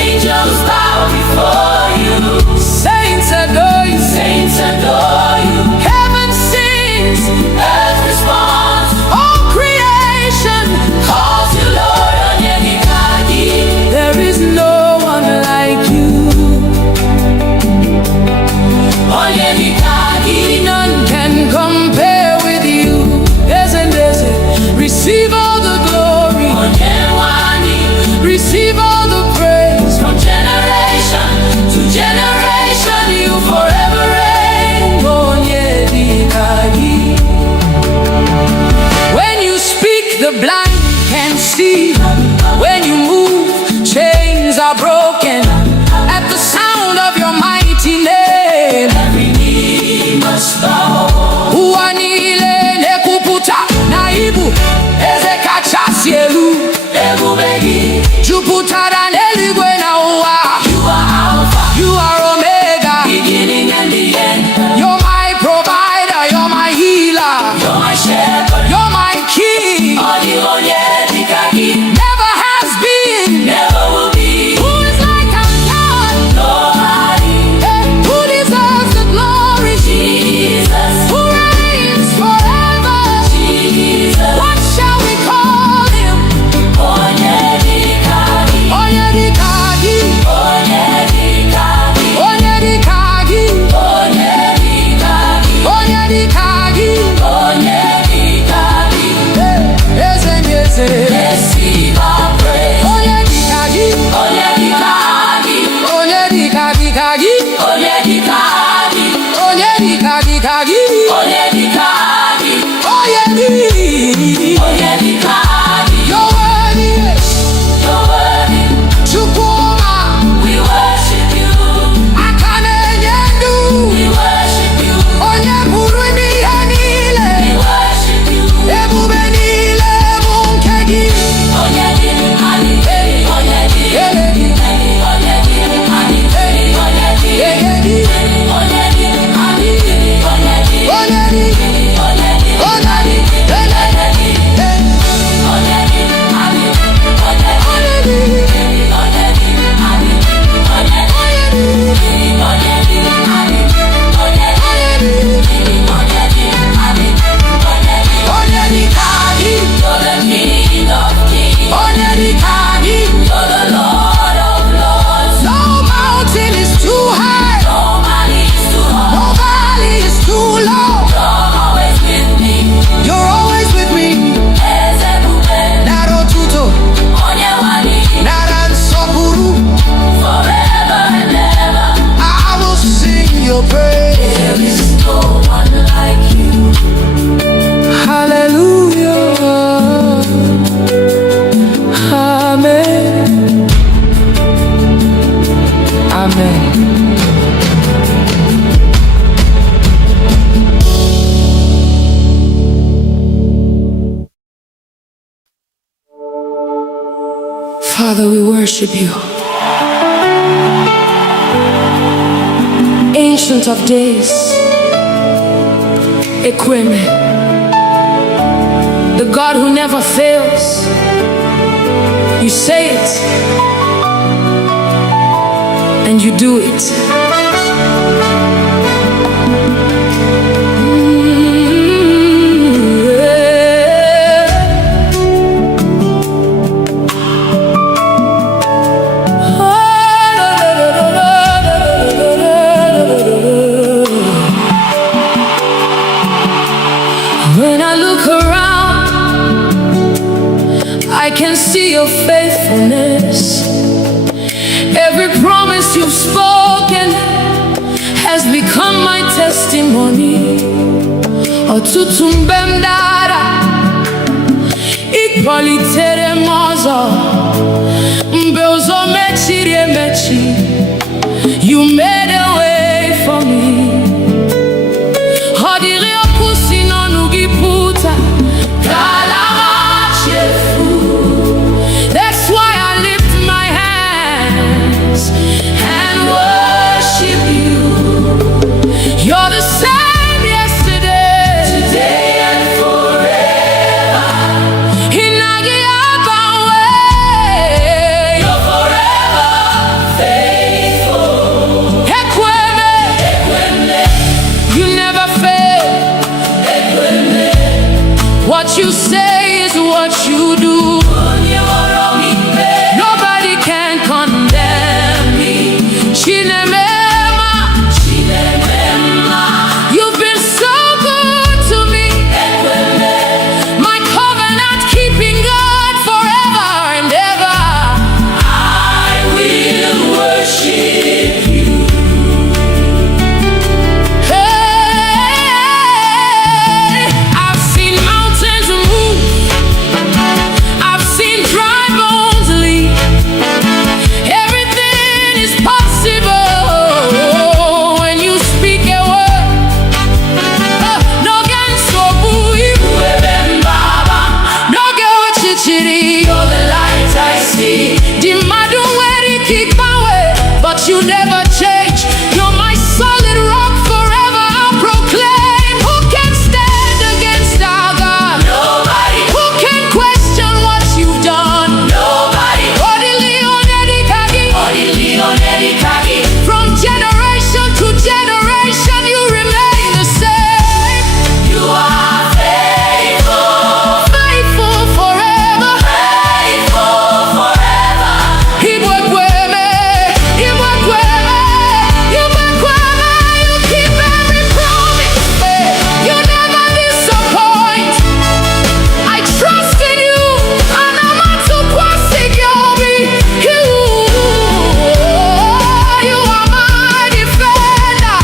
Angels bow before you. Saints adore you, saints adore you. Heaven sings, earth responds. All creation calls you Lord. Onye dikagi, there is no one like you. Onye dikagi, none can compare with you. Receive all the glory, receive all the praise. From generation to generation, you forever reign. When you speak, the blind can see. When you move, chains are broken. At the sound of your mighty name, every knee must bow. Juputara neligwe na uwa. You are Alpha, you are Omega, beginning and the end. You're my provider, you're my healer, you're my shepherd, you're my king. Never has been, never will be. Who is like our God? Nobody. Who deserves the glory? Jesus. Who reigns forever? Jesus. What shall we call him? Receive our praise. Onye dikagi, onye dikagi, onye dikagi, onye dikagi, onye dikagi, onye dikagi, onye dikagi. You're worthy, you're worthy. Chukuma, we worship you. Akane yendu, we worship you. Onye burumi yanile, we worship you. Ebubeni. Father, we worship you. Ancient of days, Equime, the God who never fails. You say it, and you do it. When I look around, I can see your faithfulness. Every promise you've spoken has become my testimony. Ọtụtụ mgbe m dara, ị kpọlitere m ọzọ. Mgbe ụzọ mechiri emechi, you made a way for me. Ọ dịrị okwu si n'ọnụ gị pụta, ka ala machefu. That's why I lift my hands and worship you. You're the same yesterday, today and forever. Inagi abawe, you're forever faithful. Ekweme, you never fail. What you say is what you do. Nobody can condemn me. You've been so good to me. My covenant keeping God forever and ever. I will worship you. Hey, I've seen mountains move. I've seen dry bones leave. Everything is possible when you speak a word. No gan so bui, no go chichiri. You're the light I see. The madu where keep my way, but you never change. You're my solid rock forever. I'll proclaim. Who can stand against our God? Nobody. Who can question what you've done? Nobody. From generation to generation, you remain the same. You are faithful, faithful forever, faithful forever. Ibwekweme, Ibwekweme, Ibwekweme. You keep every promise. You never disappoint. I trust in you, and I'm not too You are my defender.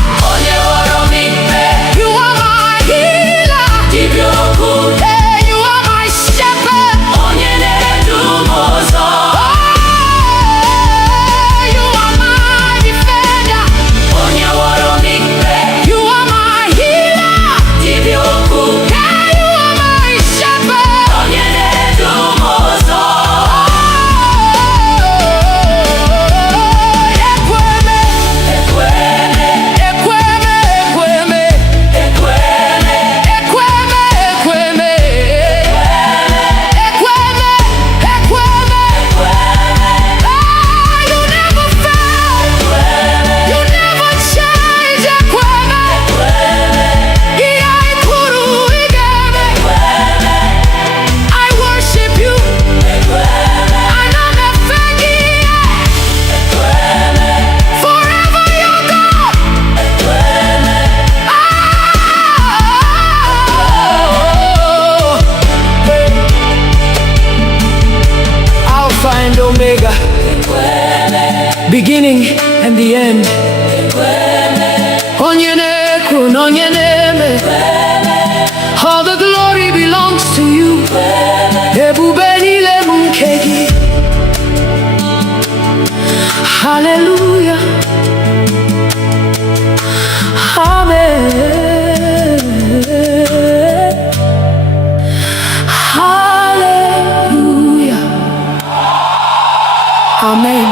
You are my healer. Hey, you are my shepherd. You are my defender. You are my healer. Hey, you are my shepherd. You never fail. You never change. I worship you. And I'm a forever you're God. Alpha and Omega, beginning and the end. Onyenekwu, Onyeneme. All the glory belongs to you. Ebube niile bụ nke gị. Hallelujah. Amen. Hallelujah. Amen.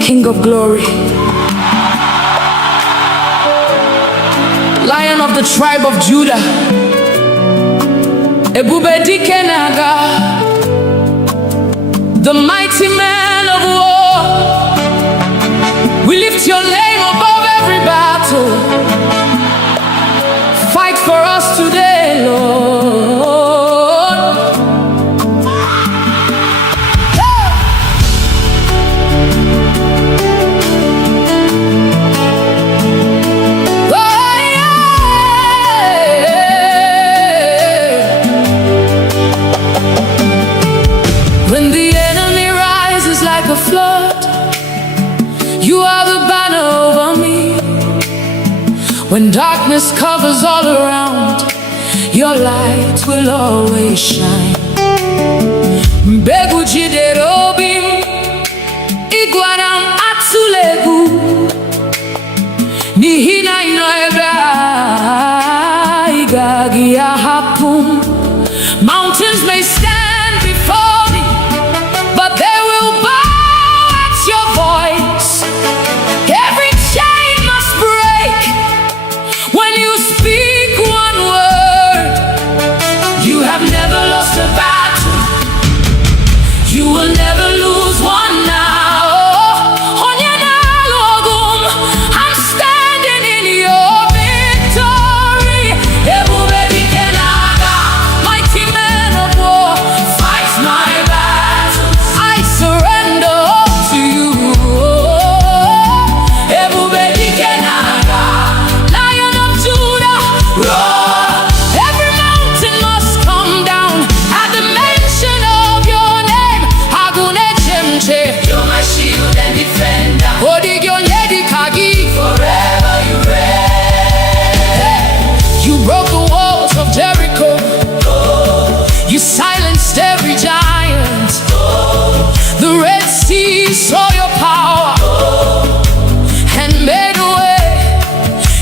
King of glory, of the tribe of Judah, Ebube Dike Naga, the mighty man of war. We lift your name above every battle. Fight for us today, Lord. When the enemy rises like a flood, you are the banner over me. When darkness covers all around, your light will always shine. Mbegu jiderobim, iguanam atulegu, nihina inoeba, igagi ahapum. Mountains may stand before me, but they will bow at your voice. Every chain must break when you speak one word. You have never lost a battle. You will never lose one now. I'm standing in your victory. Ebube Dike Naga, mighty man of war, fight my battles. I surrender all to you. Ebube Dike Naga, Lion of Judah, roar. Every mountain must come down at the mention of your name. Agune Chemche, you're my shield and defender. Odigyo Nyedi Kagi, forever you reign. You broke the walls of Jericho. You silenced every giant. The Red Sea saw your power and made a way.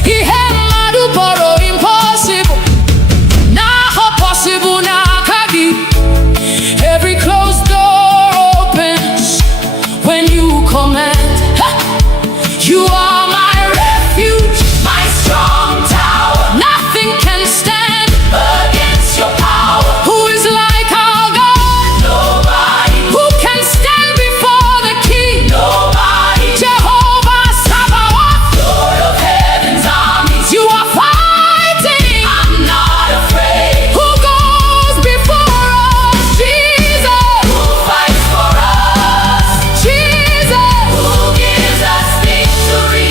Ihemadu boro impossible. Now possible now Kagi. Every closed door opens when you command. Ha! You are my refuge, my strong tower. Nothing can stand against your power. Who is like our God? Nobody. Who can stand before the King? Nobody. Jehovah Sabaoth, Lord of heaven's armies. You are fighting. I'm not afraid. Who goes before us? Jesus. Who fights for us? Jesus. Who gives us victory?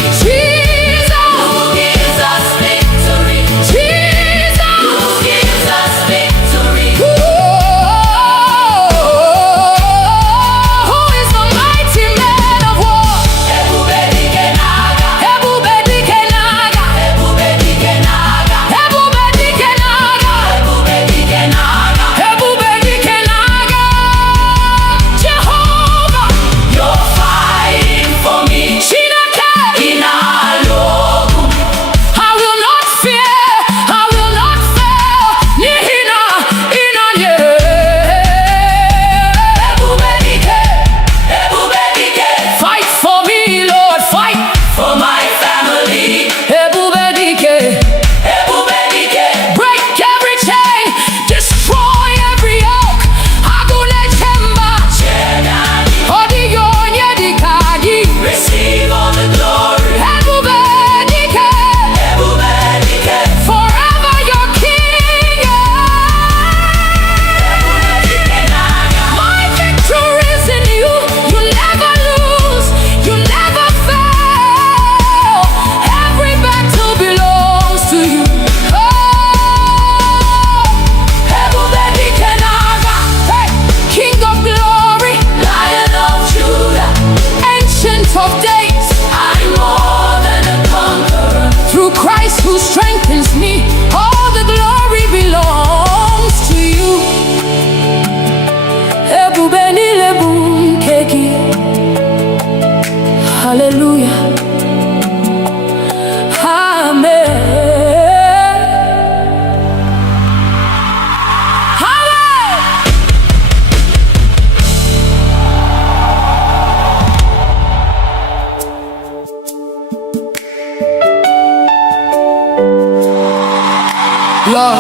Lord,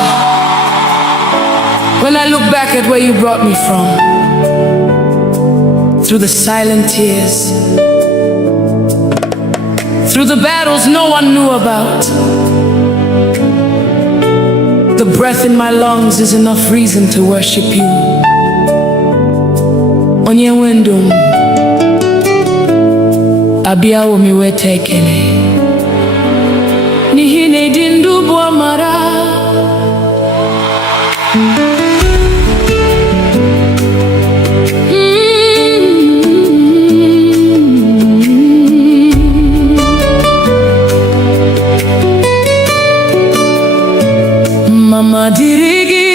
when I look back at where you brought me from, through the silent tears, through the battles no one knew about, the breath in my lungs is enough reason to worship you. Onye wendum abia omi wetekele nihi ne dindu bo mara. Mama dirigi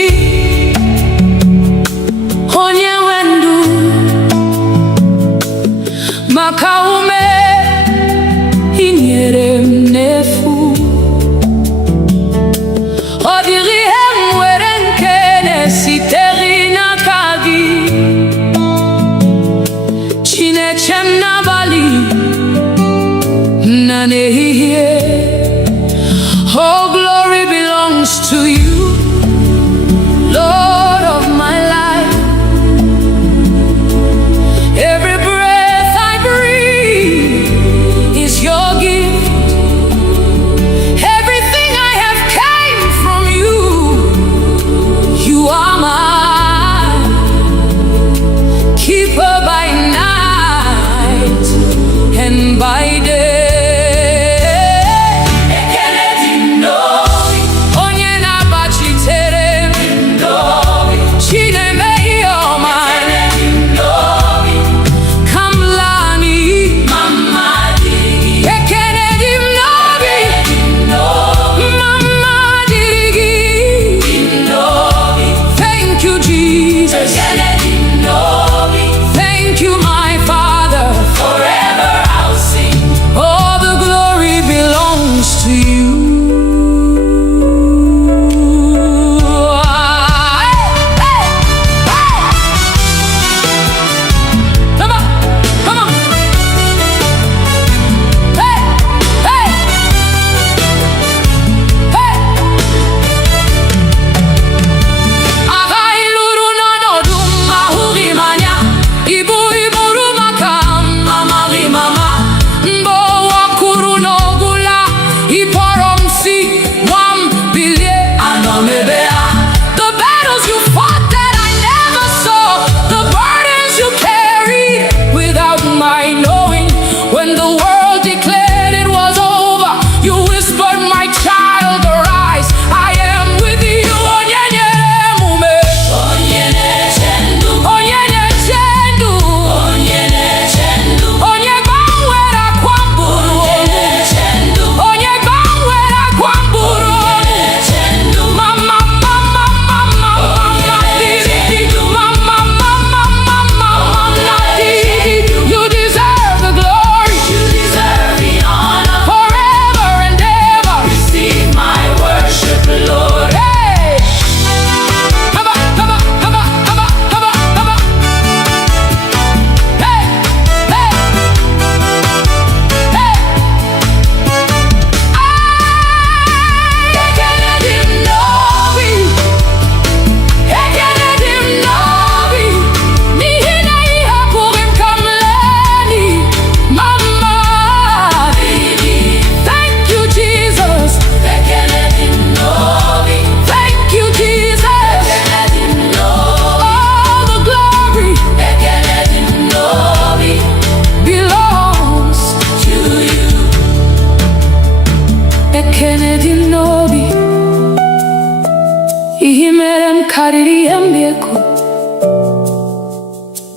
onye wendu maka ume inyere m n'efu. Ọ dịghị ihe m nwere nke na-esitere n'aka gị, Chineke m n'abalị na n'ehihie. Oh, glory belongs to you, Lord of my life. Every breath I breathe is your gift. Everything I have came from you. You are my keeper by night and by day.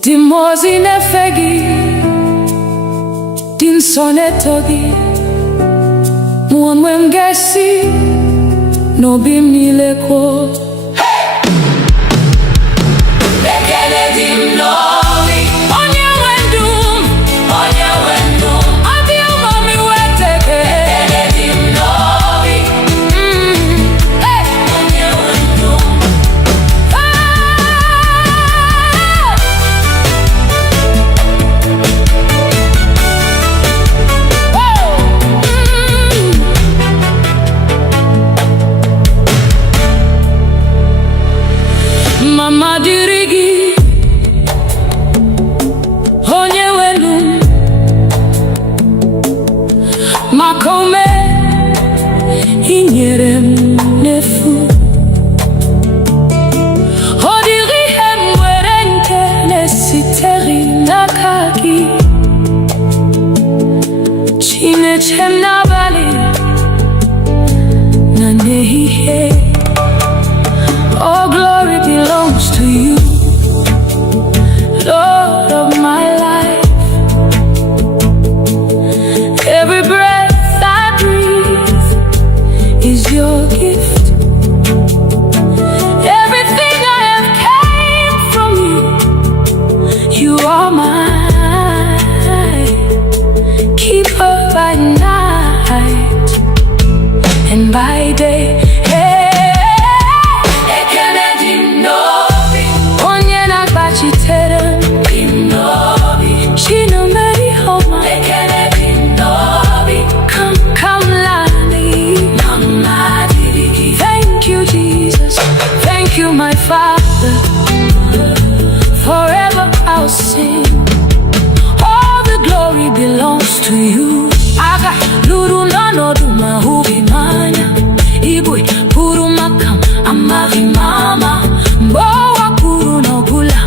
Dimozi nefegi din sonetogi Mwanwe mgesi no bimnileko Bekele dimnovi Onye wendum Abi umami weteke Bekele dimnovi Onye wendum Chinechem n'abalị na n'ehihie. All glory belongs to you, Lord of my life. Every breath I breathe is your gift. Everything I have came from you. You are mine, keeper by night and by day. My Father, forever I'll sing. All the glory belongs to you. Aga luru nano duma hubi manya. Ibui puru makam amavi mama. Mboa puru no gula.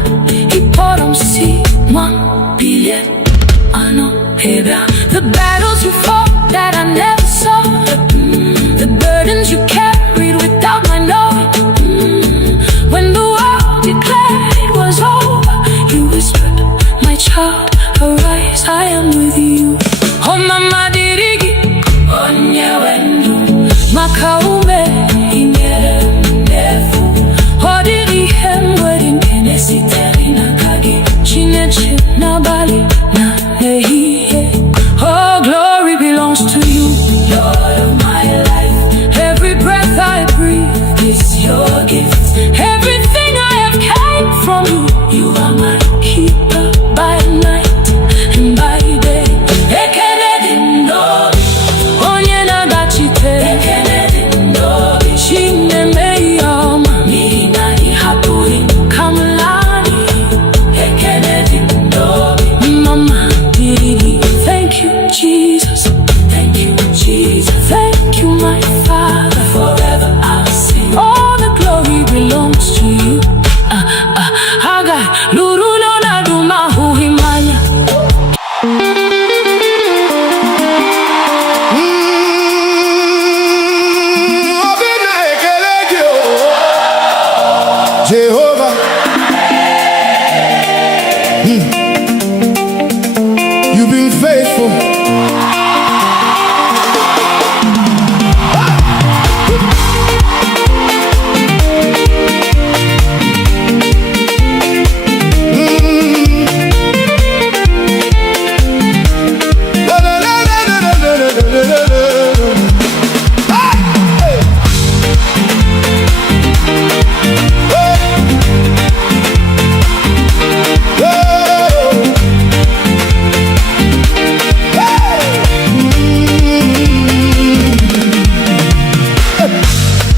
Iporom si mwan billion ano heba. The battles you fought that I never saw. The burdens you carried without my knowing. When the world declared it was over, you whispered, my child, arise, I am with you. Oh mama dirigi, onye wendu, makaume ingere ndefu. Hodiri hemweri mkenesi terina kagi, chineche nabali na nehiye. Oh, glory belongs to you, Lord of my life. Every breath I breathe is your gift. Everything I have came from you. You are my keeper by night and by day. Ekenedi ndobi, onye nagachite. Ekenedi ndobi, chinemeyoma. Nina ihapuri kamlani. Ekenedi ndobi, mama didi. Thank you, Jesus. Thank you, Jesus. Thank you, my Father. Forever I'll sing. All the glory belongs to you. Haga luru no na duma huhimanya. Obina ekelege o Jehovah. You've been faithful.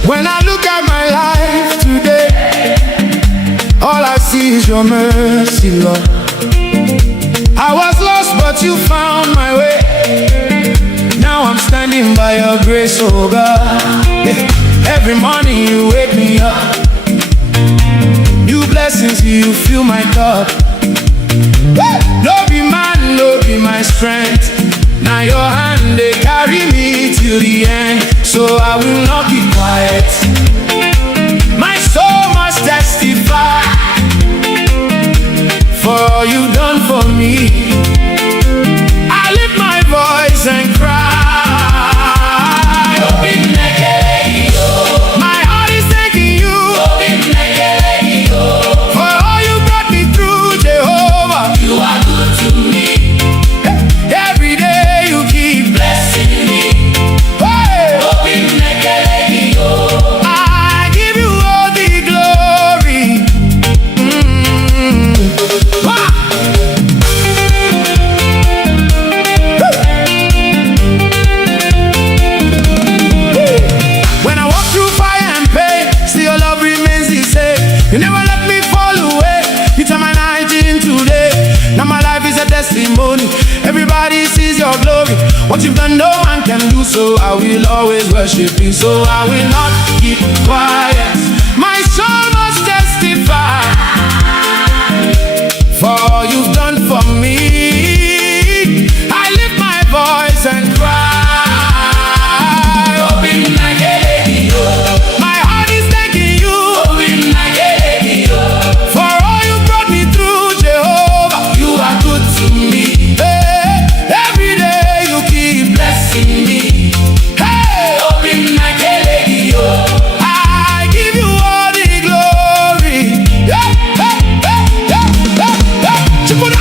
When I look at my life today, all I see is your mercy, Lord. I was lost, but you found my way. Now I'm standing by your grace, oh God. Every morning you wake me up. New blessings, you fill my cup. No be man, no be my strength. Now your hand, they carry me till the end. So I will not be quiet. My soul must testify for all you've done for me. I lift my voice and cry. My heart is thanking you for all you brought me through, Jehovah. You are good to me. Every day you keep Blessing me. Hey! Oh. I give you all the glory. Ah! When I walk through fire and pain, still your love remains the same. You never let me fall away. You turn my night into day. Now my life is a testimony. Everybody sees your glory. What you've done, no man can do. So I will always worship you. So I will not keep quiet. My soul must testify for all you've done for me. I lift my voice and cry. to me. Hey, every day you keep Blessing me. Hey, Open my kelegio. I give you all the glory. Yeah, hey, hey, yeah, hey, hey. Chipuna.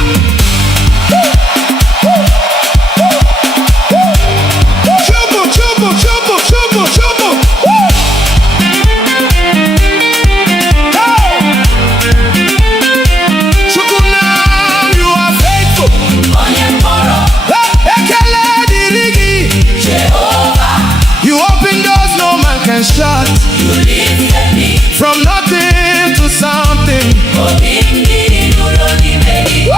Chubu, chubu, chubu, chubu, chubu. Woo. Hey. Chukuna, you are faithful. Onyemoro. Hey, ekele dirigi. Jehovah, You open doors no man can shut. you lifted me. From nothing to something. Obindi nuroni megi.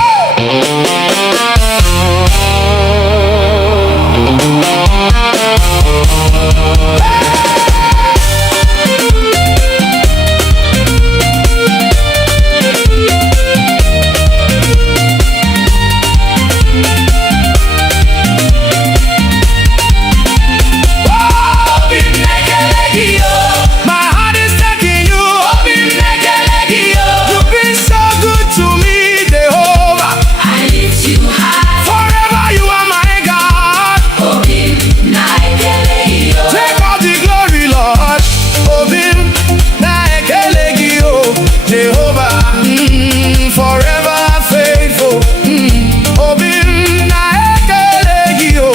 Open my kelegio. My heart is thanking you. Open my kelegio. You've been so good to me, Jehovah. I lift you high. Forever you are my God. Open my kelegio. Take all the glory, Lord. Obim na ekelegio, Jehovah. Forever faithful. Obim na ekelegio.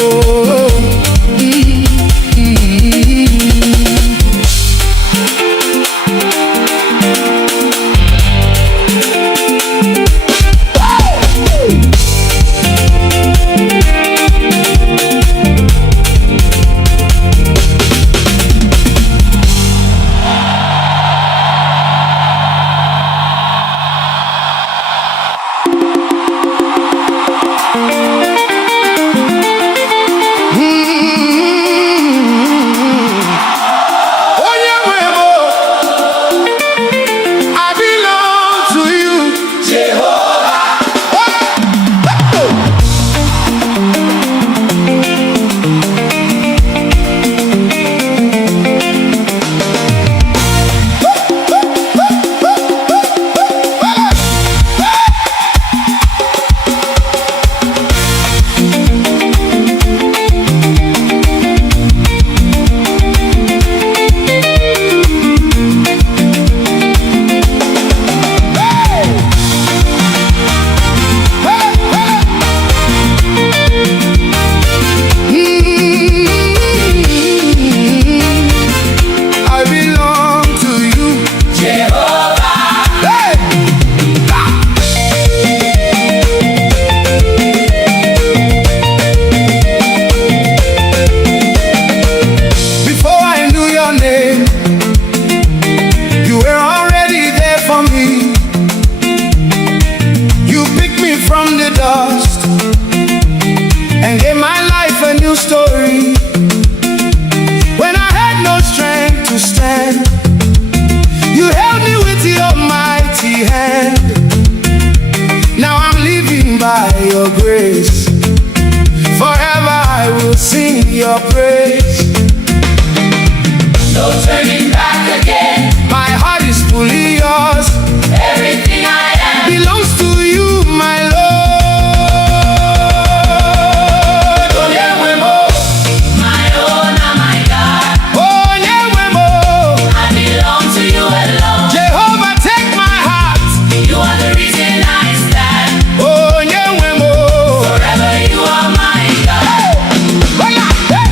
Onyemwebo, I belong to you. Jehovah, I belong to you. Jehovah, Hey! Before I knew your name, you were already there for me. You picked me from the dust and gave my life a new story. When I had no strength to stand, you held me with your mighty hand. Now I'm living by your grace. Forever I will sing your praise. no turning back again. My heart is fully yours. Everything I am Belongs to you, my Lord. Onyemwebo, my own and my God. Onyemwebo. I belong to you alone. Jehovah, take my heart. You are the reason I stand. Onyemwebo. Forever you are my God. Hola, hey.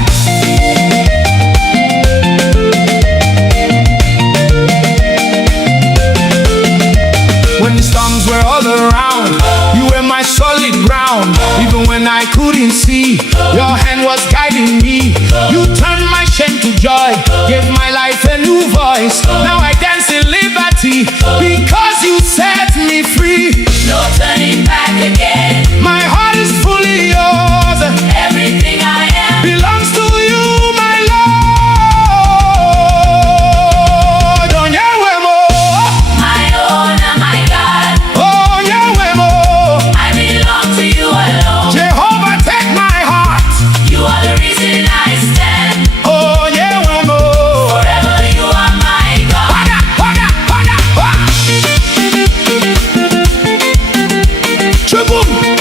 When the storms were all around, you were my solid ground. Even when I couldn't see, your hand was guiding me. You turned my shame to joy, gave my life a new voice. Now I dance in liberty because you set me free. No turning back again. My heart is fully yours. Everything I am Belongs to you, my Lord. Onyemwebo, my own and my God. Onyemwebo. I belong to you alone. Jehovah, take my heart. You are the reason I stand. Onyemwebo. Forever you are my God. Hoga, hoga, hoga, hoga. Chubu.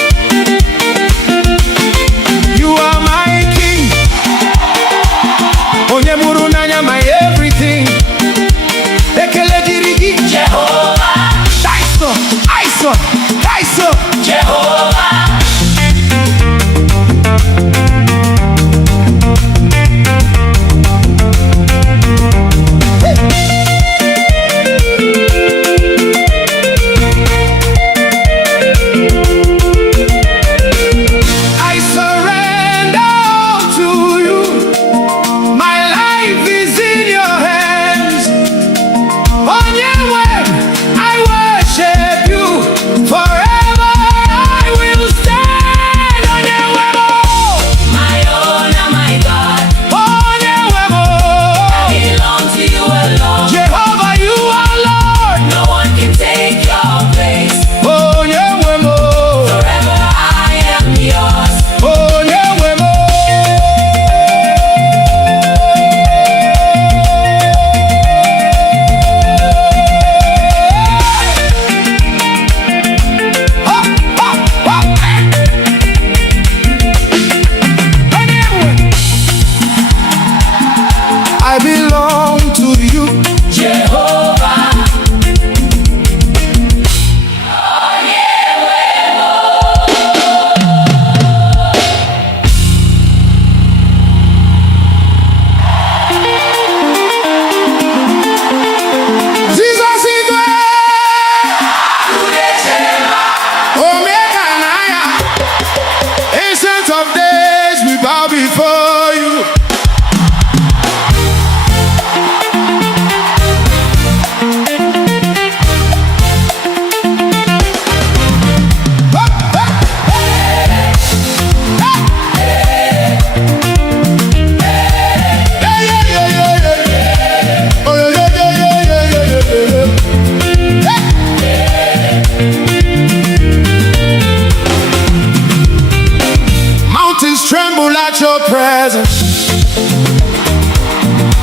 at your presence.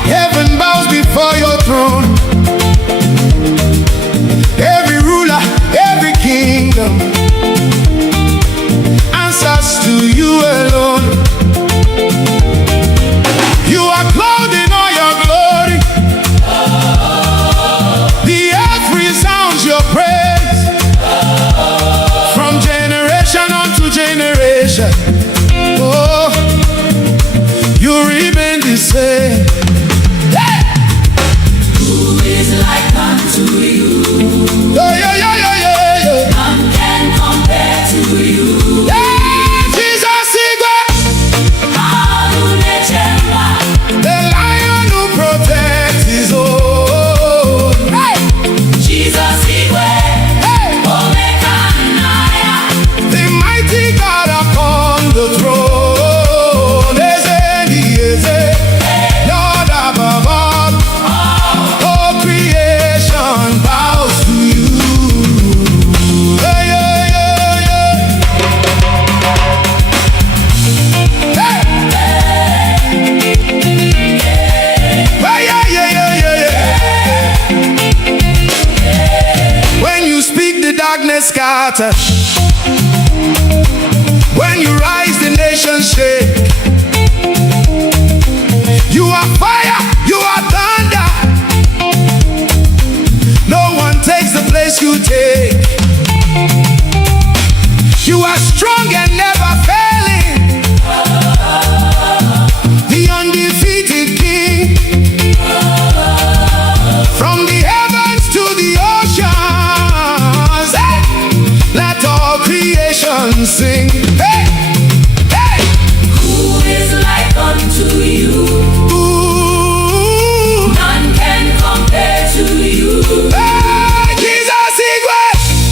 Heaven bows before your throne. Every ruler, every kingdom answers to you alone. You are clothed in all your glory. The earth resounds your praise. From generation unto generation, oh, you remain the same. Who is like unto you? Yeah, yeah, yeah, yeah, yeah, yeah. None can compare to you. Yeah, Jesus Igwe, Agunechemba, the lion who protects his own. Hey, Jesus Igwe, hey, Omekanaya, the mighty God upon the throne. Lord above all, all creation bows to you. Hey, yeah, yeah, yeah. Hey, yeah, yeah, yeah, yeah. When you speak, the darkness scatters. When you rise, the nations shake. You are fire, you are thunder. No one takes the place you take. You are strong and never failing, the undefeated King. From the heavens to the oceans, hey, let all creation sing. Hey, hey. who is like unto you? Ooh. None can compare to you. Hey, Jesus Igwe,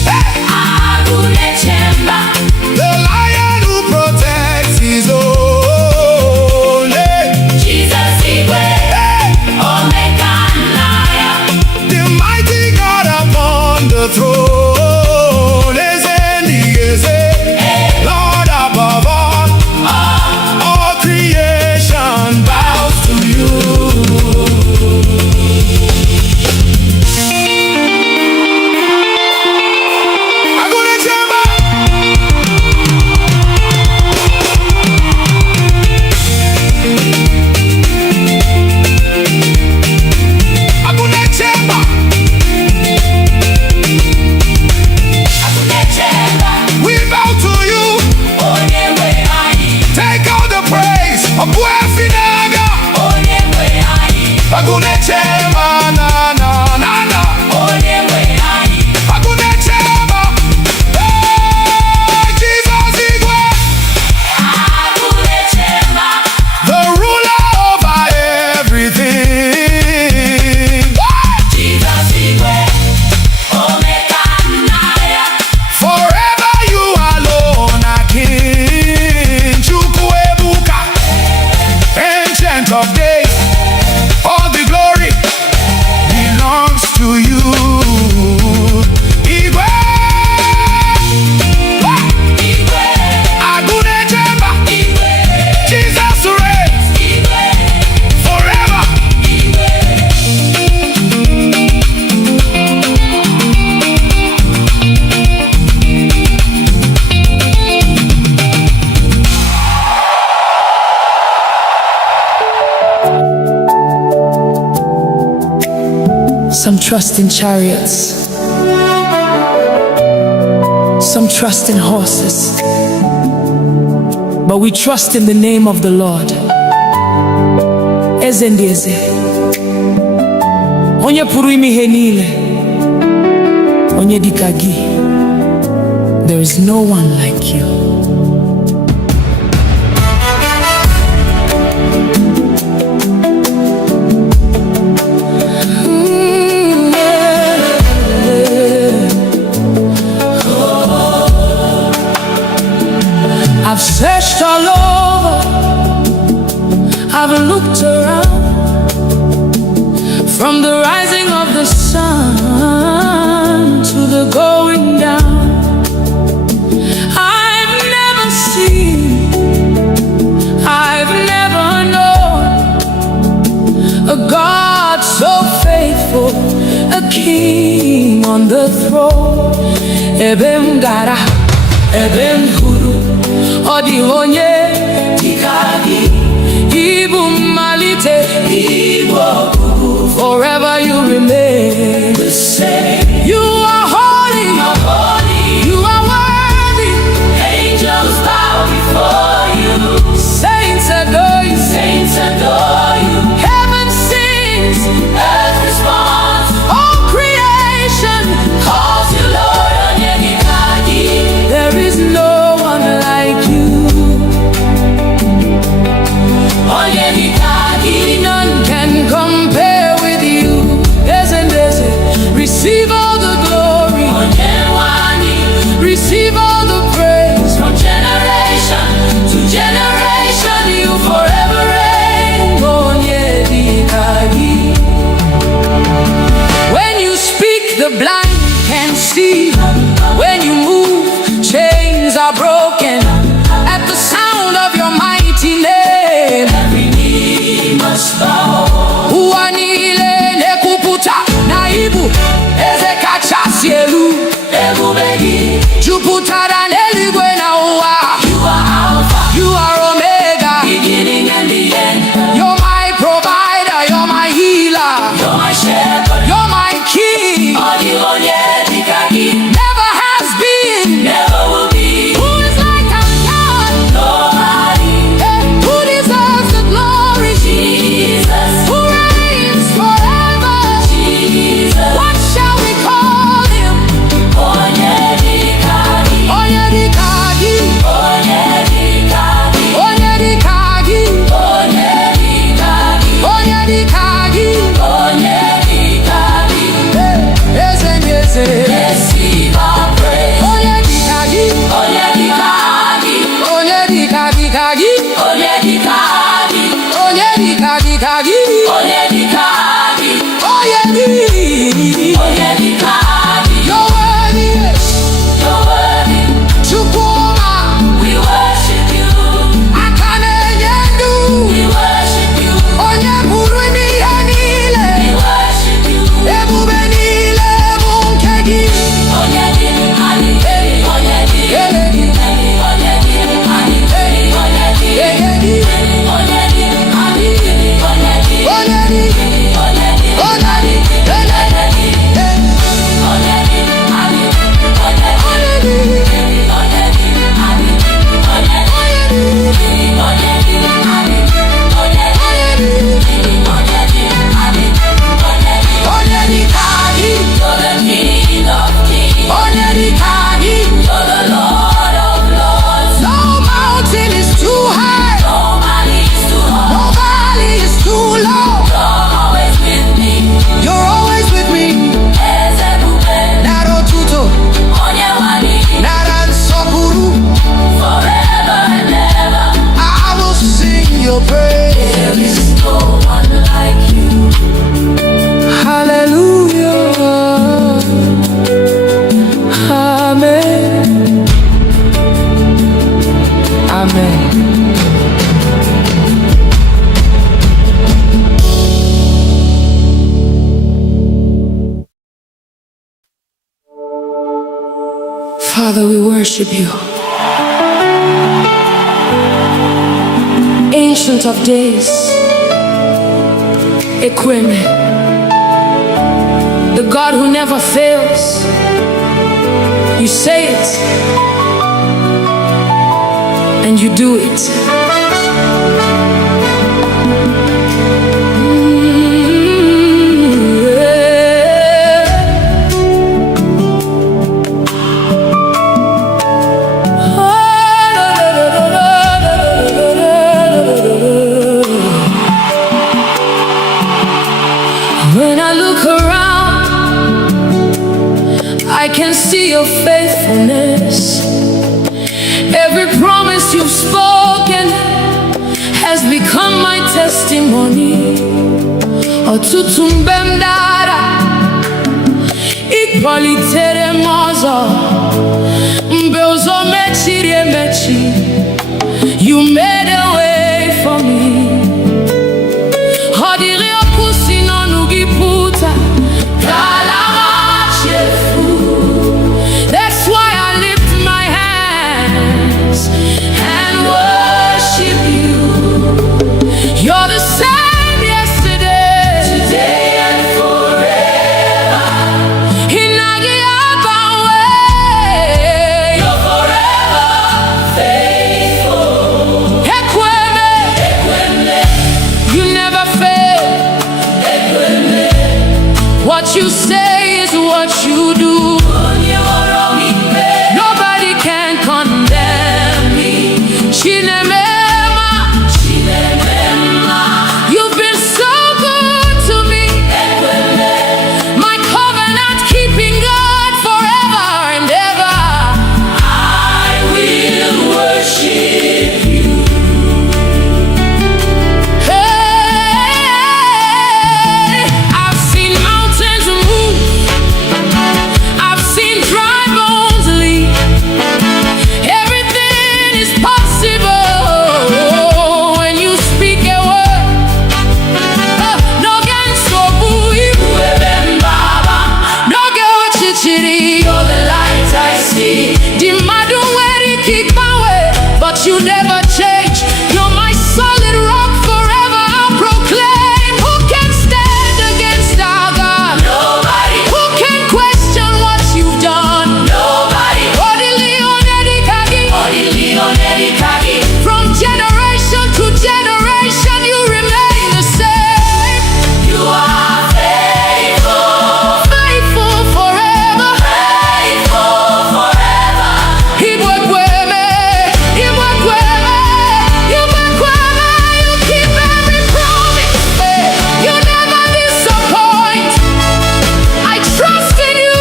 hey, Agunechemba, the lion who protects his own. Hey, Jesus Igwe, hey, Omekanaya, the mighty God upon the throne. Lord above all creation bows to you. Agunechemba, Agunechemba, Agunechemba, we bow to you. Onyewe anyị, Take all the praise of Buefinaga. Onyewe anyị, Agunechemba, na na na na. Onyewe anyị, Agunechemba, hey, Jesus Igwe, Agunechemba, the ruler over everything. Jesus Igwe, Omekanaya, Forever you alone are King. Chukwuebuka, Ancient of Days, all the glory belongs to you. Igwe, Igwe, Agunechemba, Igwe, Jesus reigns Igwe, forever. Some trust in chariots, some trust in horses, but we trust in the name of the Lord. Eze ndị eze, onye pụrụ ime ihe niile, onye dịka gị. There is no one like you. I've searched all over, I've looked around, from the rising of the sun to the going down. I've never seen, I throne. Ebem gara, ebem huru, odi onye tikagi. Ibu malite, ibu okugu. Forever you remain the same. You are holy, you are worthy. Angels bow before you. Saints adore you, saints adore you. Heaven sings, earth responds. All creation calls you Lord. There is no one like you. None can compare with you. Receive all the glory. Receive all the praise. From generation to generation, you forever reign. When you speak, the blind can see. When you move, chains are broken. At the sound of your mighty name, every knee must bow. Uanile nekuputa naibu ezekachasielu ebubegi juputara neligwe na uwa. You are Alpha, you are Omega, beginning and the end. You're my provider, you're my healer, you're my shepherd, you're my king. Never has been, never will be. Who is like our God? Nobody. Who deserves the glory? Jesus. Who reigns forever? Jesus. What shall we call him? Onyedikagi. Onyedikagi. Onyedikagi. Onyedikagi. Onyedikagi. Onyedikagi. Onyedikagi. Receive our praise. Onyedikagi. Onyedikagi. Onyedikagi. Onyedikagi. Onyedikagi. Onyedikagi. Onyedikagi. You're worthy. You're worthy. Chukuma. We worship you. Akane yendu. We worship you. Onyeburuni yanile. We worship you. Ebubenile munkegi. Onyedikagi. Onyedikagi. Father, we worship you. Ancient of days, Equime, the God who never fails. You say it, and you do it. When I look around, I can see your faithfulness. Every promise you've spoken has become my testimony. Ọtụtụ mgbe m dara, ịkwalitere m ọzọ. Mgbe ụzọ mechiri emechi, you made a way for me. Ọ dịrị okwu si n'ọnụ gị pụta, ka ala ma chefu. From generation to generation, you remain the same. You are faithful, Faithful forever. faithful forever. Ibwekweme, Ibwekweme, Ibwekweme, you keep every promise. You never disappoint. I trust in you,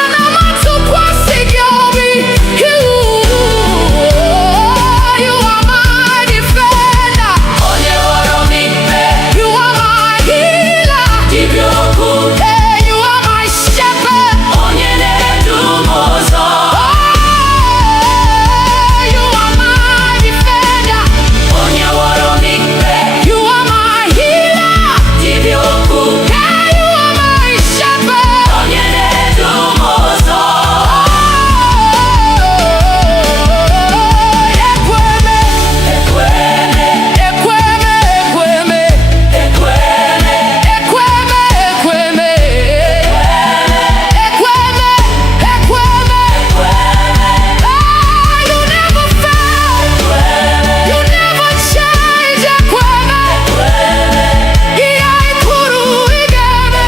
and I'm not too you are my defender. Onye woro mikpe, You are my healer. dibịa okwu, Hey, you are my shepherd. onye na-edu m ụzọ. Oh, you are my defender. Onye woro mikpe, You are my healer. dibịa okwu, Hey, you are my shepherd. onye na-edu m ụzọ. Ekweme, Ekweme, ekweme, ekweme, ekweme, ekweme, ekweme, ekweme, ekweme. Ah, you never fail. You never change. Ekweme, iya ikuru igeme.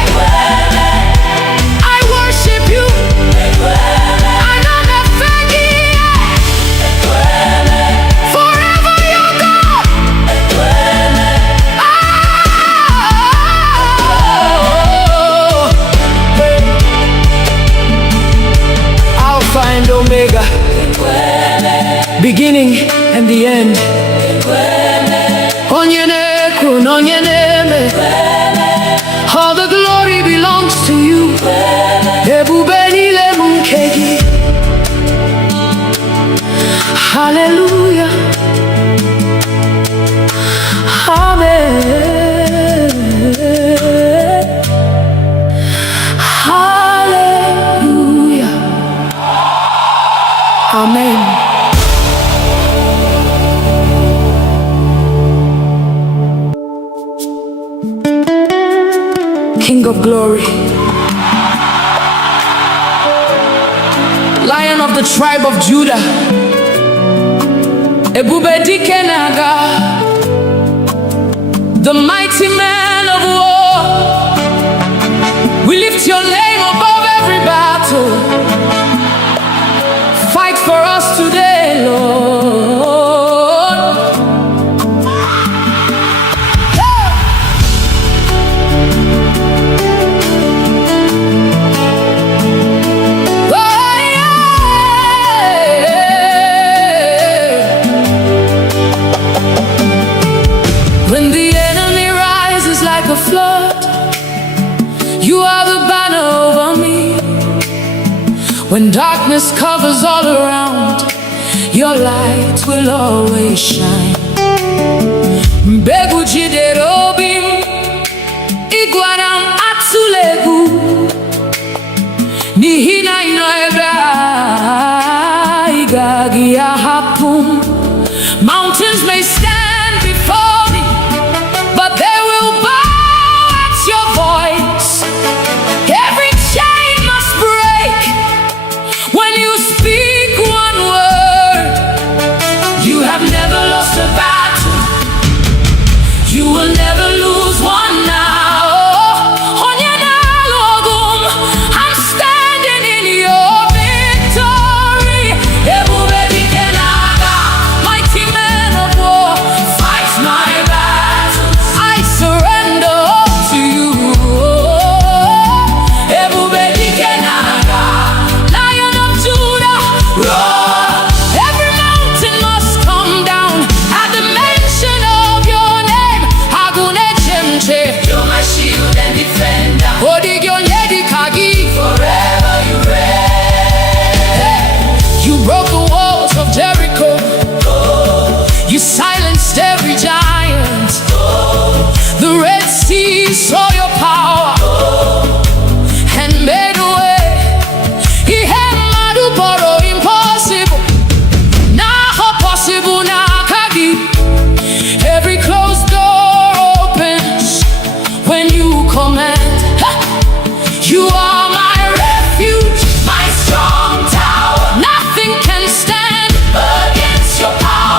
I worship you. I know that forever you're God. Alpha and Omega, beginning and the end. Onye na-ekwu na onye na-eme. All the glory belongs to you. Ebube niile bụ nke gị. Hallelujah. Amen. Hallelujah. Amen. King of glory, Lion of the tribe of Judah, Ebube dike na-aga, the mighty man of war. We lift your name above every battle. Fight for us today, Lord. Oh, yeah. When the enemy rises like a flood, you are the banner over me. When darkness covers all around, your light will always shine. Mbegu jidere obi m, ịgwara m atụla egwu, n'ihi na ị nọ ebe a, ị gaghị ahapụ m. Mountains may stand before me, but they will bow at your voice. Every chain must break when you speak one word. You have never lost a battle. You will never lose one now. Onye na-alụ ọgụ m, I'm standing in your victory. Ebube dike na-aga, mighty man of war, fight my battles. I surrender all to you. Ebube dike na-aga, Lion of Judah, roar. Every mountain must come down at the mention of your name. Agune chemche, You're my shield and defender. odigyo nyedikagi. Forever you reign. You broke the walls of Jericho. You silenced every giant. The Red Sea saw your power and made a way. Ihe mmadụ kpọrọ impossible, now possible n'aka gị. Every closed door opens when you command. Ha! You are my refuge, My strong tower nothing can stand. against your power.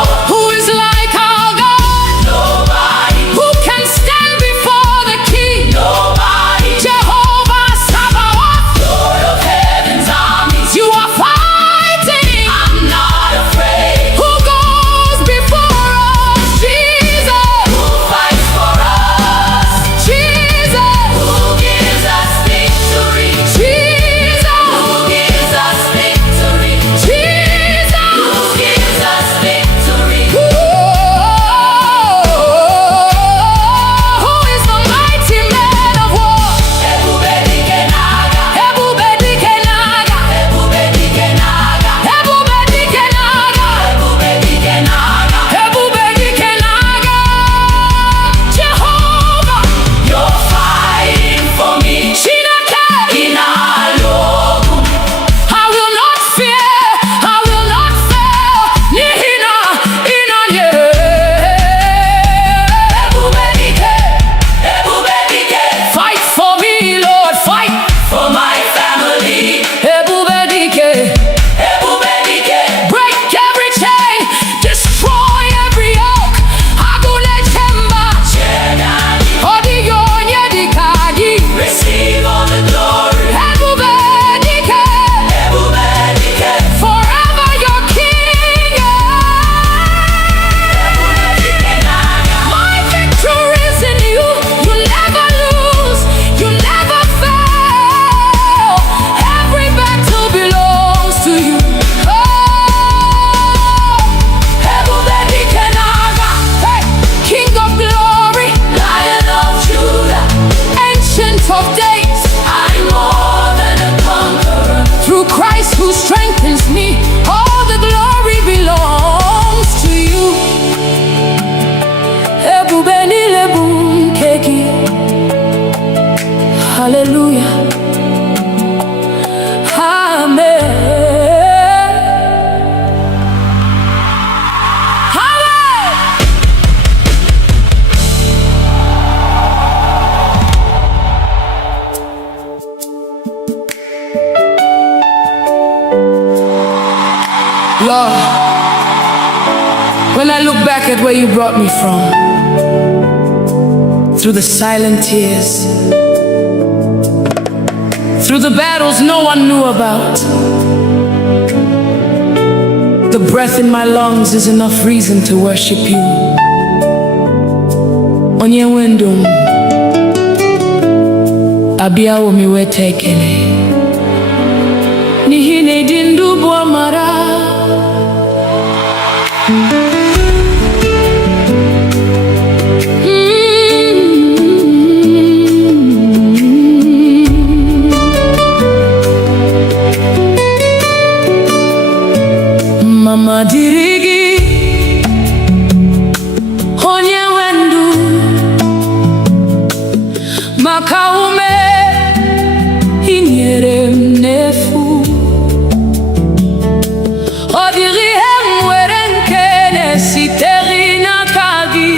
Lord, when I look back at where you brought me from, through the silent tears, through the battles no one knew about, the breath in my lungs is enough reason to worship you. Onye wendum abiawo mi wete ekele n'ihi na ịdị ndụ bụ amara. Mama dịrị gị onye nwe ndụ maka ume i nyere m n'efu. Ọ dịrị ihe m nwere nke na-esitere n'aka gị,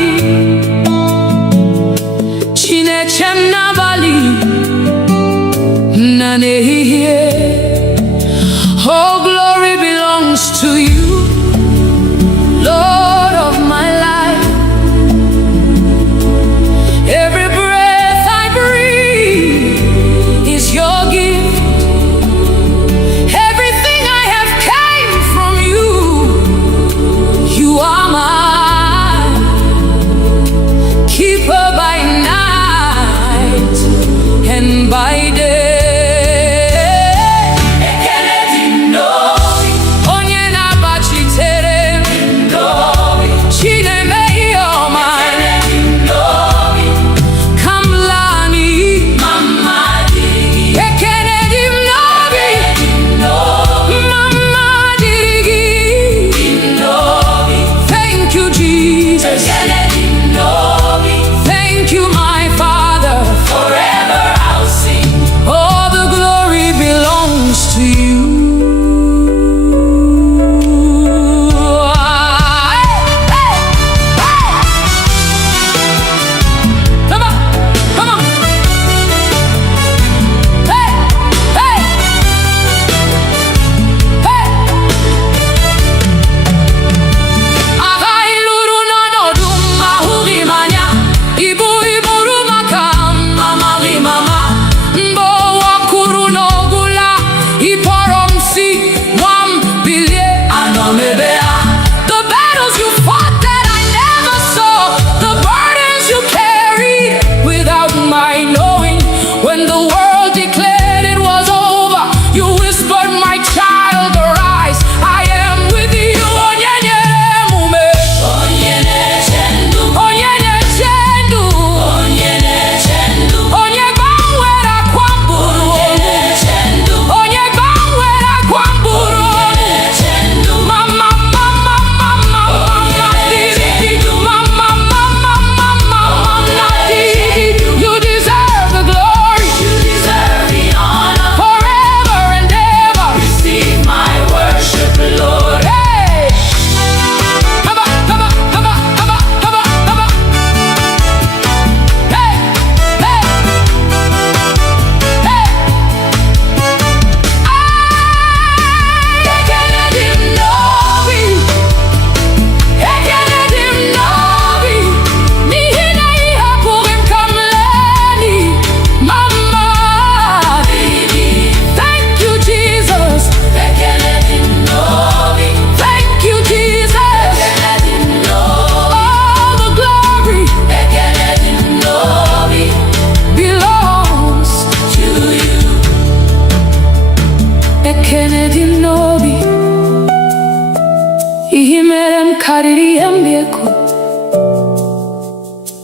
Chineke m n'abalị na n'ehihie. Oh, glory belongs to you, Lord of my life. Every breath I breathe is your gift. Everything I have came from you. You are my keeper by night and by day.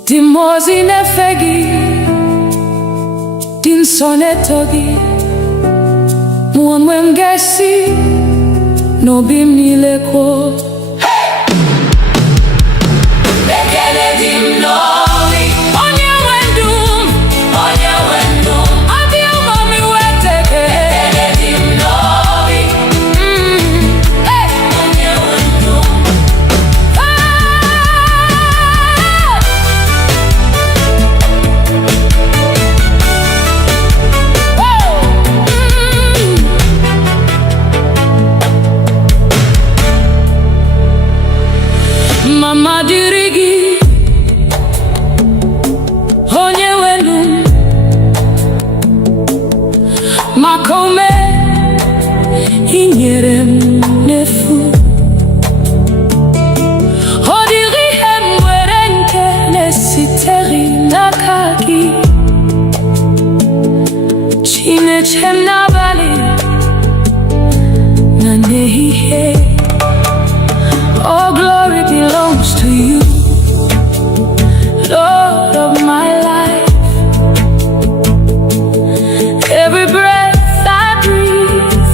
Dimozi nefegi din sonetogi Mwanwe mgesi no bimnileko Bekele dimnovi Onye wendum Adi umami weteke Bekele dimnovi Onye wendum mama dirigi onye wenu makome inyere m nefu odiri hem were nke nesiteri n'aka gị Chinechem n'abalị na n'ehihie. All glory belongs to you, Lord of my life. Every breath I breathe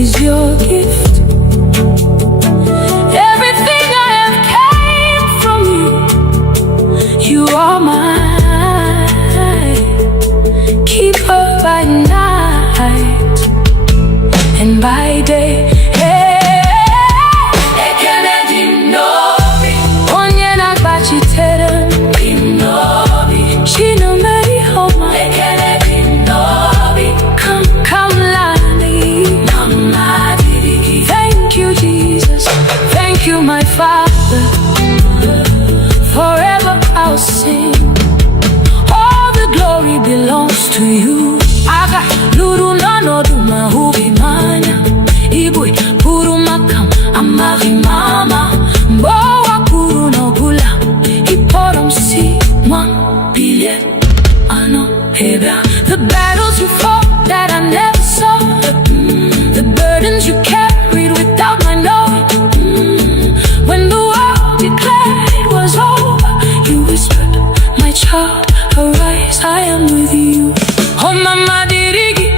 is your gift. Everything I have came from you. You are mine, keeper by night and by day. My Father, forever I'll sing. All the glory belongs to you. Aga luru nano duma hubi manya ibui puru makam amari mama mboa puru no gula iporom si mwa billion ano heba. The battles you fought that I never saw, the burdens you carried without my knowing. When the world declared it was over, you whispered, my child, arise, I am with you. Oh mama dirigi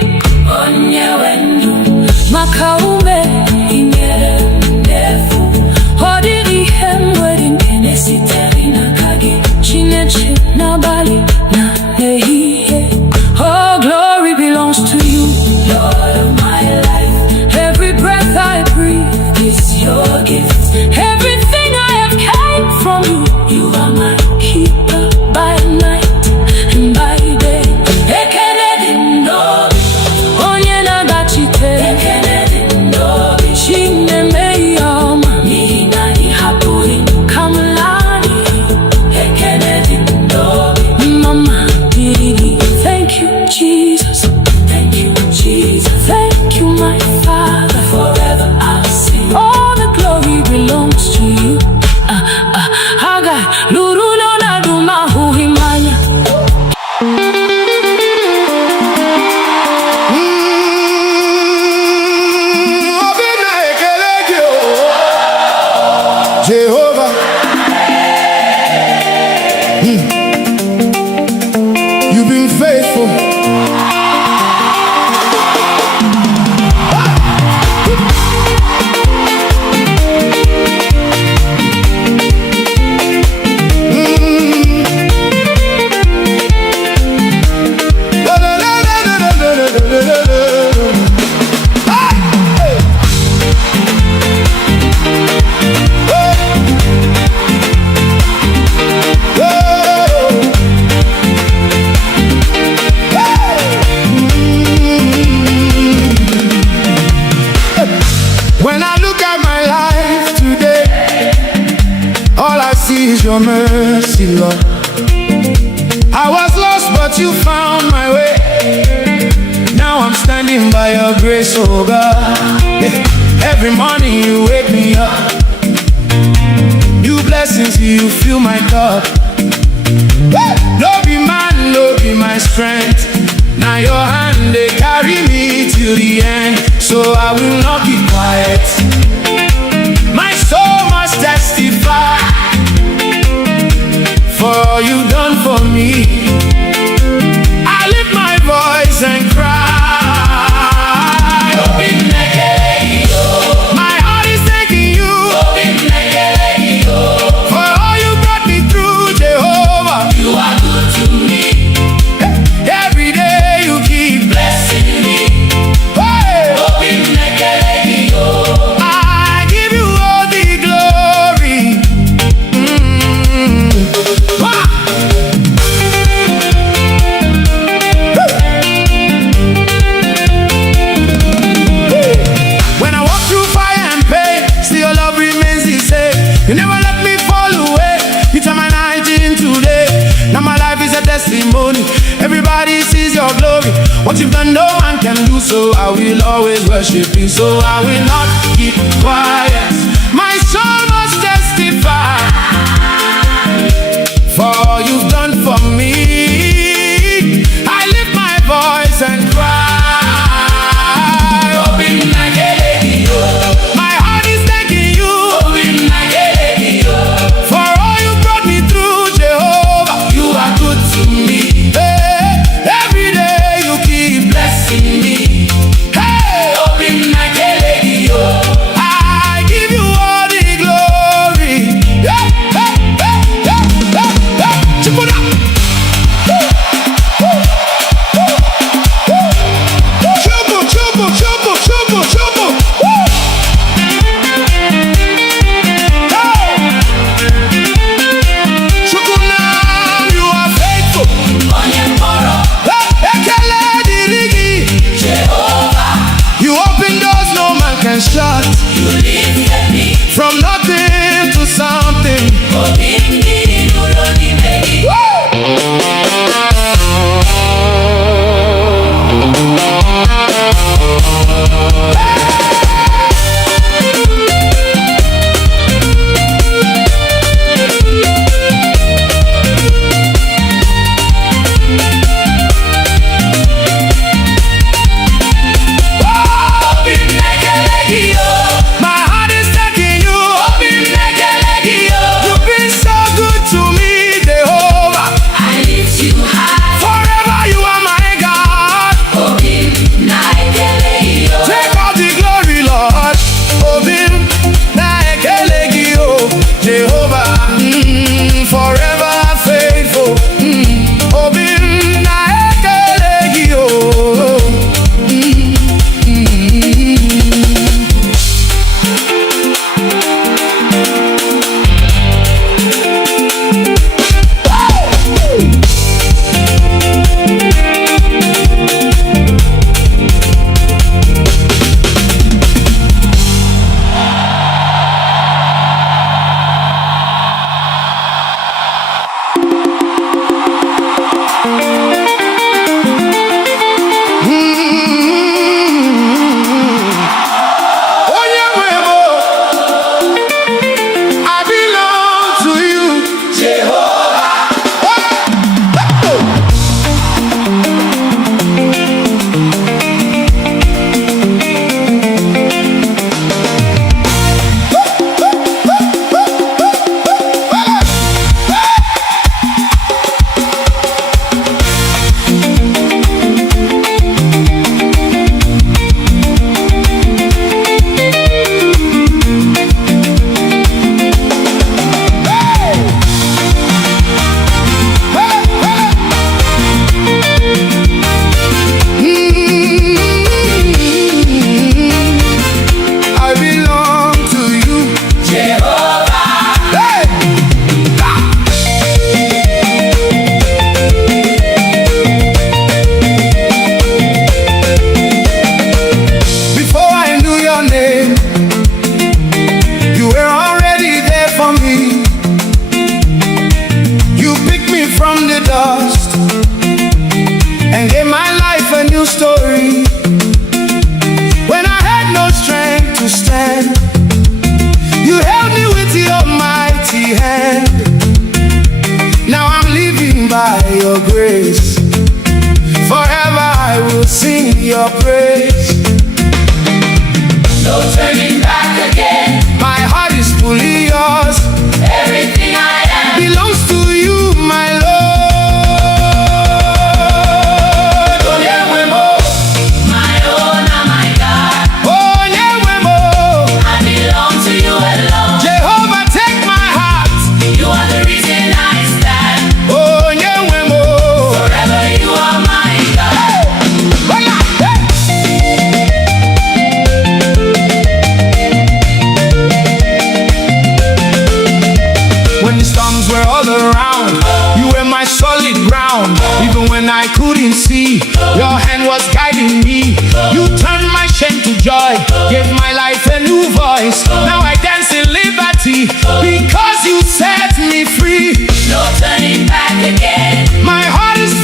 onye wenu makaume inyere ndefu odiri hemweri nesiteri n'aka Chineke n'abalị na n'ehihie. Oh glory belongs to you, Lord of my life. Every breath I breathe is your gift. Everything I have came from you. You are my keeper by night and by day. Ekenedi ndobi onye nagachite. Ekenedi ndobi Chineme yoma nina ihapuri kamlani. Ekenedi ndobi mama dirigi. Thank you Jesus, thank you Jesus, thank you my Father. Forever I'll sing. All the glory belongs to you. Haga luru no na duma huhimanya. Obina ekeleke o Jehovah. You've been faithful. When I look at my life today, all I see is your mercy, Lord. I was lost, but you found my way. Now I'm standing by your grace, oh God. Every morning you wake me up. New blessings, you fill my cup. No be man, no be my strength. Now your hand, they carry me till the end. So I will not be quiet. My soul must testify for all you've done for me. I lift my voice and cry. My heart is thanking you for all you brought me through, Jehovah. You are good to me. Every day you keep blessing me. I give you all the glory. testimony. Everybody sees your glory. What you've done, no man can do. So I will always worship you. So I will not keep quiet. My soul must testify for all you've done for me. I lift my voice and cry. My heart is thanking you for all you brought me through, Jehovah. You are good to me. Hey, every day you keep blessing me. Hey, I give you all the glory. Hey, hey, hey, hey, hey, hey. Chipuna. Chubu, chubu, chubu, chubu, chubu. Shot. You lifted me from nothing to something. Your praise. No turning back again. My heart is fully yours. Everything I am belongs to you, my Lord. My own, my God. I belong to you alone. Jehovah, take my heart. You are the reason I stand. Forever you are my God. When the storms were all around, you were my solid ground. Even when I couldn't see, your hand was guiding me. You turned my shame to joy, gave my life a new voice. Now I dance in liberty because you set me free. No turning back again. My heart is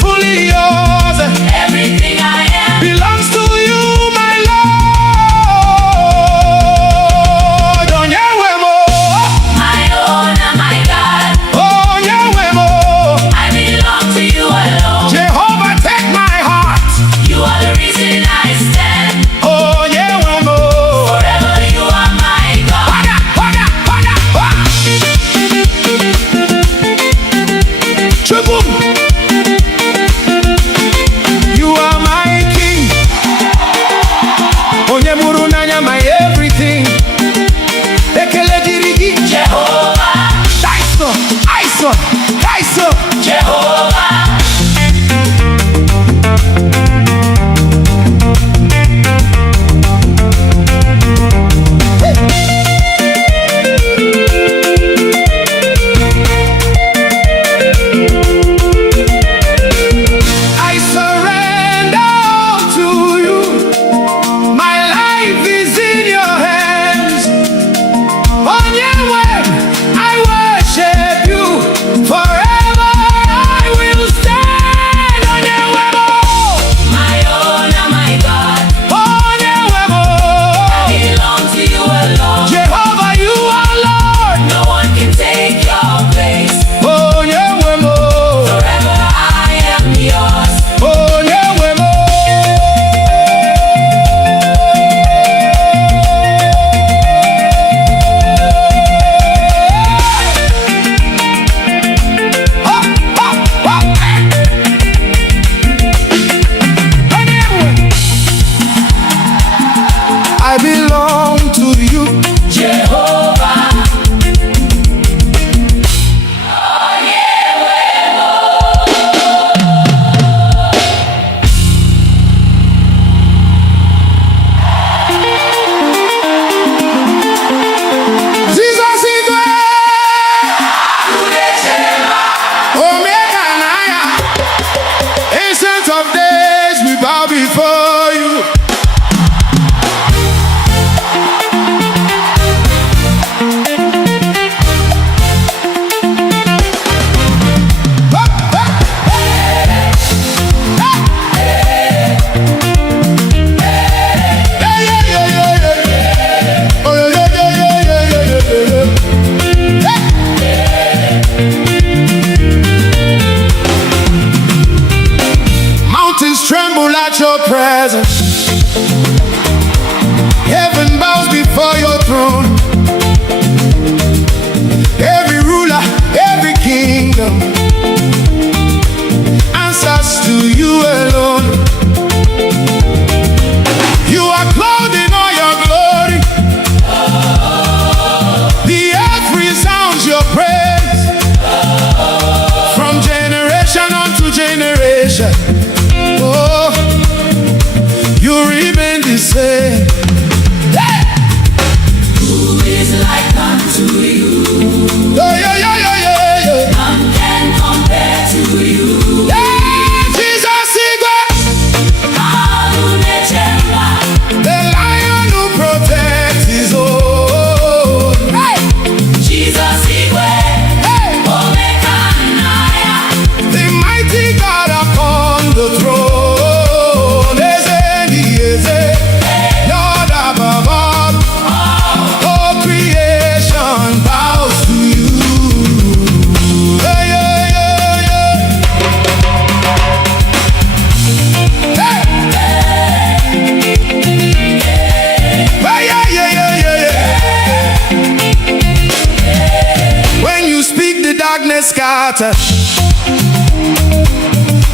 darkness scatter.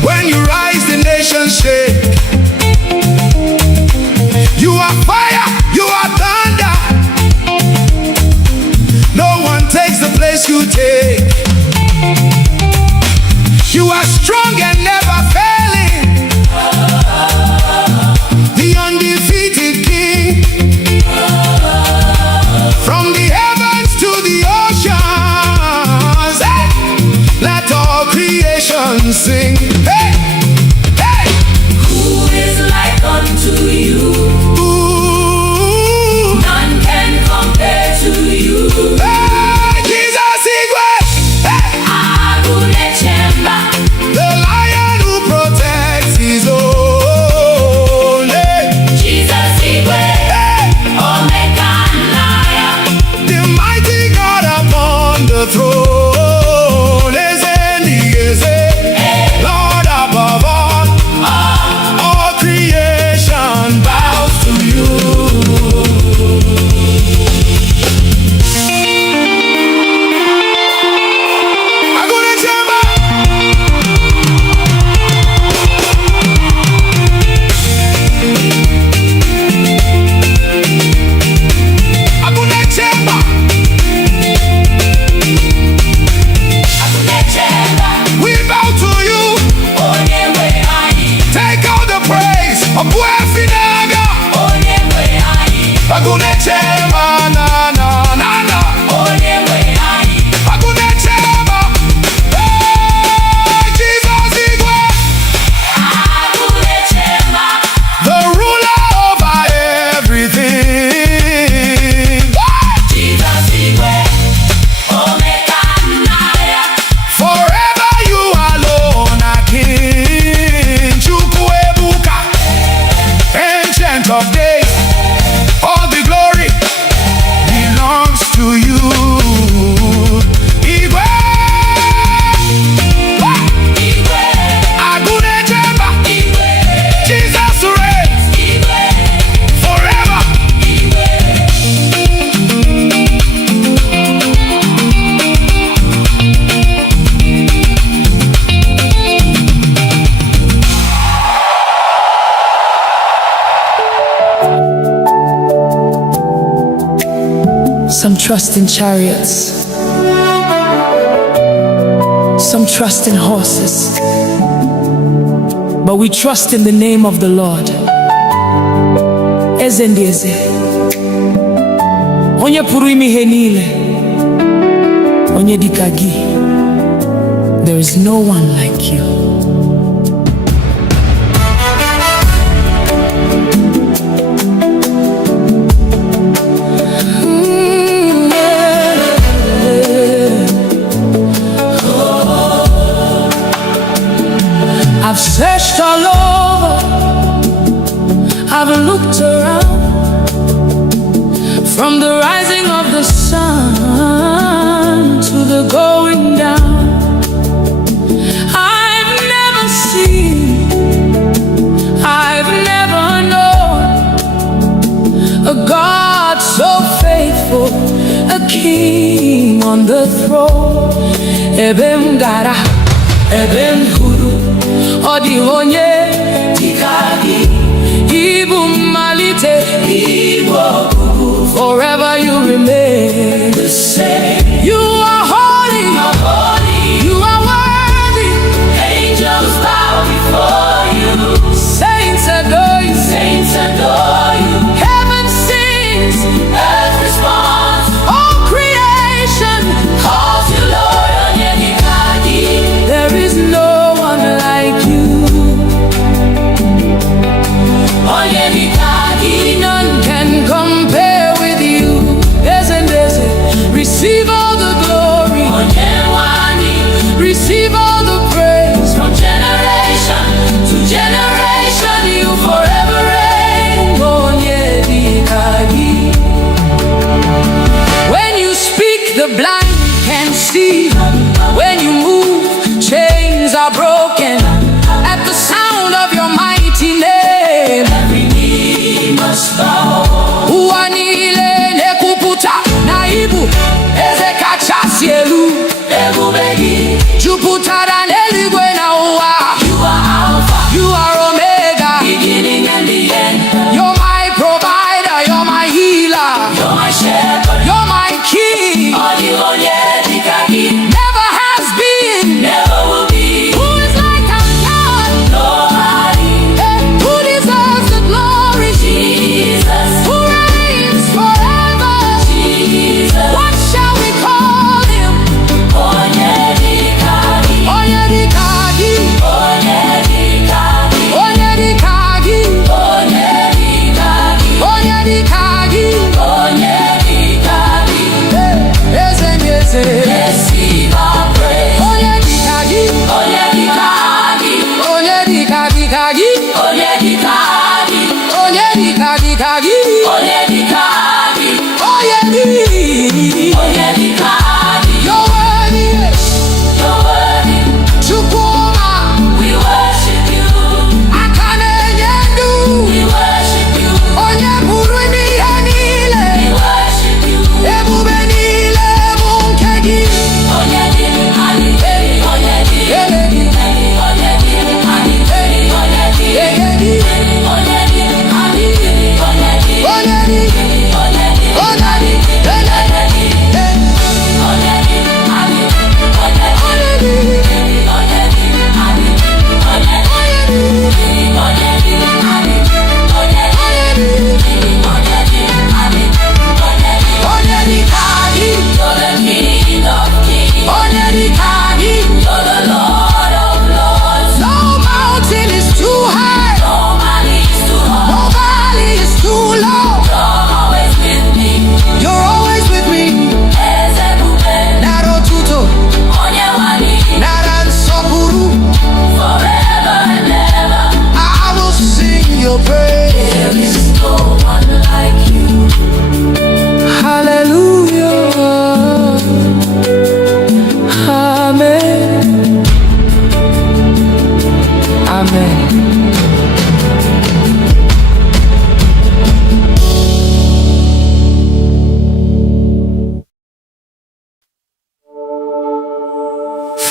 When you rise, the nations shake. You are fire, you are thunder. No one takes the place you take. You are strong and never failing, the undefeated King. From the heavens to the oceans, let all creation sing. Hey, hey. Who is like unto you? Ooh. None can compare to you. Hey, Jesus Igwe. Hey. The lion who protects his own. Hey. Jesus Igwe. Hey. Omega and liar. The mighty God upon the throne. Lord above all creation bows to you. Agune Chamba. Agune Chamba. We bow to you. Take all the praise. Obuefinaga. Agune Chamba, na na na na. Agune Chamba. Hey, Jesus Igwe. The ruler over everything. Forever you alone are King. Chukwuebuka, Ancient of Days. All the glory belongs to you. Igwe. Agune Chamba. Jesus reigns forever. Some trust in chariots, some trust in horses, but we trust in the name of the Lord. Eze ndị eze, onye pụrụ ime ihe niile, onye dịka gị. There is no one like you. I've searched all over, I've looked around, from the rising of the sun to the going down. I've never seen, I've never known a God so faithful, a king on the throne. Ebem gara, ebem huru, odi onye dikagi, ibu malite, ibu ogugu. Forever you remain the same. You are holy, you are worthy. Angels bow before you. Saints adore you, Saints adore you. heaven sings, Earth responds. all creation Calls you Lord on Yenikadi. there is no one like you. On Yenikadi. None can compare with you. There's receive all the glory. On Yenwa.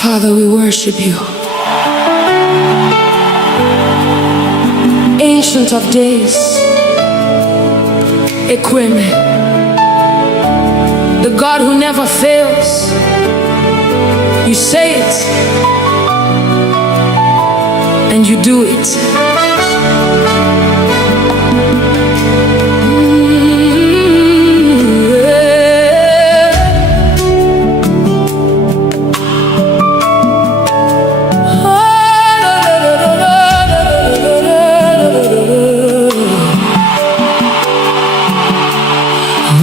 Father, we worship you. Ancient of days, Ekweme, the God who never fails. You say it, and you do it.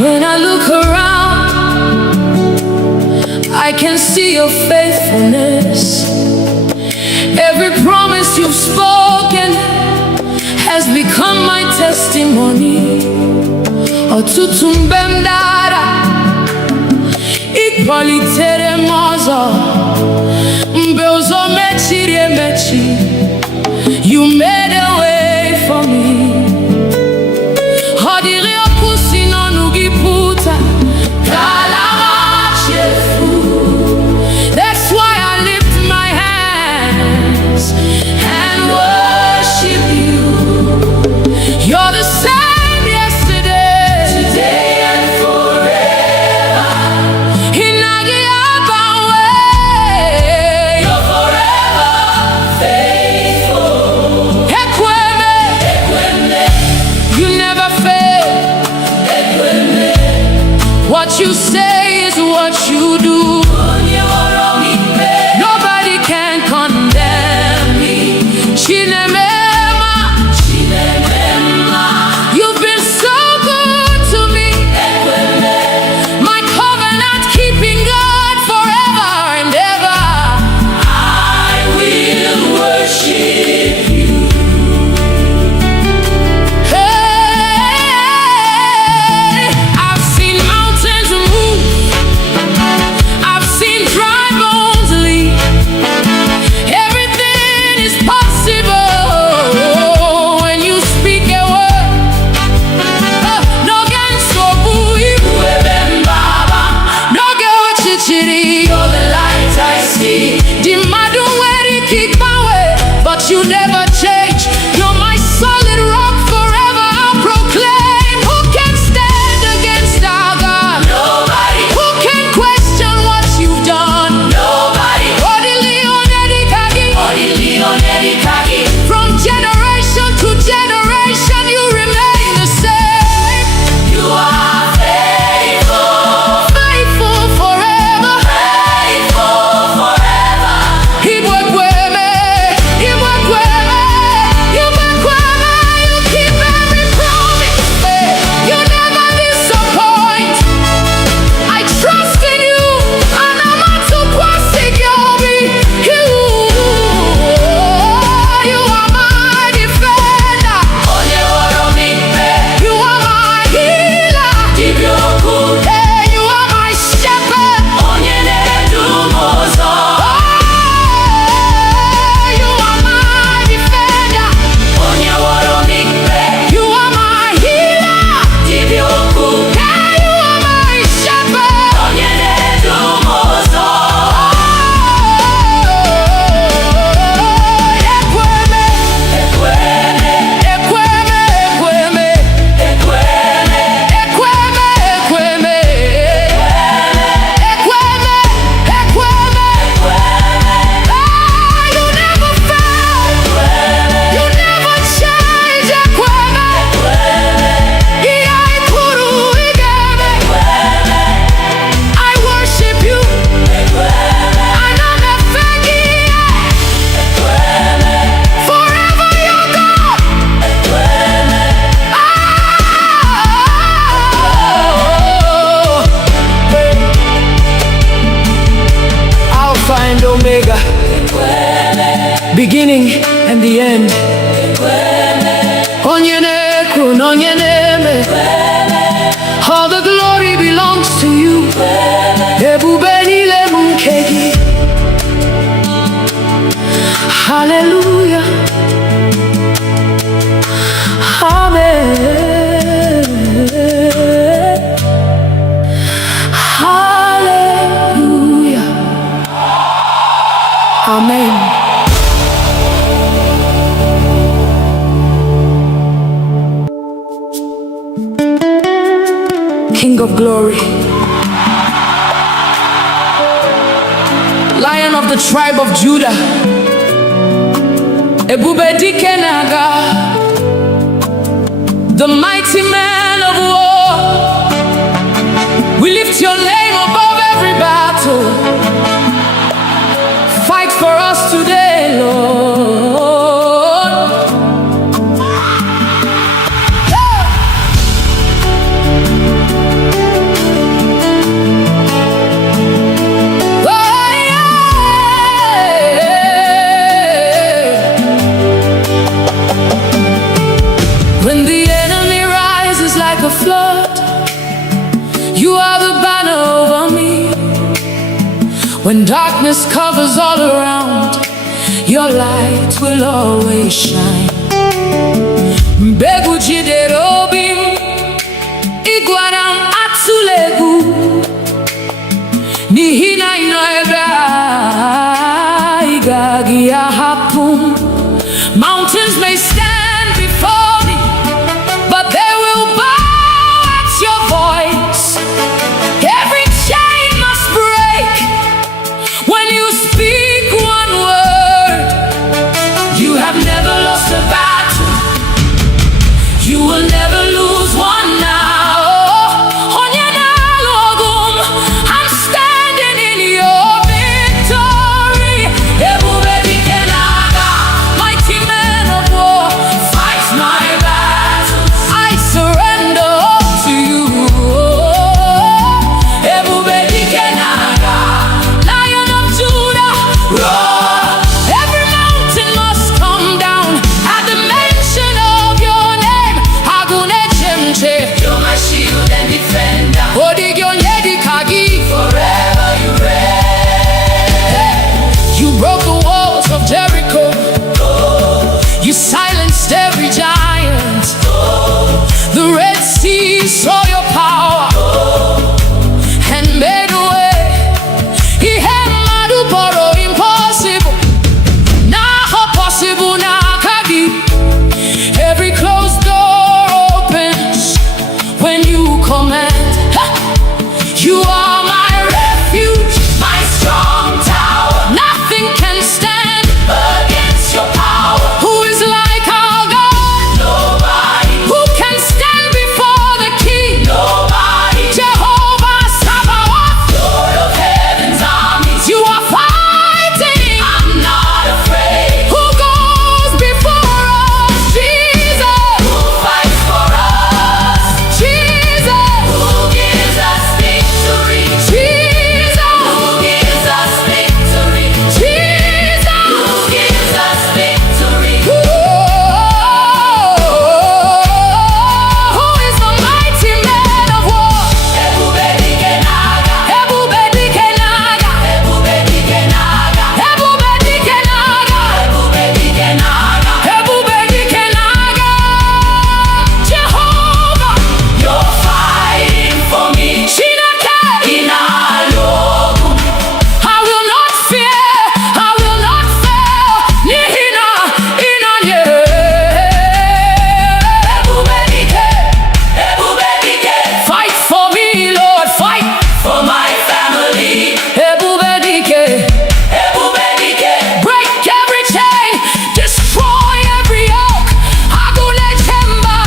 When I look around, I can see your faithfulness. Every promise you've spoken has become my testimony. Ọtụtụ mgbe m dara, ị kwalitere m ọzọ. Mgbe ụzọ mechiri emechi, you made a way for me. Ọ dịrị okwu si n'ọnụ gị pụta, ka ala ma chefu. That's why I lift my hands and worship you. You're the same yesterday, today and forever. Inagi abawe, you're forever faithful. Ekweme, Ekweme, you never fail. Ekweme, what you say is what you do. Nobody can condemn me. Chinemema, you've been so good to me. My covenant keeping God forever and ever. I will worship you. Hey, I've seen mountains move. I've seen dry bones leave. Everything is possible when you speak a word. No gan sobu iwebembaba, no go chichiri. You're the light I see. The madu weri keep my way, but you never change. You're my solid rock forever. I'll proclaim. Who can stand against our God? Nobody. Who can question what you've done? Nobody. From generation to generation, you remain the same. You are faithful, faithful forever, faithful forever. Iwekweme, Iwekweme, Iwekweme, you keep every promise. You never disappoint. I trust in you, and I'm not too You are my defender. You are my healer. Hey, you are my shepherd. You are my defender. You are my healer. Hey, you are my shepherd. You never fail. You never change. I worship you. And I'm a forever you're God. Alpha and Omega, beginning and the end. Onyenekwu, Onyeneme, all the glory belongs to you. Ebube niile bụ nke gị. Hallelujah. Amen. Hallelujah. Amen. King of glory, Lion of the tribe of Judah, Ebube Dike Naga, the mighty man of war. We lift your name above every battle. Fight for us today, Lord. When the enemy rises like a flood, you are the banner over me. When darkness covers all around, your light will always shine. Mbegu jiderobim, iguanam atsulegu, nihina inoeba, igagi ahapum. Mountains may stand before me, but they will bow at your voice. Every chain must break when you speak one word. You have never lost a battle. You will never lose one now. I'm standing in your victory. Ebube Dike Naga, mighty man of war, fight my battles. I surrender all to you. Ebube Dike Naga, Lion of Judah, roar. Every mountain must come down at the mention of your name. Agune Chemche, you're my shield and defender. Odigyonyedi Kagi, forever you reign. You broke the walls of Jericho. You silenced every giant. The Red Sea saw your power and made a way. Ihemadu boro impossible. Now possible now Kagi. Every closed door opens when you command. Ha! You are my refuge, my strong tower. Nothing can stand against your power. Who is like our God? Nobody. Who can stand before the King? Nobody. Jehovah Sabaoth, Lord of heaven's armies. You are fighting. I'm not afraid. Who goes before us? Jesus. Who fights for us? Jesus. Who gives us victory? Jesus. Who gives us victory? Jesus. Who gives us victory? Who is the mighty man of war? Ebube Dike Naga, Ebube Dike Naga, Ebube Dike Naga, Ebube Dike Naga, Ebube Dike Naga, Ebube Dike Naga. Jehovah, you're fighting for me. Chineke inalogu, I will not fear, I will not fail. Nihina inanye. Ebube Dike, Ebube Dike. Fight for me, Lord, fight for my family. Ebube Dike, Ebube Dike. Break every chain, destroy every yoke. Agune Chemba,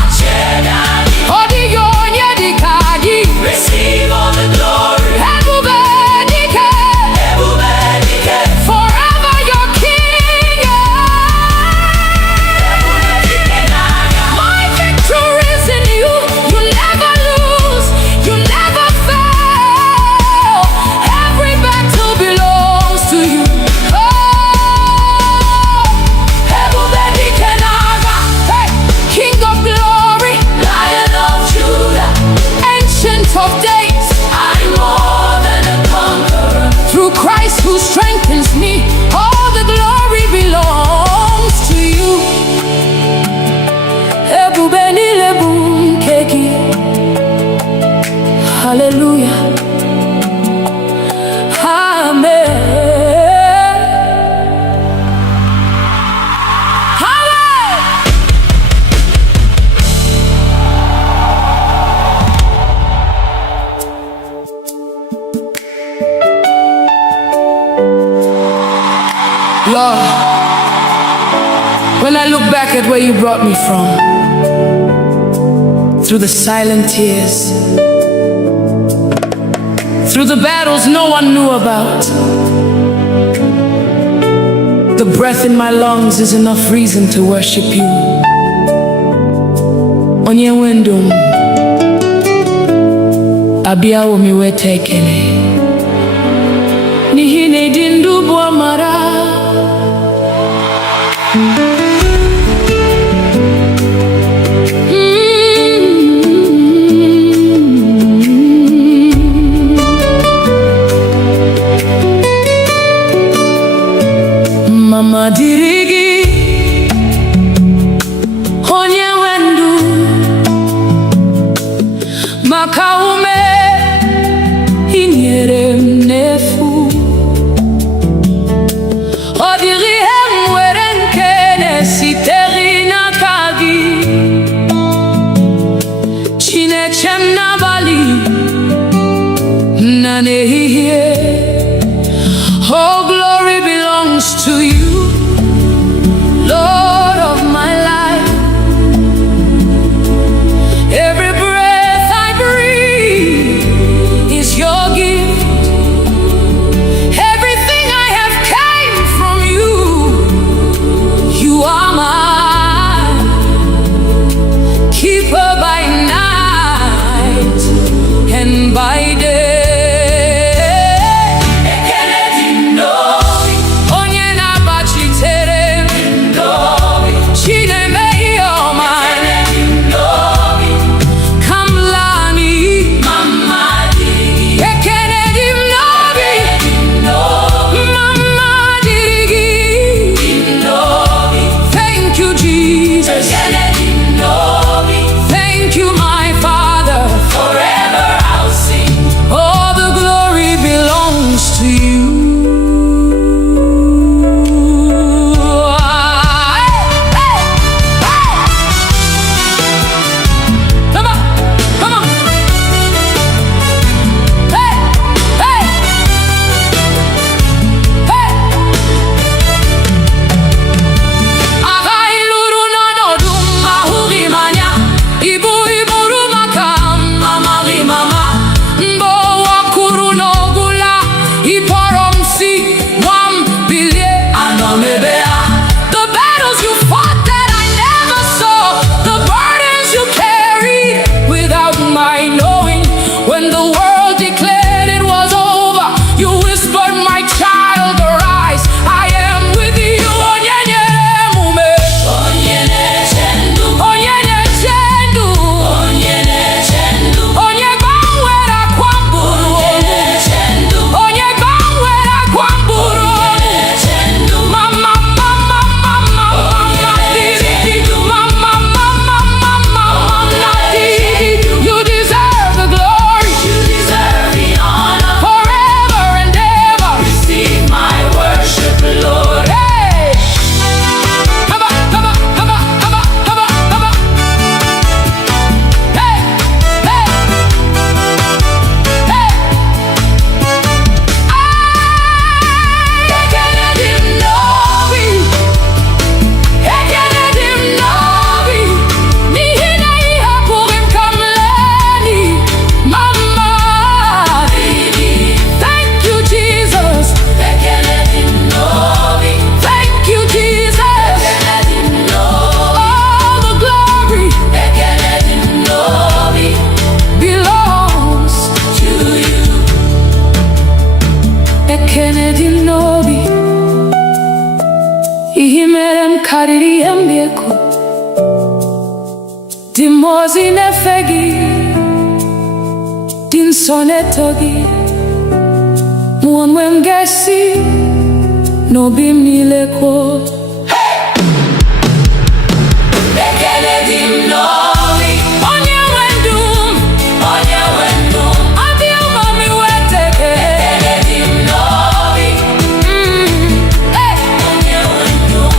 Odigyonyedi Kagi. Receive all the glory. Ebube Dike, Ebube Dike. Forever your King. Ebube Dike Naga. My victory is in you. You never lose. You never fail. Every battle belongs to you. Ebube Dike Naga. Hey, King of glory, Lion of Judah, Ancient of days. I'm more than a conqueror. Through Christ who strengthens me, all the glory belongs to you. Ebube Nilebu Keki. Hallelujah. Amen. Lord, when I look back at where you brought me from, through the silent tears, through the battles no one knew about, the breath in my lungs is enough reason to worship you. Onye wendum abia omi wetekele nihine dindu bo mara. Mama dirigi onye wendu makaume inyere mnefu odiri emwere nkene siteri na kagi chinechem na bali na nehihie. Oh, glory belongs to you, Lord of my life. Every breath I breathe is your gift. Everything I have came from you. You are my keeper by night and by day. Dimozi nefegi din sonetogi Mwanwe mgesi no bimnileko Bekele dimnovi Onye wendum Adi umami weteke Bekele dimnovi Onye wendum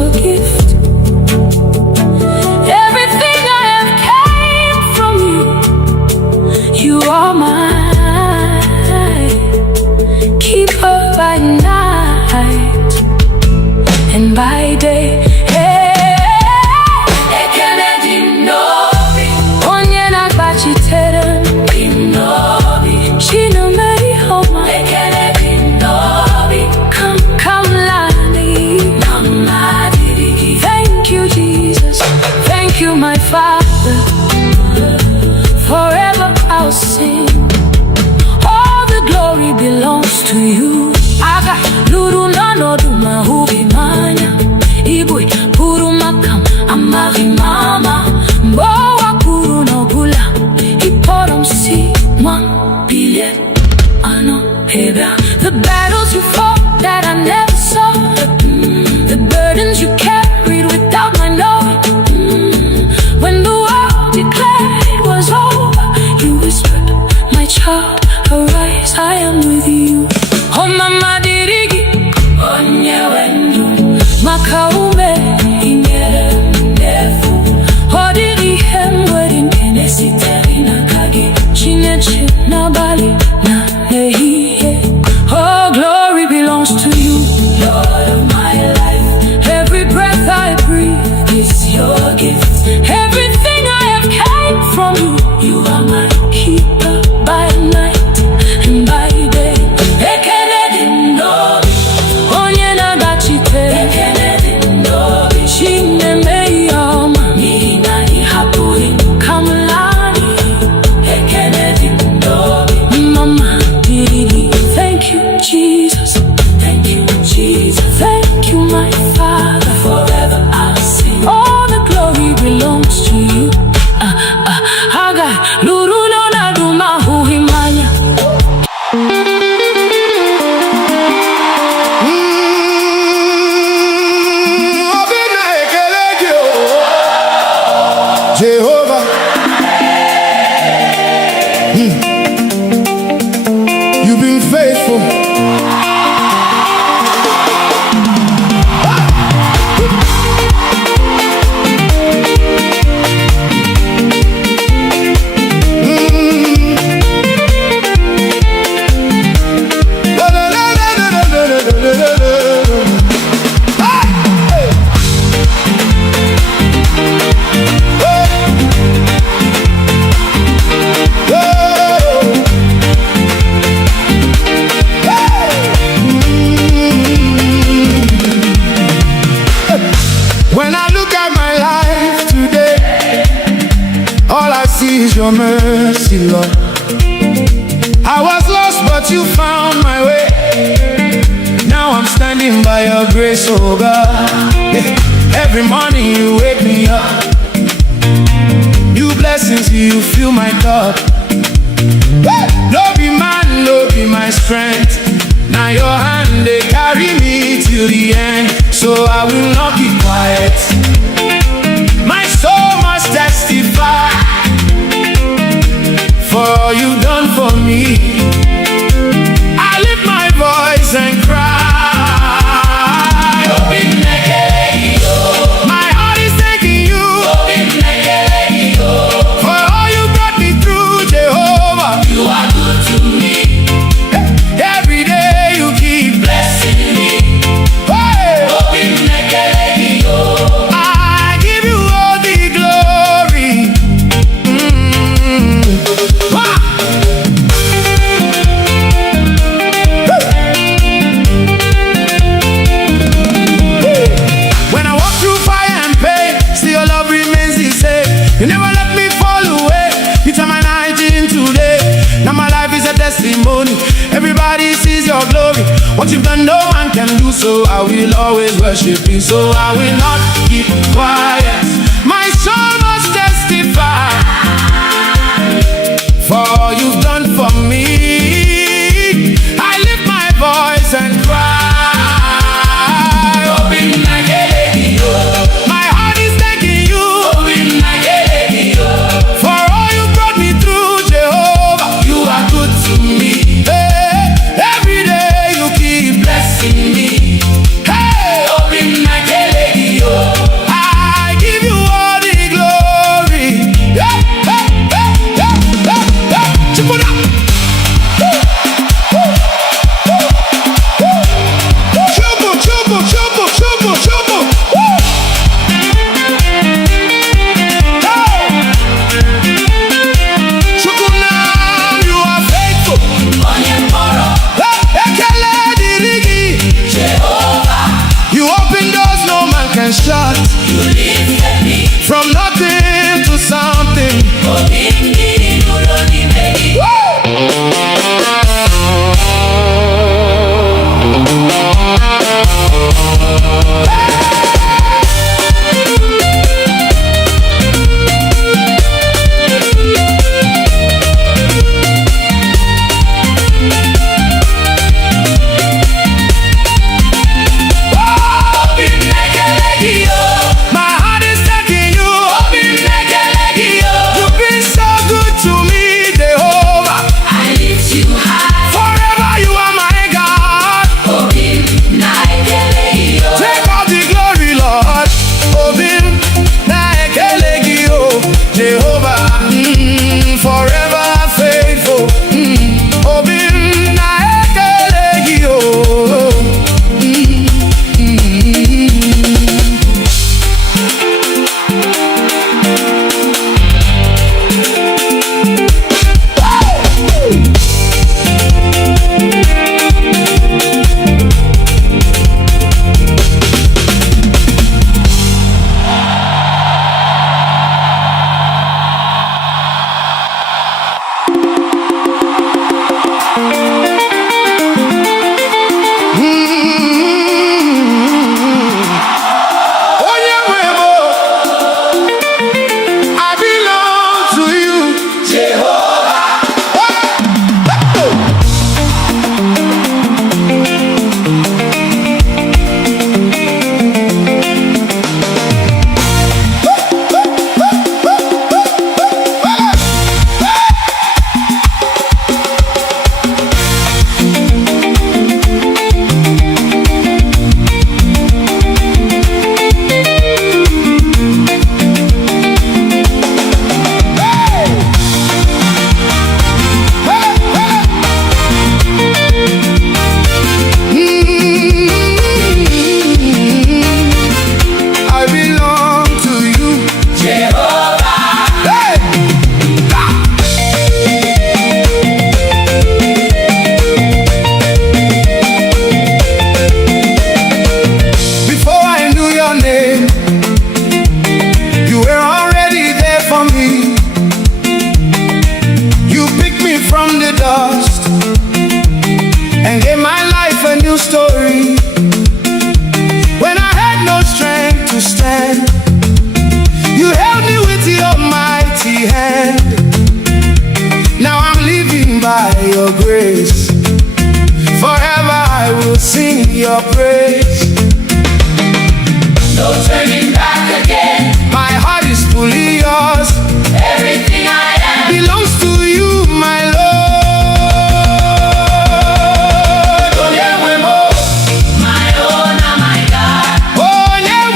your gift. Everything I have came from you. You are mine, keeper by night and by day. My Father, forever I'll sing. All the glory belongs to you. Aga luru nano duma hubi manya. Ibui puru makam amari mama. Mboa puru no gula. Iporom si 1 billion. Ano heba. The battles you fought that I never saw. The burdens you carried without my knowing. When the world declared it was over, you whispered, my child, arise, I am with you. Oh mama dirigi, onye wendu, makaume ingere ndefu. Hodiri hemweri nkenesi terina kage, chineche na bali na nehiye. Oh, glory belongs to you, Lord of my life. Every breath I breathe is your gift. Everything I have came from you. You are my keeper by night and by day. Ekenedi ndobi, onye nagachite. Ekenedi ndobi, shine meyoma. Nina ihapuri kamlani. Ekenedi ndobi, mama didi. Thank you, Jesus. Thank you, Jesus. Thank you, my Father. Forever I'll sing. All the glory belongs to you. Haga luru no na duma huhimanya. Obina ekelege o Jehovah. You've been faithful. When I look at my life today, all I see is your mercy, Lord. I was lost, but you found my way. Now I'm standing by your grace, oh God. Every morning you wake me up. New blessings, you fill my cup. No be man, no be my strength. Now your hand, they carry me till the end. So I will not keep quiet. My soul must testify for all you've done for me. I lift my voice and cry. My heart is thanking you for all you brought me through, Jehovah. You are good to me. Every day you keep blessing me. I give you all the glory. When I walk through fire and pain, still your love remains the same. You never let me fall away. You turn my night into day. Now my life is a testimony. Everybody sees your glory. What you've done, no man can do. So I will always worship you. So I will not keep quiet. My soul must testify for all you've done for me. I lift my voice and cry. My heart is thanking you for all you brought me through, Jehovah. You are good to me. Every day you keep blessing me. Hey, You lifted me from nothing to something. Your praise. No turning back again. My heart is fully yours. Everything I am belongs to you, my Lord. Oh, yeah, my own, my God. Oh, yeah,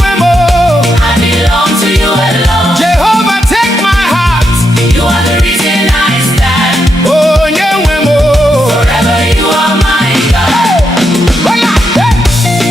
I belong to you alone. Jehovah, take my heart. You are the reason I stand. Oh, yeah, forever you are my God. Hey.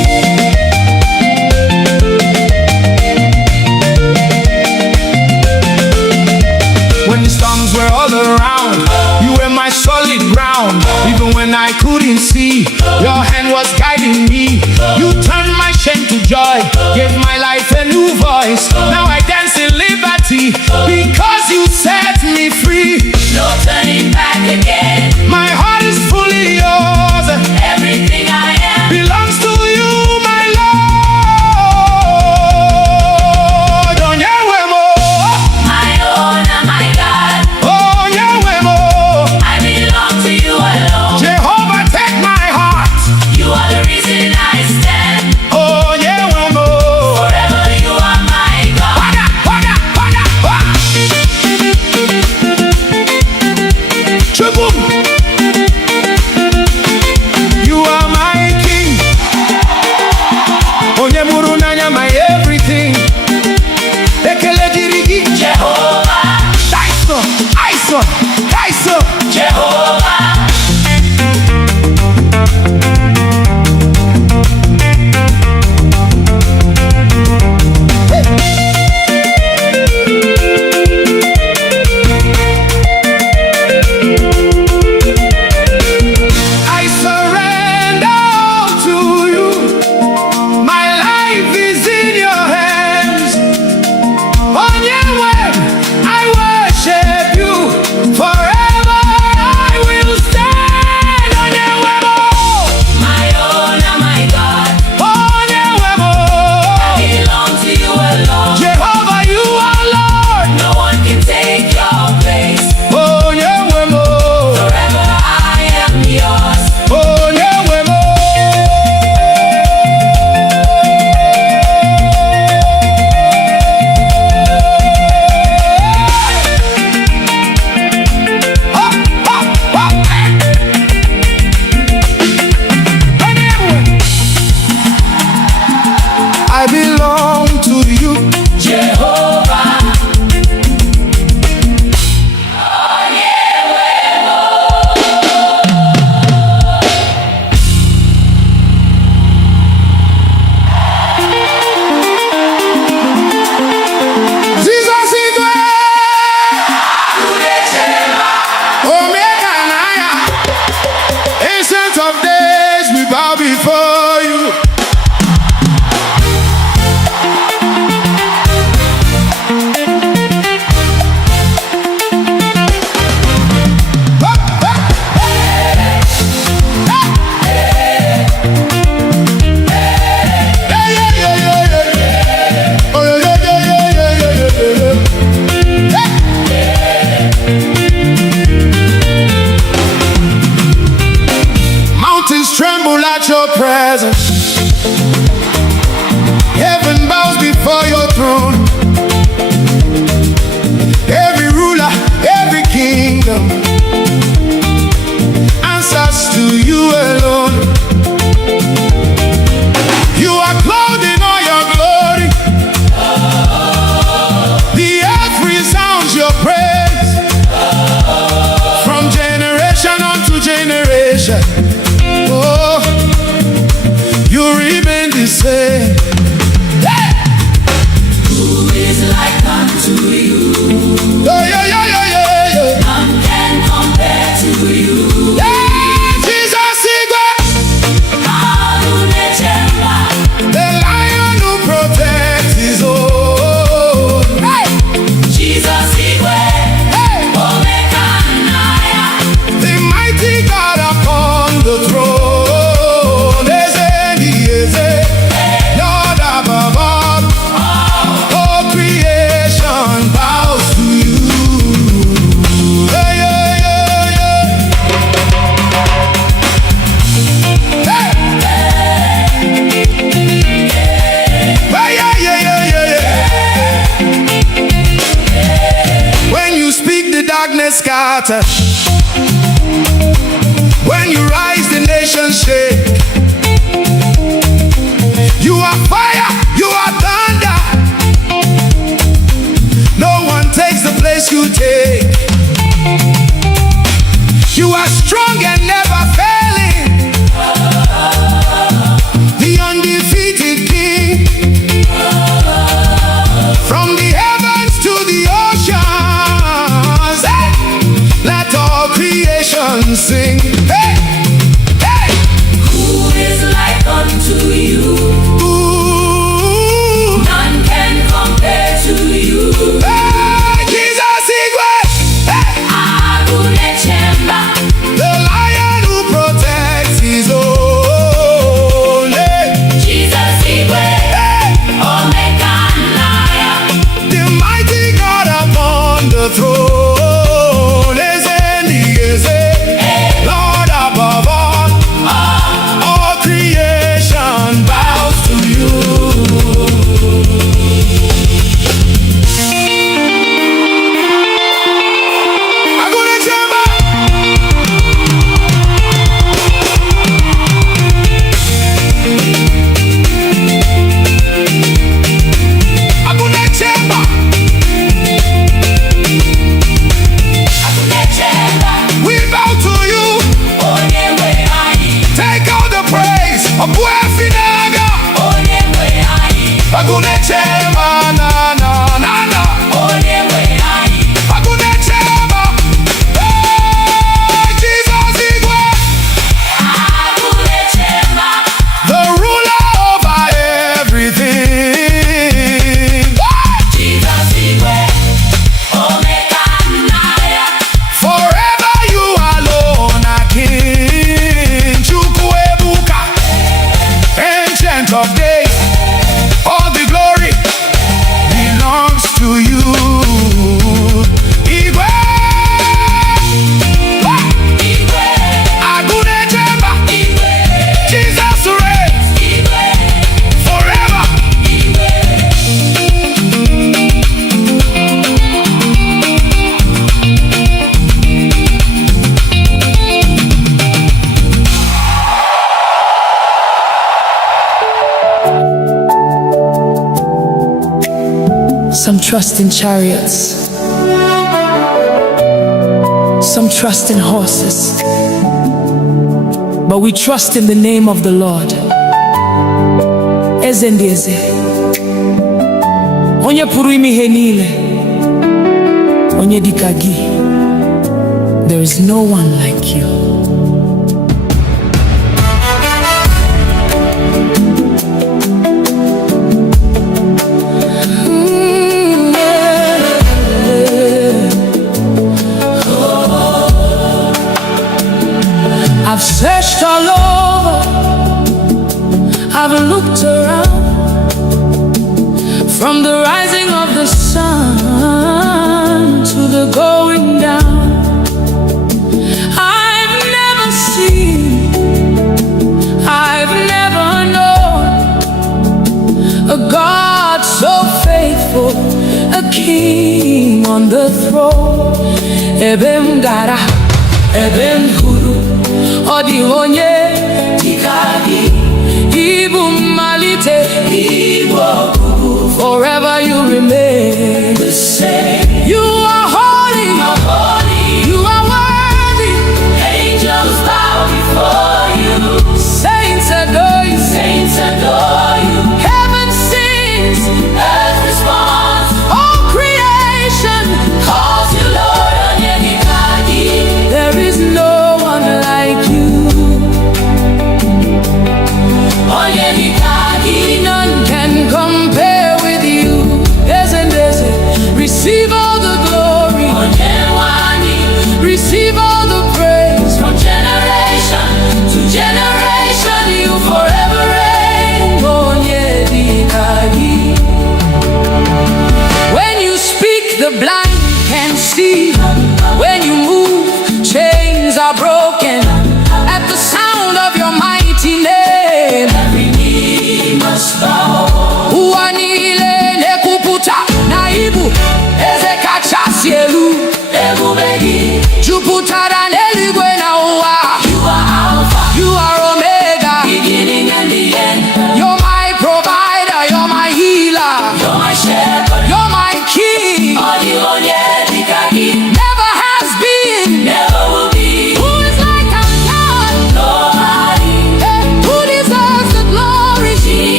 darkness scatter. When you rise, the nations shake. You are fire, you are thunder. No one takes the place you take. You are strong and never failing, the undefeated King. From the heavens to the oceans, let all creation sing. Hey, hey. Who is like unto you? Ooh. None can compare to you. Hey, Jesus Igwe. Hey. Agunechemba. The lion who protects his own. Jesus Igwe. Hey. Omega Naya. The mighty God upon the throne. Lord above all creation bows to you. We bow to you. Take all the praise. Obuefinaga. Agunechemba na na na na. Agunechemba. Hey, Jesus Igwe. The ruler over everything. Forever you alone are King. Chukwuebuka, Ancient of Days. All the glory belongs to you. Igwe. Agunechemba. Jesus reigns forever. Some trust in chariots, some trust in horses, but we trust in the name of the Lord. Eze ndị eze, onye pụrụ ime ihe niile, onye dịka gị. There is no one like you. I've searched all over, I've looked around, from the rising of the sun to the going down. I've never seen, I've never known a God so faithful, a king on the throne. Ebem gara, ebem huru, odi onye dikagi, ibu malite, ibu okubu. Forever you remain the same. You are holy, you are worthy. Angels bow before you. Saints adore you, Saints adore you. heaven sings, Earth responds. all creation Calls you Lord Onyenikagi. there is no one like you. Onyenikagi. None can compare with you. There's a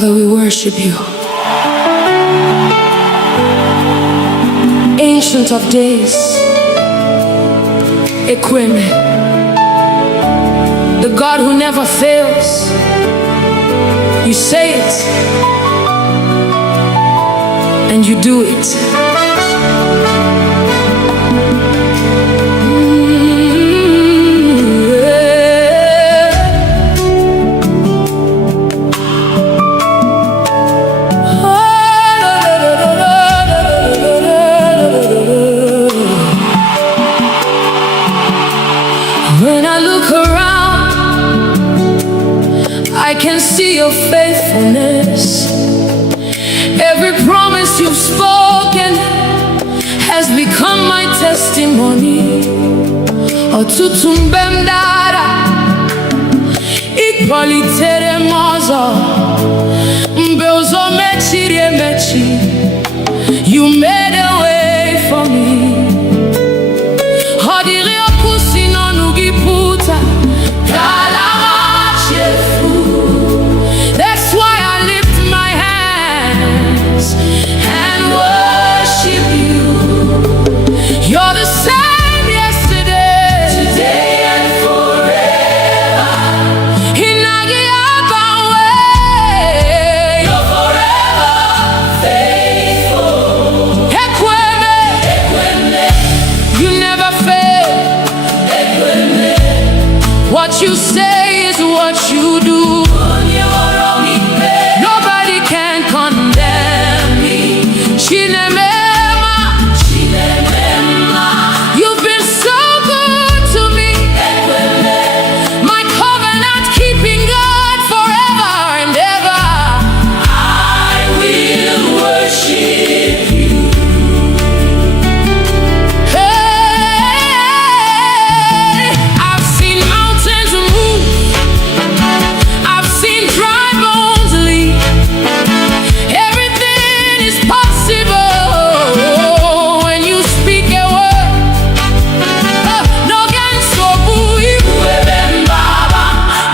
Father, we worship you. Ancient of days, Ekweme, the God who never fails. You say it, and you do it. When I look around, I can see your faithfulness. Every promise you've spoken has become my testimony. Ọtụtụ mgbe m dara, ị kwalitere m ọzọ. Mgbe ụzọ mechiri emechi, you made a way for me. Ọ dịrị okwu si n'ọnụ gị pụta, ka ala machefu. That's why I lift my hands and worship you. You're the same yesterday, today and forever. Inagi Abawe, you're forever faithful. Ekweme, Ekweme, you never fail. Ekweme, what you say is what you do. Nobody can condemn me. Chinemema, you've been so good to me. My covenant keeping God forever and ever. I will worship you. Hey, I've seen mountains move. I've seen dry bones leave. Everything is possible when you speak a word. No gan sobu iwebembaba,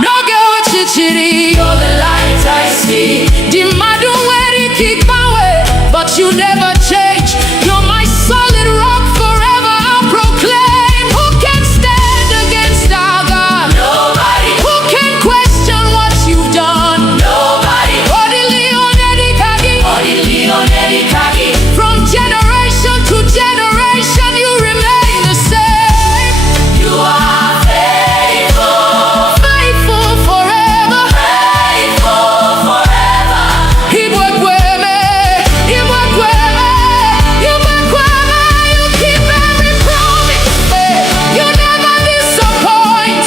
no go chichiri. You're the light I see. The madun where keep my way, but you never change. You're my solid rock forever. I'll proclaim. Who can stand against our God? Nobody. Who can question what you've done? Nobody. From generation to generation, you remain the same. You are faithful, faithful forever, faithful forever. Iwekweme, Iwekweme, Iwekweme, you keep every promise. You never disappoint.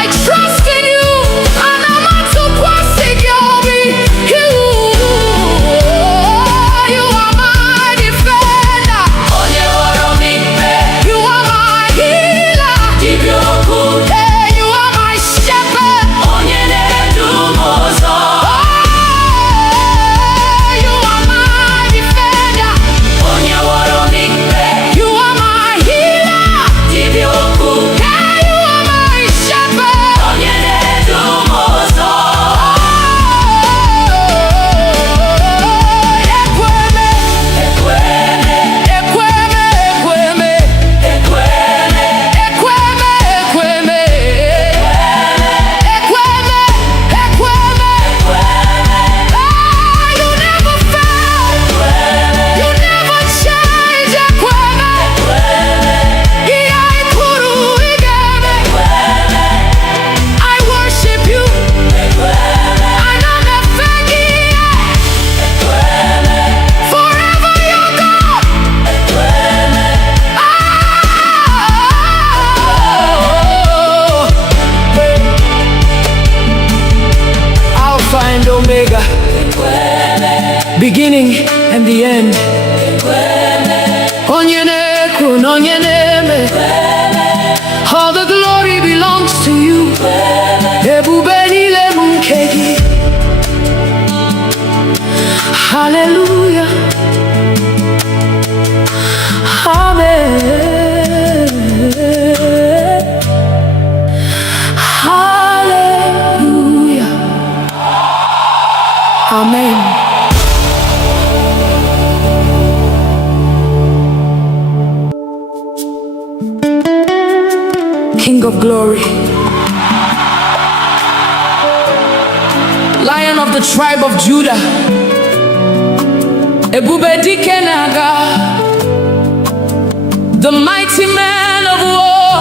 I trust in you, and I'm not too You are my defender. You are my healer. Hey, you are my shepherd. You are my defender. You are my healer. Hey, you are my shepherd. Ekweme, Ekweme, Ekweme, Ekweme, Ekweme, Ekweme, Ekweme, Ekweme. Ah, you never fail. You never change. Ekweme, Iya ikuru igeme. I worship you. Another forever you're God. Alpha and Omega, beginning and the end. Onyenekwu, Onyeneme, all the glory belongs to you. Ebube niile bụ nke gị. Hallelujah. Amen. Hallelujah. Amen. King of glory, Lion of the tribe of Judah, Ebube Dike Naga, the mighty man of war.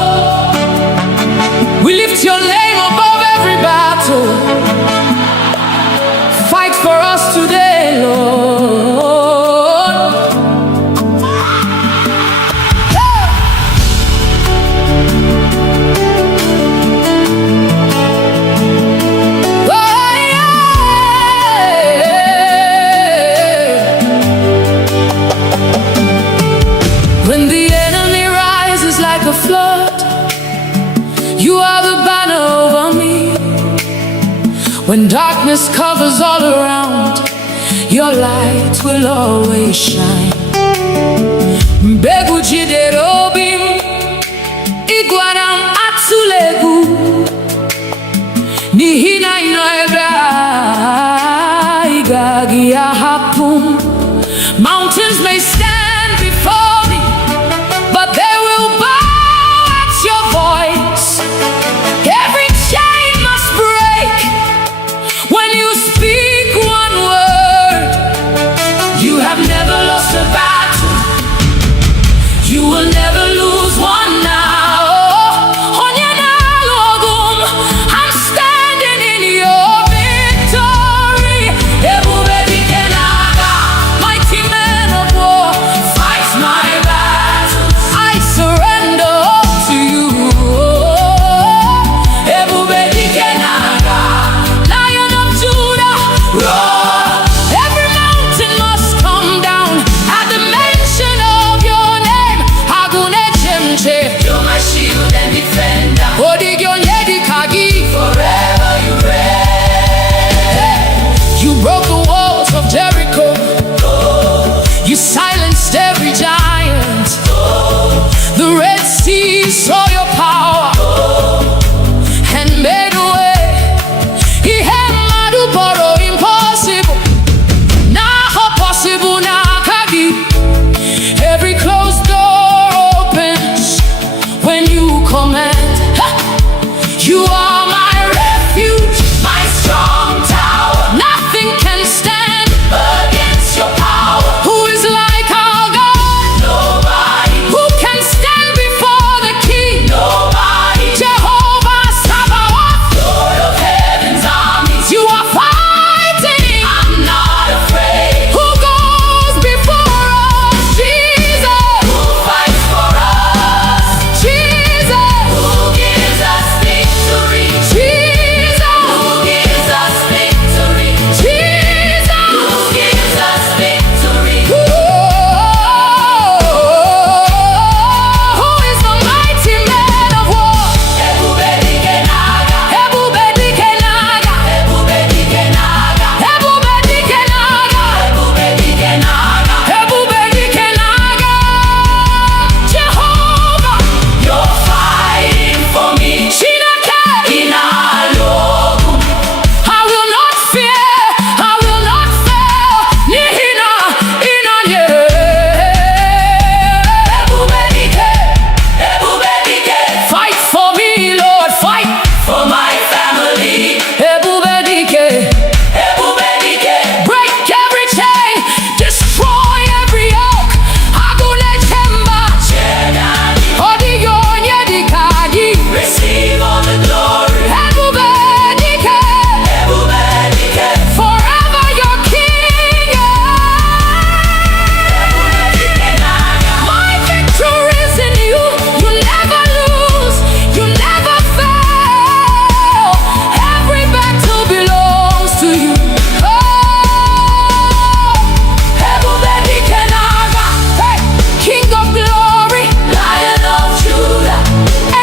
We lift your name above every battle. Fight for us today, Lord. When the enemy rises like a flood, you are the banner over me. When darkness covers all around, your light will always shine. Mbegu jiderobim, iguanam atsulegu, nihina inoega, igagi ahapum. Mountains may stand before me, but they will bow at your voice. Every chain must break when you speak one word. You have never lost a battle. You will never lose one now. I'm standing in your victory. Ebube Dike Naga, mighty man of war, fight my battles. I surrender all to you. Ebube Dike Naga, Lion of Judah, roar. Every mountain must come down at the mention of your name. Agune Chemche, you're my shield and defender. Odigyonyedi Kagi, forever you reign. You broke the walls of Jericho. You silenced every giant. The Red Sea saw your power and made a way. Ihemadu boro impossible. Now possible now Kagi. Every closed door opens when you command. Ha! You are my refuge, my strong tower. Nothing can stand against your power. Who is like our God? Nobody. Who can stand before the King? Nobody. Jehovah Sabaoth, Lord of heaven's armies. You are fighting. I'm not afraid. Who goes before us? Jesus. Who fights for us? Jesus. Who gives us victory? Jesus. Who gives us victory? Jesus. Who gives us victory? Who is the mighty man of war? Ebube Dike Naga, Ebube Dike Naga, Ebube Dike Naga, Ebube Dike Naga, Ebube Dike Naga, Ebube Dike Naga. Jehovah, you're fighting for me. Chineke inalogu. I will not fear, I will not fail. Nihina inanye. Ebube Dike, Ebube Dike. Fight for me, Lord, fight for my family. Ebube Dike, Ebube Dike. Break every chain, destroy every yoke. Agune Chemba, Odigyonyedi Kagi. Receive all the glory. Ebube Dike, Ebube Dike. Forever your king. Ebube Dike Naga. My victory is in you. You never lose. You never fail. Every battle belongs to you. Ebube Dike Naga. Hey, King of glory, Lion of Judah,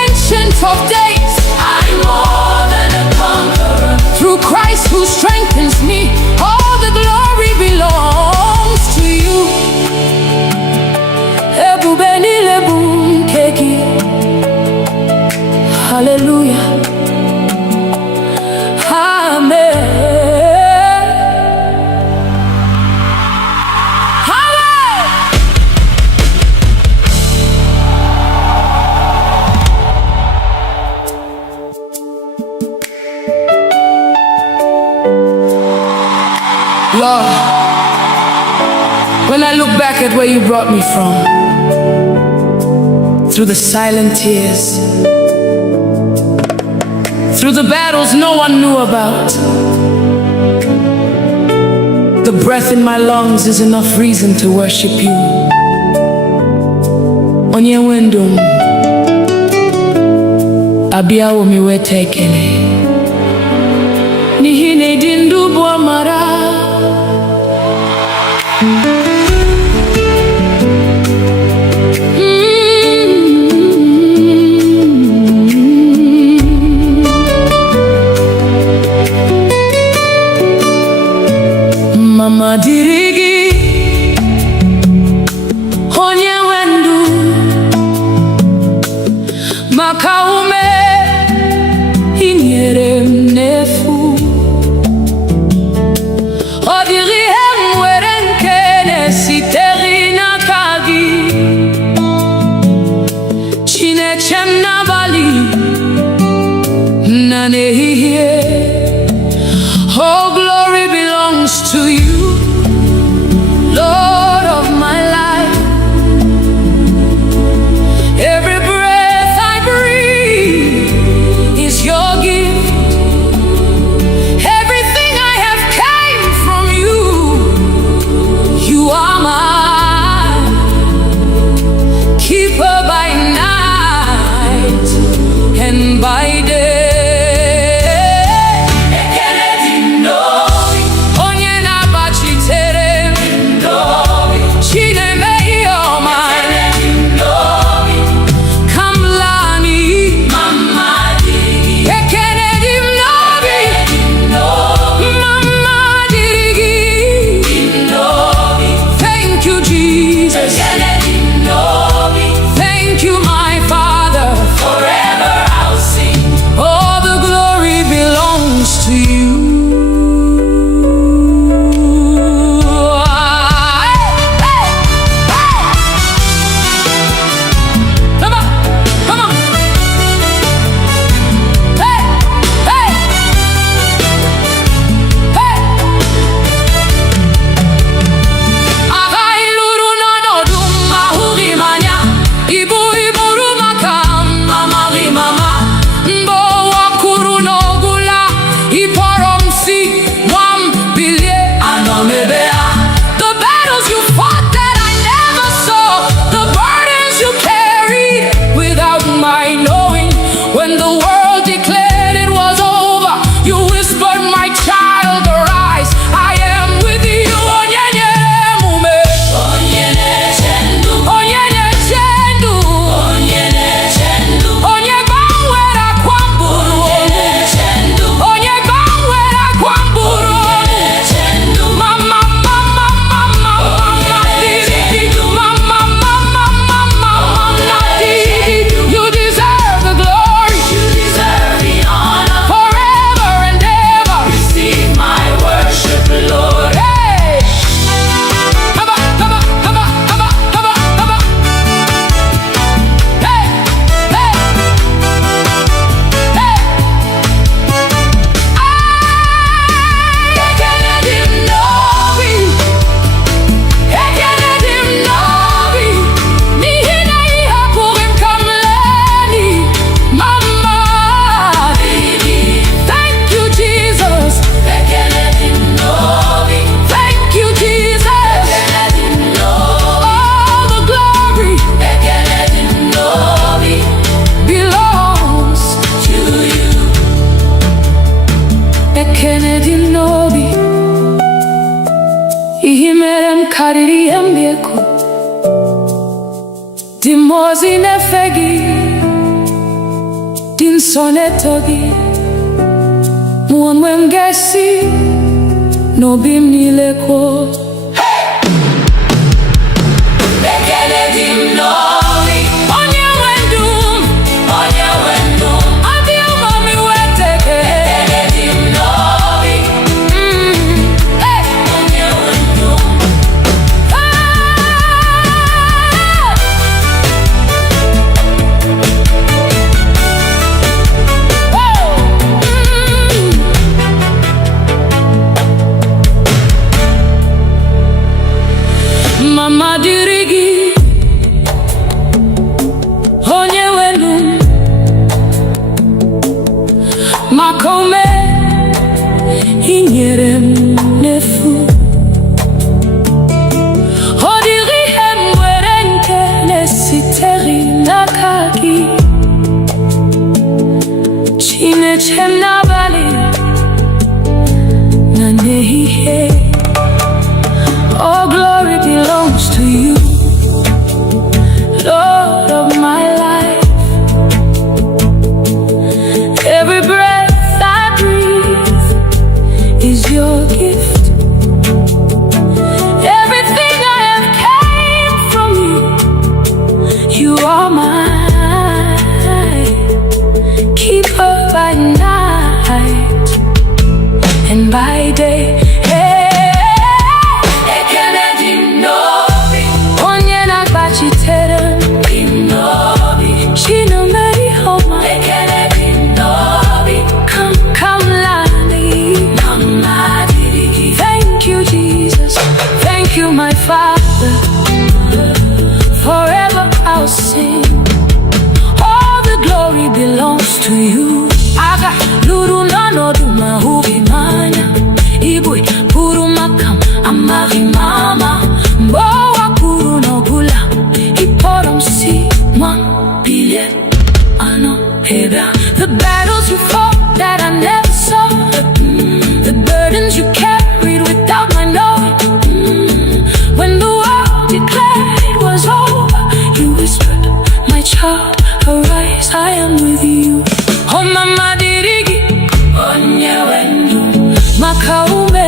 Ancient of days. I'm more than a conqueror. Through Christ who strengthens me, all the glory belongs to you. Ebube Nilebum Keki. Hallelujah. Amen. Lord, when I look back at where you brought me from, through the silent tears, through the battles no one knew about, the breath in my lungs is enough reason to worship you. Onye wendum abia omi wetekele nihi ne dindu bo mara. Mama dirigi onye wendu maka ume inyere m n'efu. Ọ dịrị ihe m nwere nke na-esitere n'aka gị, Chineke m n'abalị na n'ehihie. Oh, glory belongs to you, Lord of my life. Every breath I breathe is your gift. Everything I have came from you. You are my keeper by night and by day. Dimozi nefegi din sonetogi Mwanwe mgesi no bimni leko Bekele dim novi Onye wendum Adi umami weteke Bekele dim novi Onye wendum makome inyere m n'efu. Ọ dịghị ihe m nwere nke na-esitere n'aka gị. Chineche m n'abalị na n'ehihie. All glory belongs to you, Lord of my life. Every breath I breathe is your gift. Everything I have came from you. You are mine, keeper by night and by day. My Father, forever I'll sing. All the glory belongs to you. Aga luru nano duma hubi manya. Ibui puru makam amari mama. Mboa puru no gula. Iporom si man billion ano heba. The battles you fought that I never saw. The burdens you carried without my knowing. When the world declared it was over, you whispered, my child, arise, I am with you. Oh mama dirigi, onye wendu, makaume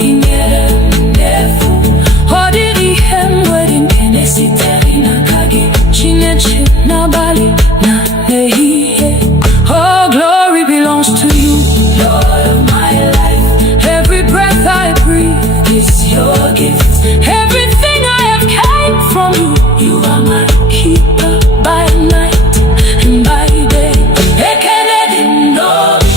inyere ndefu. Oh diri hemweri nkenesi terina kagi, chineche na bali na nehiye. Oh glory belongs to you, Lord of my life. Every breath I breathe is your gift. Everything I have came from you. You are my keeper by night and by day. Ekenedi ndobi,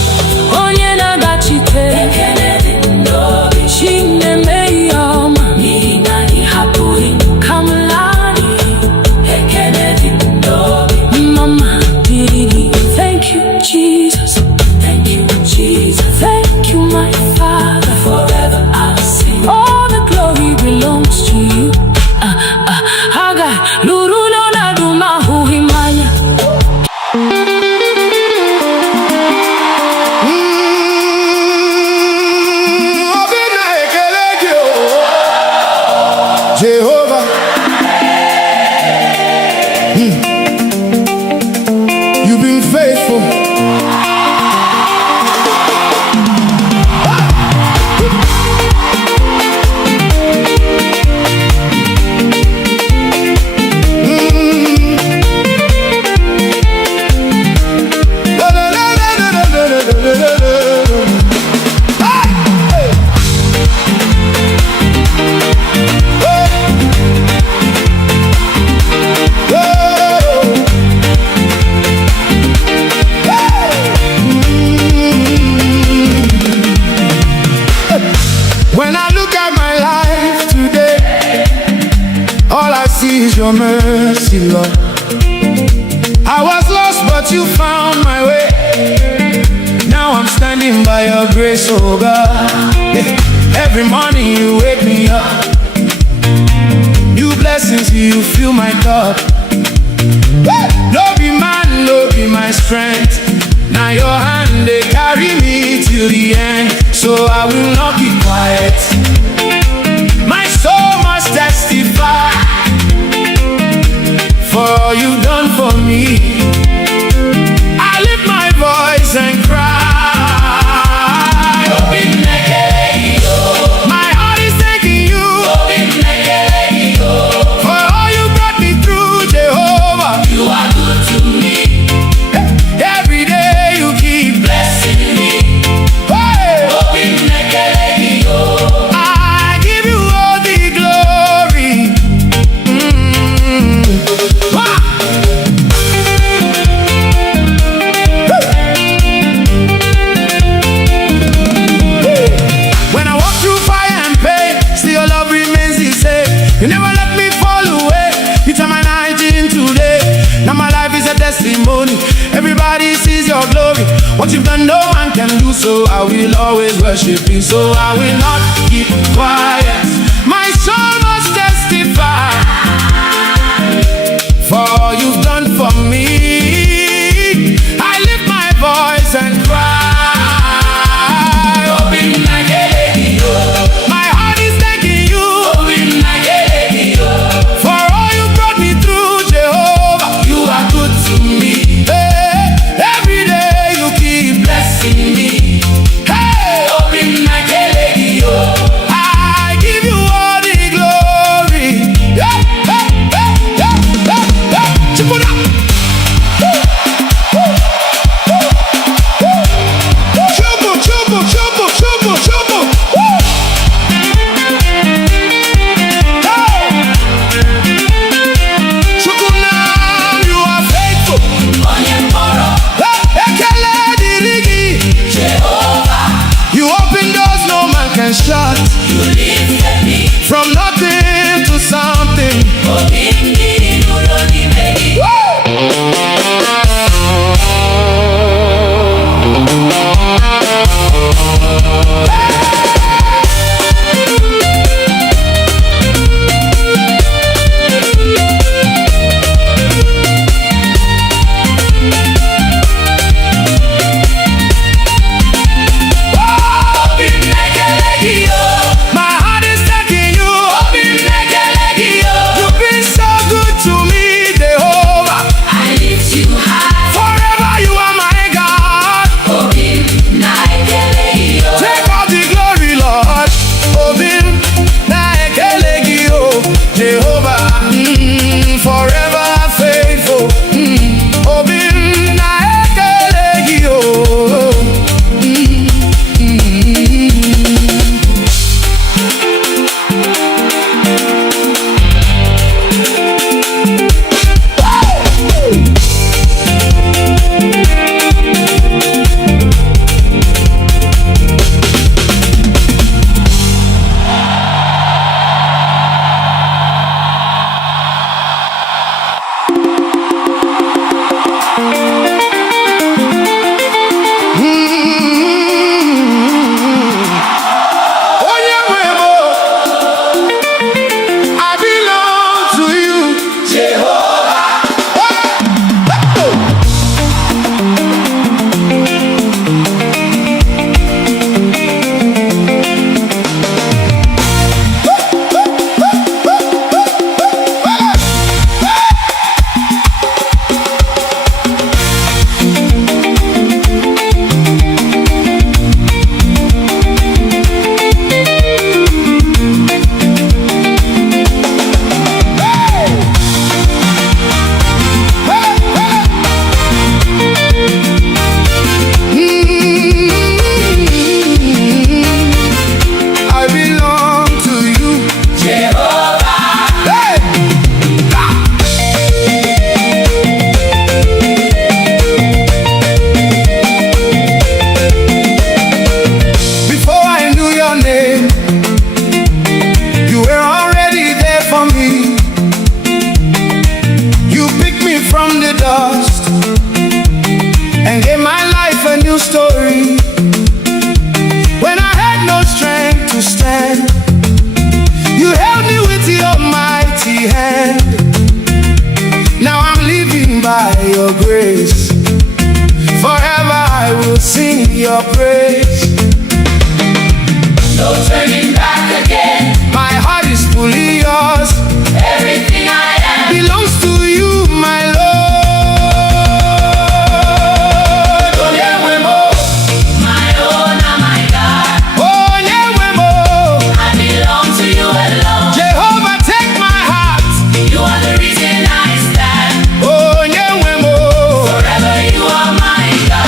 onye nagachite. Ekenedi ndobi, chine meyoma. Nina ihapuri kamlani. Ekenedi ndobi, mama didi. Thank you, Jesus. Thank you, Jesus. Thank you, my Father. Forever I'll sing. All the glory belongs to you. Haga luru no na duma huhimanya. Obina ekeleke o Jehovah. You've been faithful. When I look at my life today, all I see is your mercy, Lord. I was lost, but you found my way. Now I'm standing by your grace, oh God. Every morning you wake me up. New blessings, you fill my cup. No be man, no be my strength. Now your hand, they carry me till the end. So I will not keep quiet. My soul must testify for all you've done for me. I lift my voice and cry. My heart is thanking you for all you brought me through, Jehovah. You are good to me. Every day you keep blessing me. I give you all the glory. and no man can do so. I will always worship you, so I will not keep quiet. My soul must testify for all you've done for me. I lift my voice and cry. My heart is thanking you for all you brought me through, Jehovah. You are good to me. Hey, every day you keep blessing me. Hey, I give you all the glory. Hey, hey, hey, hey, hey, hey. Chipuna. Chubu, chubu, chubu, chubu, chubu. Shot. You lifted me from nothing to something. Your praise. No turning back again. My heart is fully yours. Everything I am belongs to you, my Lord. My own and my God. I belong to you alone. Jehovah, take my heart. You are the reason I stand. Forever you are my God.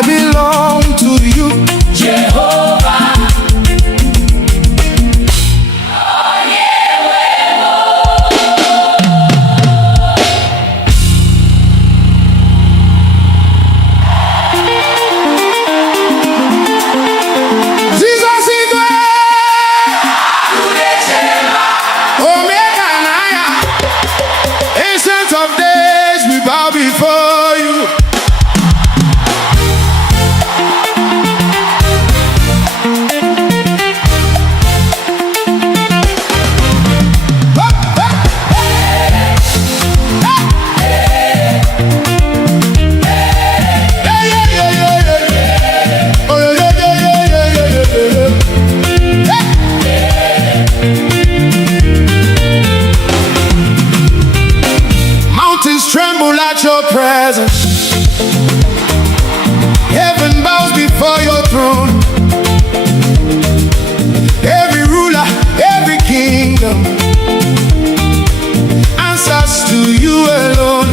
I belong to you, Jehovah. Jesus Igwe, Omega Naya, Ancient of Days, we bow before you. Mountains tremble at your presence. Heaven bows before your throne. Every ruler, every kingdom answers to you alone.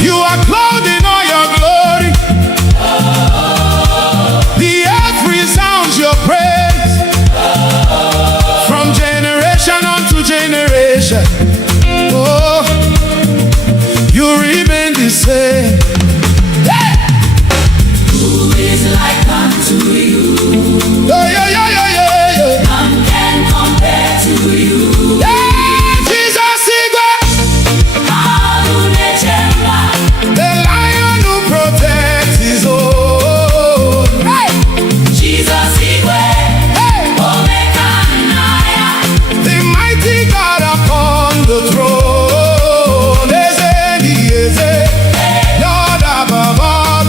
You are clothed in all your glory. The earth resounds your praise from generation unto generation. Oh, you remain the same. Who is like unto you? Yeah, yeah, yeah, yeah, yeah, yeah. None can compare to you. Yeah, Jesus Igwe, Adonai, the lion who protects his own. Hey, Jesus Igwe, hey, Omega Naya, the mighty God upon the throne. Lord above all,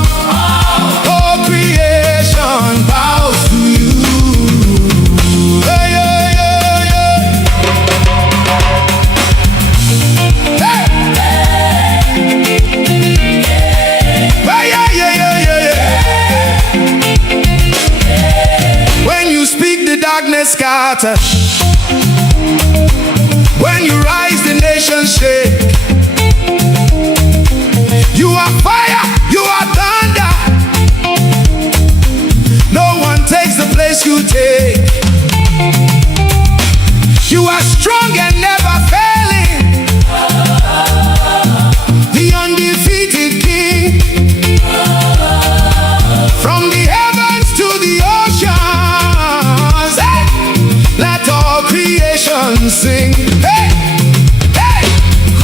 all creation bows to you. Hey, yeah, yeah, yeah. Hey. Hey, yeah, yeah, yeah, yeah. When you speak, the darkness scatters. When you rise, the nations shake. You are fire, you are thunder. No one takes the place you take. You are strong and never failing, the undefeated King. From the heavens to the oceans, hey, let all creation sing. Hey, hey.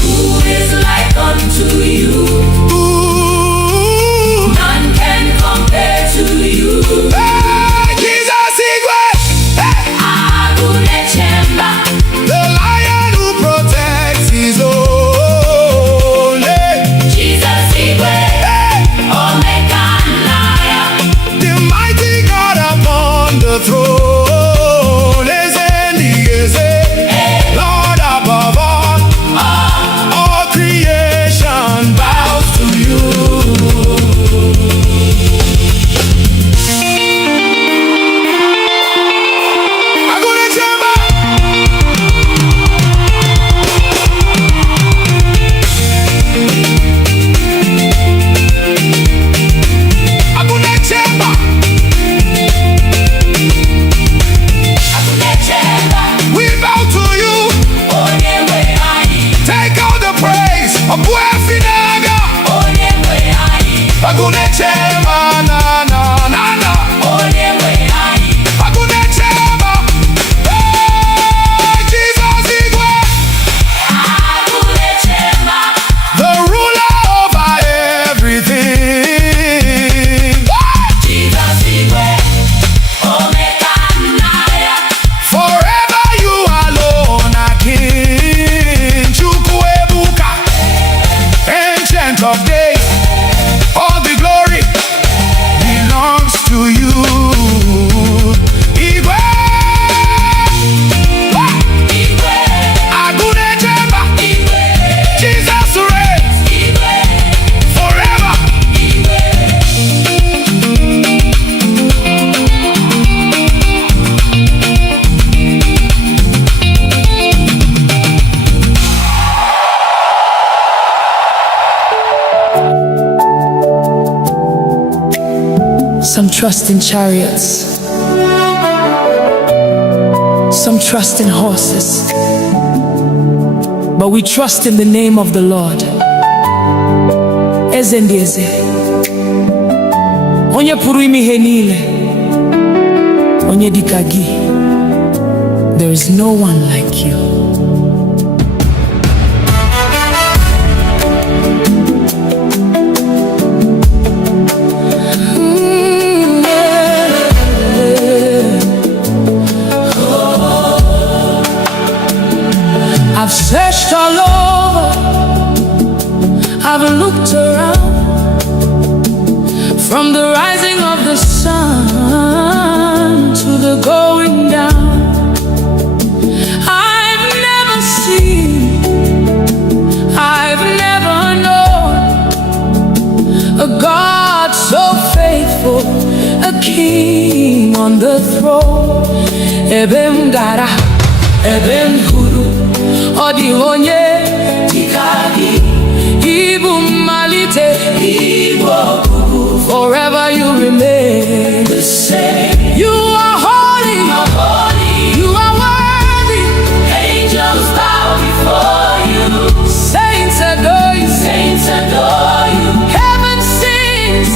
who is like unto you? Ooh. None can compare to you. Hey, Jesus Igwe, hey, Adonai, the lion who protects his own. Hey, Jesus Igwe, hey, Omega Naya, the mighty God upon the throne. Lord above all creation bows to you. Agune Chemba. Agune Chemba. Adonai, We bow to you. Onyewe anyị, Take all the praise. Obuefinaga. Onyewe anyị, Agune Chemba na na na na. Onyewe anyị, Agune Chemba. Hey, Jesus Igwe, Adonai, the ruler over everything. Jesus Igwe, Omega Naya, Forever you alone are King. Chukwu Ebuka, Ancient of Days. All the glory, Some trust in chariots, some trust in horses, but we trust in the name of the Lord. Eze ndị eze, onye pụrụ ime ihe niile, onye dịka gị. There is no one like you. I've searched all over, I've looked around, from the rising of the sun to the going down. I've never seen, I've never known a God so faithful, a king on the throne. Ebem gara, ebem huru, odi onye tikagi, ibu malite, ibu ogugu. Forever you remain the same. You are holy, you are worthy. Angels bow before you. Saints adore you, saints adore you. Heaven sings,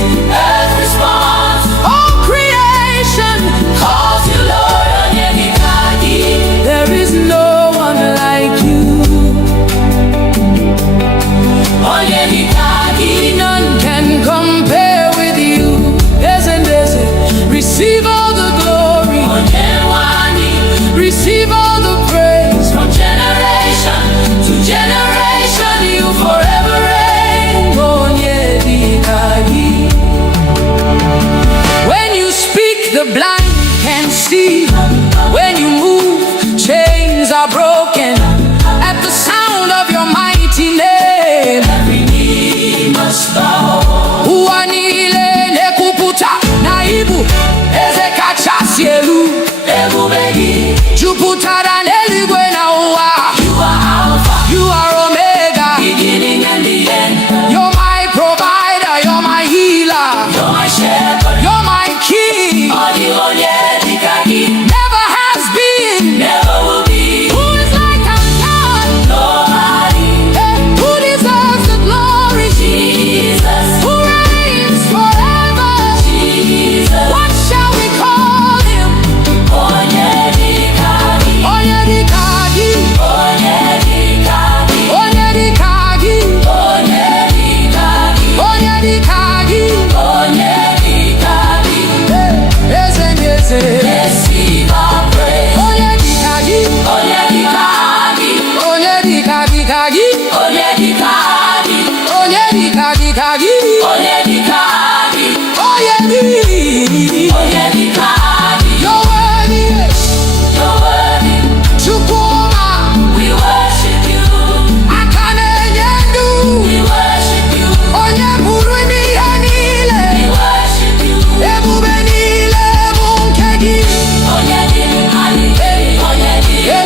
earth responds. All creation calls you Lord. There is no one like you. None can compare with you. Receive all the glory, receive all the praise. From generation to generation, you forever reign. When you speak, the blind can see. When you move, chains are broken. At the sound of your mighty name, every knee must bow. Uanile nekuputa naibu ezekachasielu ebubegi juputara neligwe na uwa. You are Alpha, you are Omega, beginning and the end. You're my provider, you're my healer, you're my shepherd, you're my king. Never has been, never will be. Who is like our God? Nobody. Who deserves the glory? Jesus. Who reigns forever? Jesus. What shall we call him? Onyedikagi. Onyedikagi. Onyedikagi. Onyedikagi. Onyedikagi. Onyedikagi. Onyedikagi. Receive our praise. Onyedikagi. Onyedikagi. Onyedikagi. Onyedikagi. Onyedikagi. Onyedikagi. Onyedikagi. You're worthy. You're worthy. Chukuma. We worship you. Akane yendu. We worship you. Onye burumi yanile. We worship you. Ebubenile munkegi. Onyedikagi. Onyedikagi.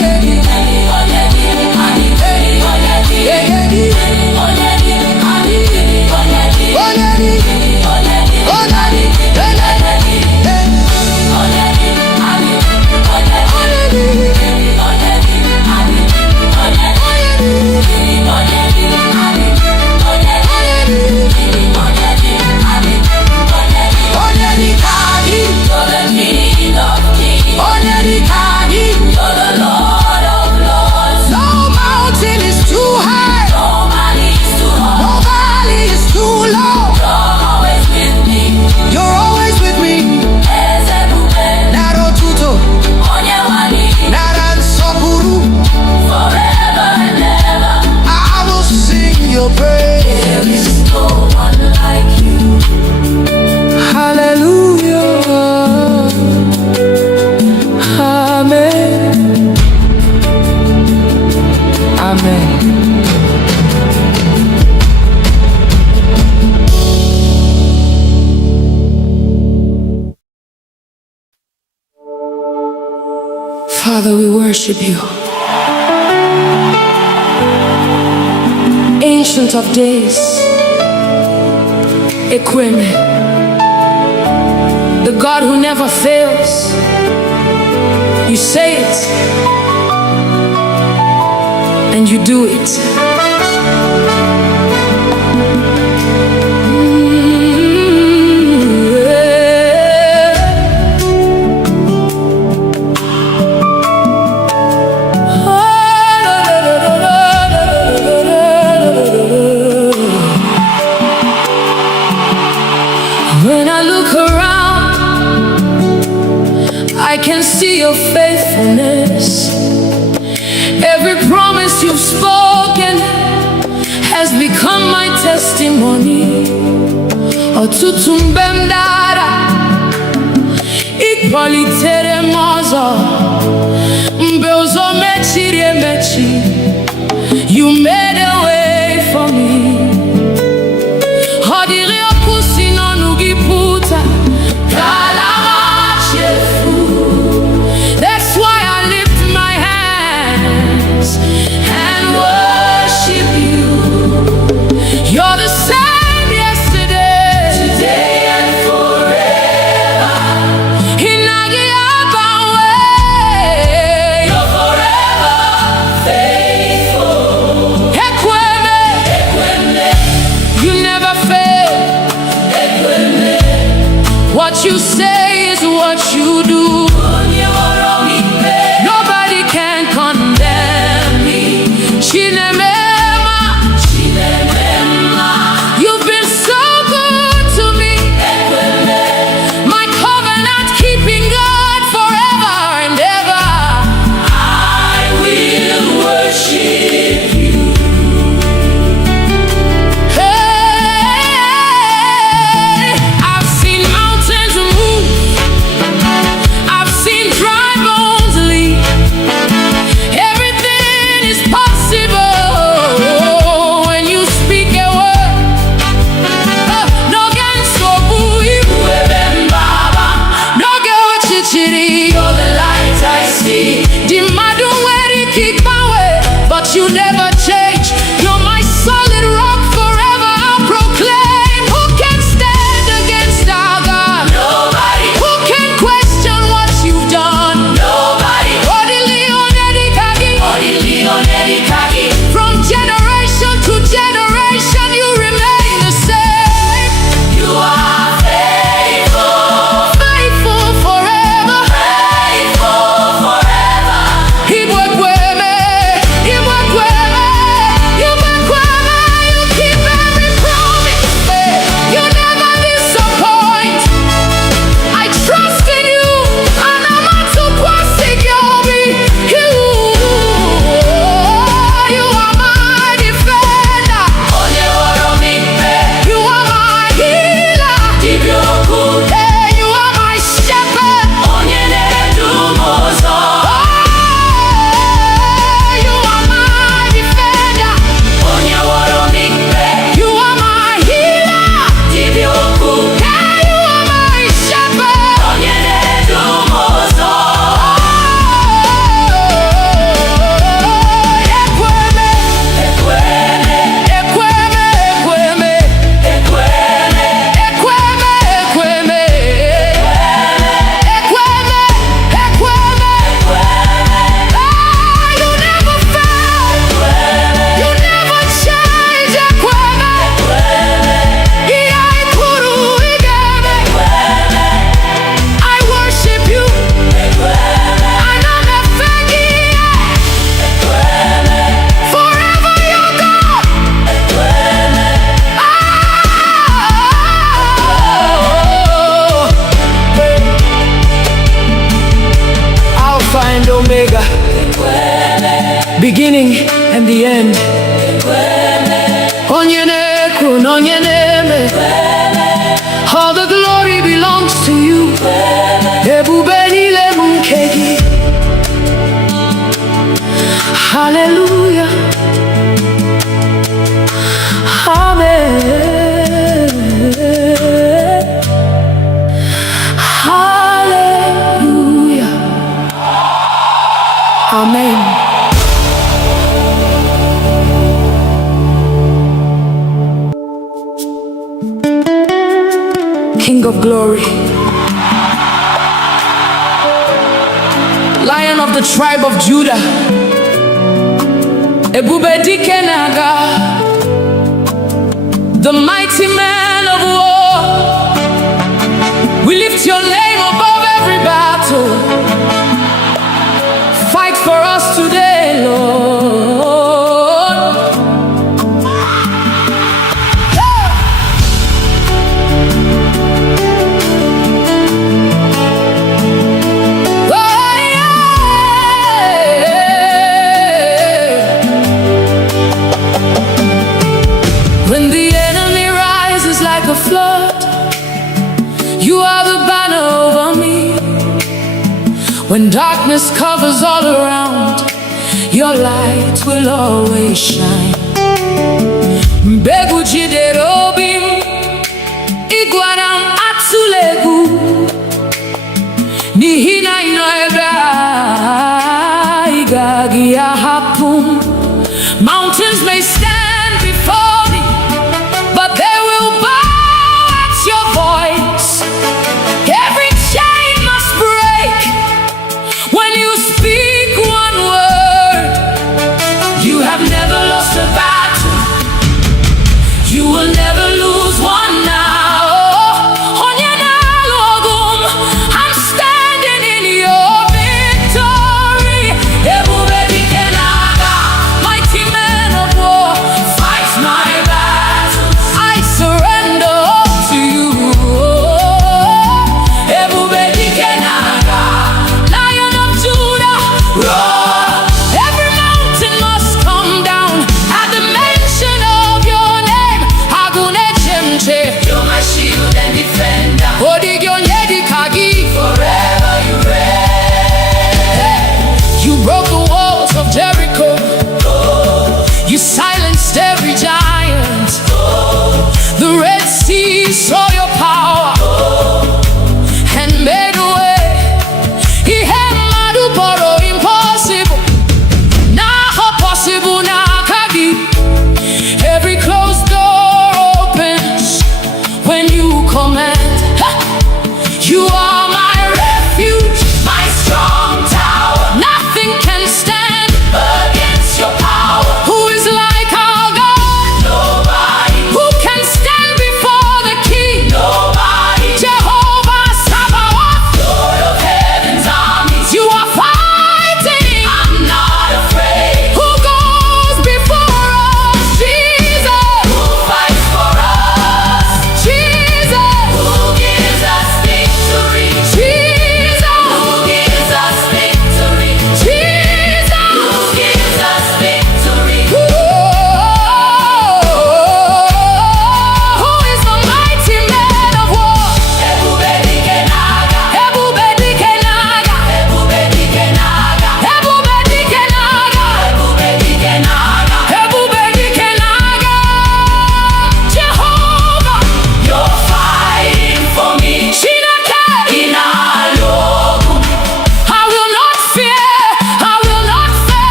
Father, we worship you. Ancient of days, Equime, the God who never fails. You say it, and you do it. When I look around, I can see your faithfulness. Every promise you've spoken has become my testimony. Ọtụtụ mgbe m dara, ị kwalitere m ọzọ. Mgbe ụzọ mechiri emechi, you made a way for me. Ọ dịrị okwu si n'ọnụ gị pụta, ka ala ma chefu. That's why I lift my hands and worship you. You're the same yesterday, today and forever. Inagi abawe, you're forever faithful. Ekweme, you never fail. What you say is what you do. Nobody can condemn me. You've been so good to me. My covenant keeping God forever and ever. I will worship you. Hey, I've seen mountains move. I've seen dry bones leave. Everything is possible when you speak a word. No gan so bui, no go chichiri. You're the light I see. The madu where keep my way, but you never change. You're my solid rock forever. I'll proclaim. Who can stand against our God? Nobody. Who can question what you've done? Nobody. From generation to generation, you remain the same. You are faithful, faithful forever, faithful forever. Iwekweme, Iwekweme, Iwekweme. You keep every promise. You never disappoint. I trust in you, and I'm not too You are my defender. You are my healer. Hey, you are my shepherd. You are my defender. You are my healer. Hey, you are my shepherd. You never fail. You never change. I worship you. Forever you're God. Alpha and Omega, beginning and the end. Onyeneku, Onyeneme. All the glory belongs to you. Ebube niile bụ nke gị. Hallelujah. Amen. Hallelujah. Amen. King of glory, of the tribe of Judah. Ebube dike na-aga, the mighty man of war. We lift your name above every battle. Fight for us today, Lord. When the enemy rises like a flood, you are the banner over me. When darkness covers all around, your light will always shine. Mbegu jiderobim, iguanam atulegu, nihina inoeba, igagi ahapum. Mountains may stand before me, but they will bow at your voice. Every chain must break when you speak one word. You have never lost a battle. You will never lose one now. I'm standing in your victory. Ebube dike na-aga, mighty man of war, fight my battles. I surrender all to you. Ebube dike na-aga, Lion of Judah, roar. Every mountain must come down at the mention of your name. I go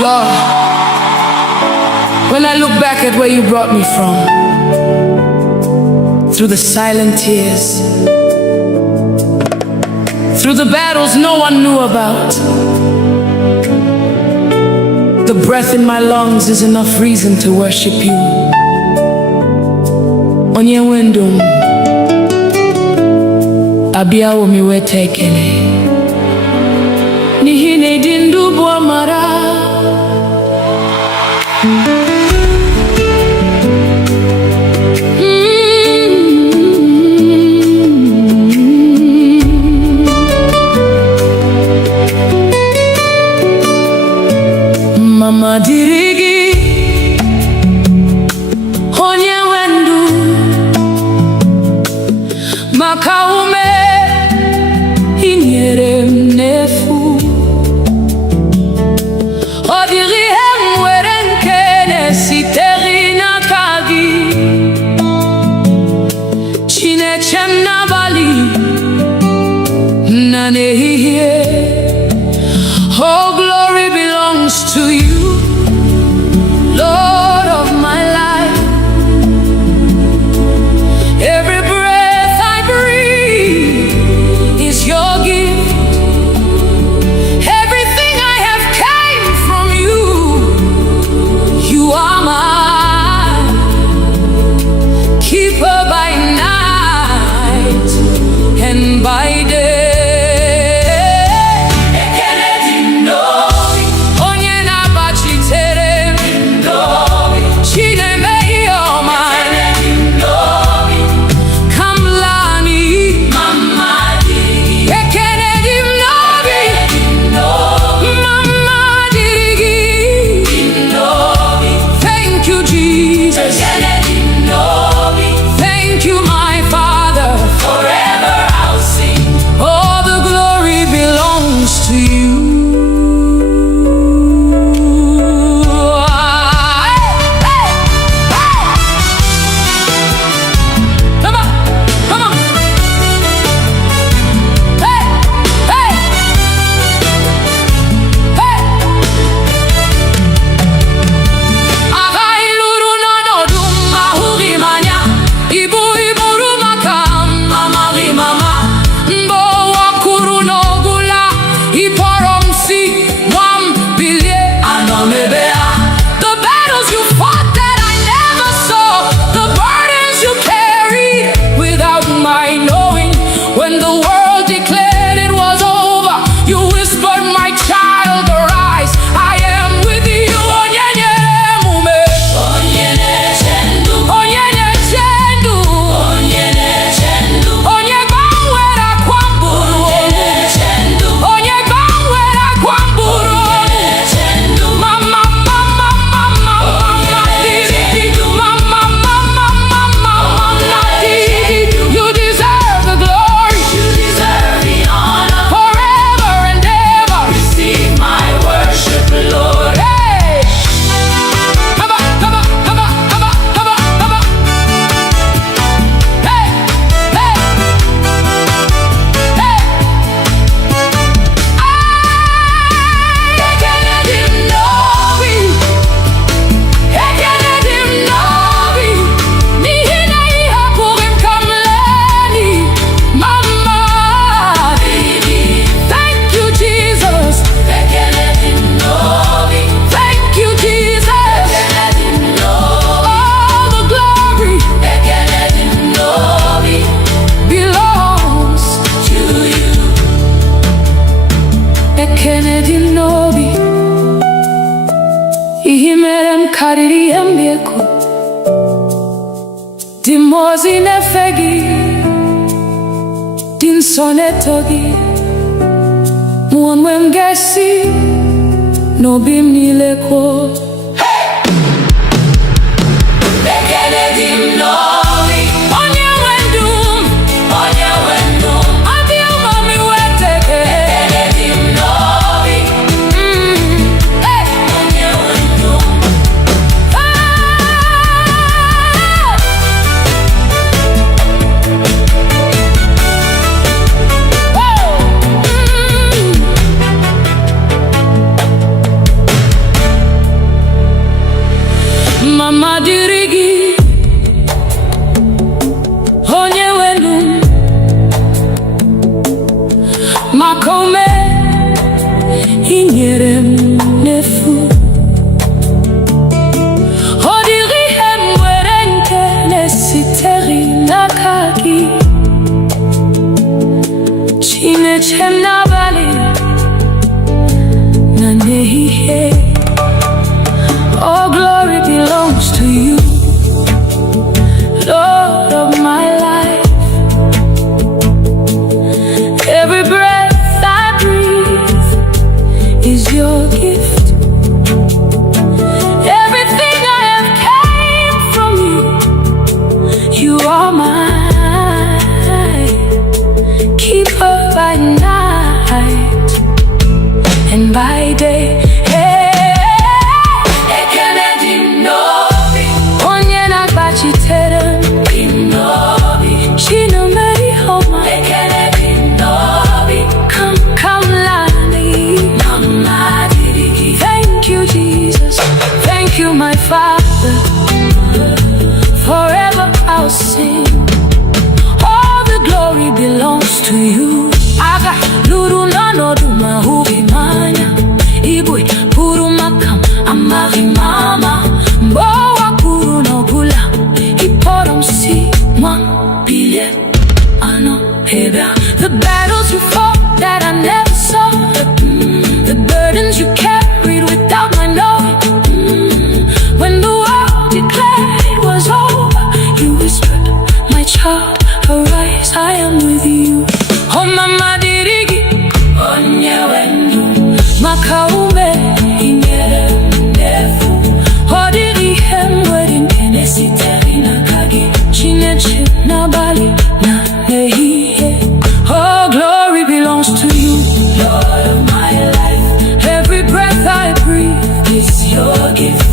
Lord, when I look back at where you brought me from, through the silent tears, through the battles no one knew about, the breath in my lungs is enough reason to worship you. Onye wendum abiawo mi weta ekele n'ihi na ịdị ndụ bụ amara. Mama dịrị gị onye nwe ndụ maka ume i nyere m n'efu. Ọ dịrị ihe m nwere nke na-esitere n'aka gị, Chineke m n'abalị na n'ehihie. Oh, glory belongs to you, Lord of my life. Every breath I breathe is your gift. Everything I have came from you. You are my keeper by night and by day. Dimozi nefegi din sonetogi Mwanwe mgesi no bimni leko Bekele dim novi Onye wendum Adi umami weteke Bekele dim novi Onye wendum kome inyere m n'efu. Ọ dịghị ihe m nwere nke na-esitere n'aka gị. Chineche m n'abalị na n'ehihie. All glory belongs to you, Lord of my life. Every breath I breathe is your gift. Everything I have came from you. You are mine, keeper by night and by day. My Father, forever I'll sing. All the glory belongs to you. Aga luru nano duma hubi manya. Ibui puru makam amari mama. Mboa puru no gula. Iporom si man bile ano heba. The battles you fought that I never saw. The burdens you carried without my knowing. When the world declared it was over, you whispered, my child, arise, I am with you. Oh mama dirigi, onye wendu, makaume ingere ndefu. Oh diri hemweri nkenesi terina kagi, chineche na bali na nehiye. Oh glory belongs to you, Lord of my life. Every breath I breathe is your gift.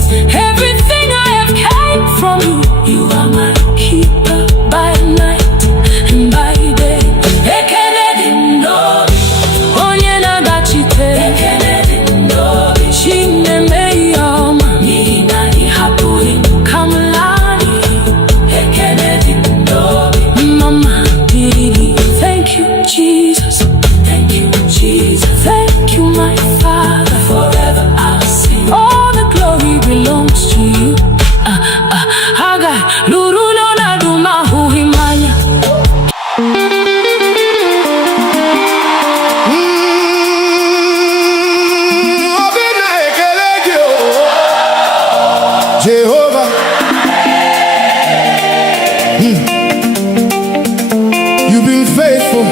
Everything I have came from you. You are my keeper by night and by day. Ekenedi ndobi, onye nagachite. Ekenedi ndobi, chine meyoma. Nina ihapuri kamlani. Ekenedi ndobi, mama didi. Thank you, Jesus. Thank you, Jesus. Thank you, my Father. Forever I'll sing. All the glory belongs to you. Haga luru no na duma huhimanya. Obina ekelege o Jehovah. You've been faithful.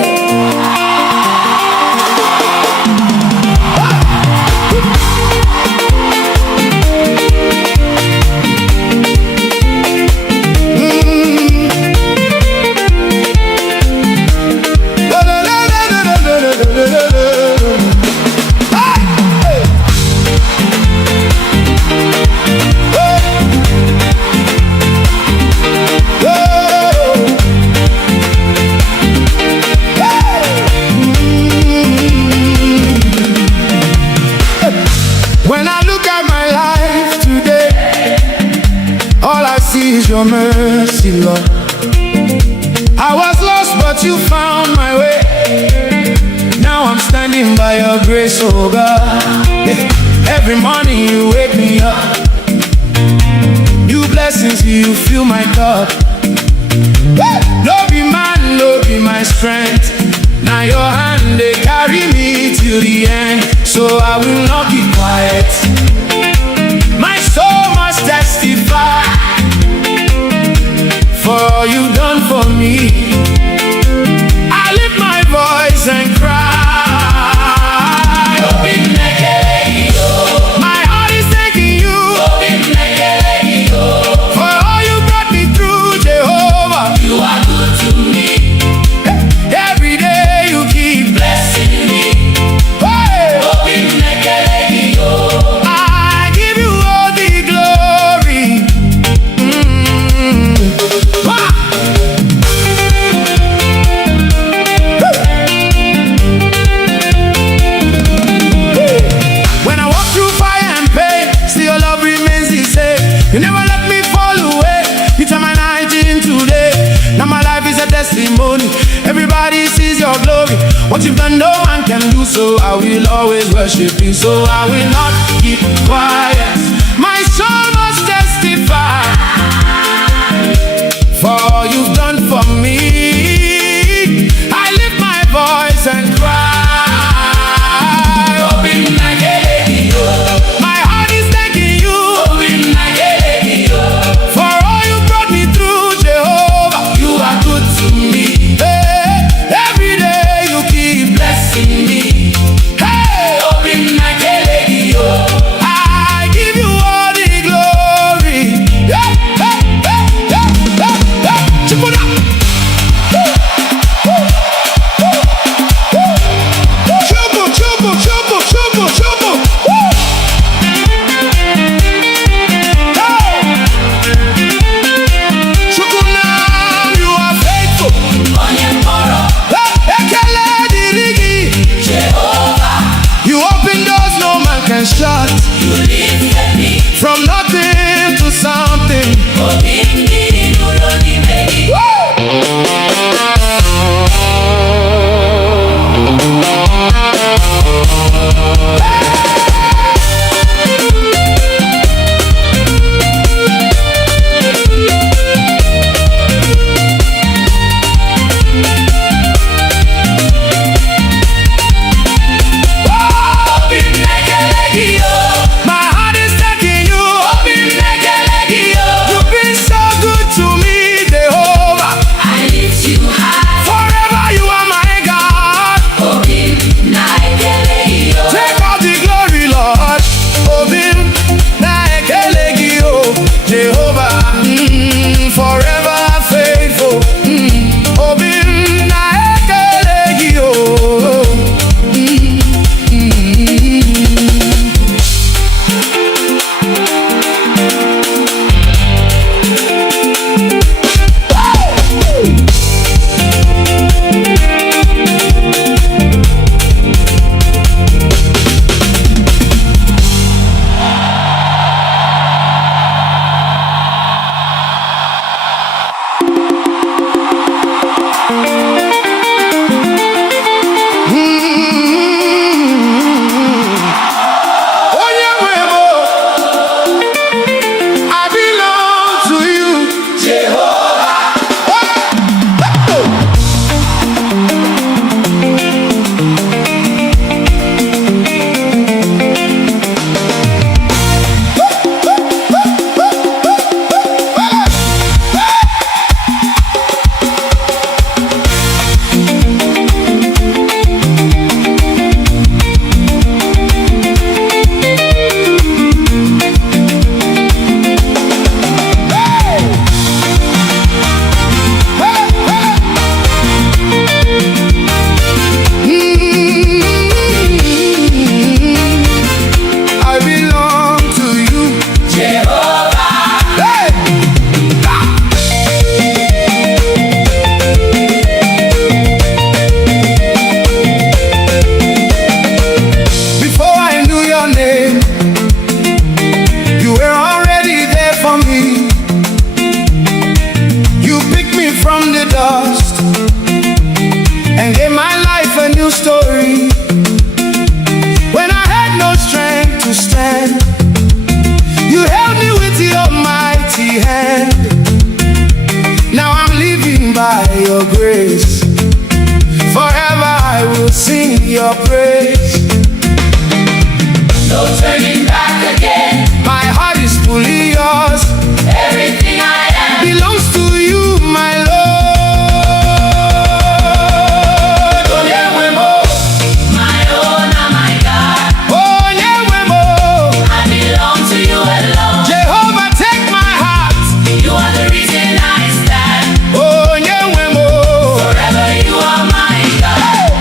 When I look at my life today, all I see is your mercy, Lord. I was lost, but you found my way. Now I'm standing by your grace, oh God. Every morning you wake me up. New blessings, you fill my cup. No be man, no be my strength. Now your hand, they carry me till the end. So I will not keep quiet. My soul must testify for all you've done for me. I lift my voice and cry. My heart is thanking you for all you brought me through, Jehovah. You are good to me. Every day you keep blessing me. I give you all the glory. When I walk through fire and pain, still your love remains the same. You never let me fall away. You turn my night into day. Now my life is a testimony. Everybody sees your glory. What you've done, no man can do, so I will always worship you. So I will not keep quiet. My soul must testify for all you've done for me. I lift my voice and cry. My heart is thanking you for all you brought me through, Jehovah. You are good to me. Hey, every day you keep blessing me. Hey, I give you all the glory. Hey, hey, hey, hey, hey, hey. Chipuna. Chubu, chubu, chubu, chubu, chubu. Shot. You lifted me from nothing to something. Your praise. No turning back again. My heart is fully yours. Everything I am belongs to you, my Lord. My own, my God. I belong to you alone. Jehovah, take my heart. You are the reason I stand. Forever you are my God.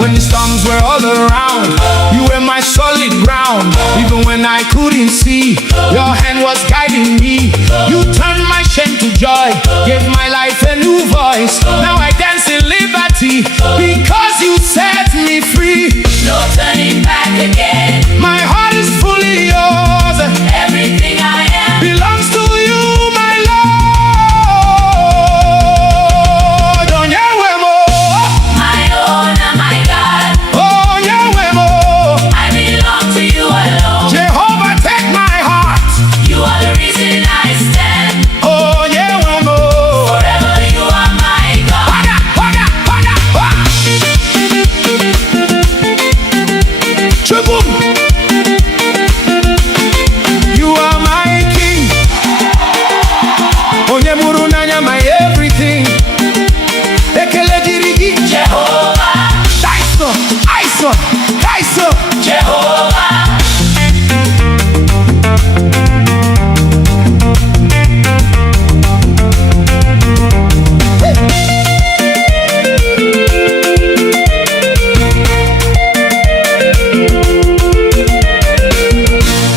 When the storms were all around, you were my solid ground. Even when I couldn't see, your hand was guiding me. You turned my shame to joy, gave my life a new voice. Now I dance in liberty because you set me free. No turning back again. My heart is fully yours. Everything I am You are my king. Onye muru n'anya, my everything. Ekele dịrị gị, Jehovah, Taiso, Aiso, Taiso. Jehovah.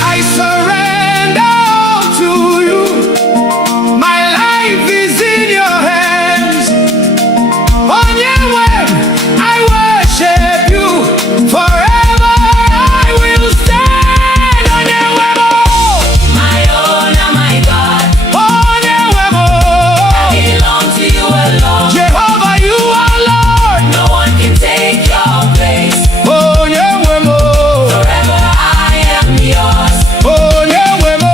I surrender all to you. My life is in your hands. Onyewe, I worship you. Forever I will stand. Onyewe mo, My own and my God, Onyewe mo. belong to you alone. Jehovah, you are Lord. No one can take your place. Onyewe mo, Forever I am yours. Onyewe mo.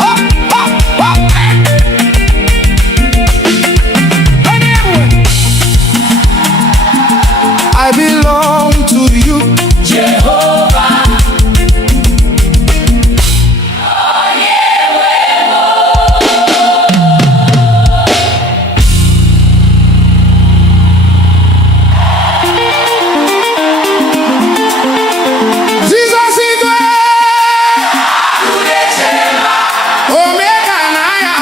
Ha, ha, ha. I belong to you. Jehovah. Jesus is Omega and Aya.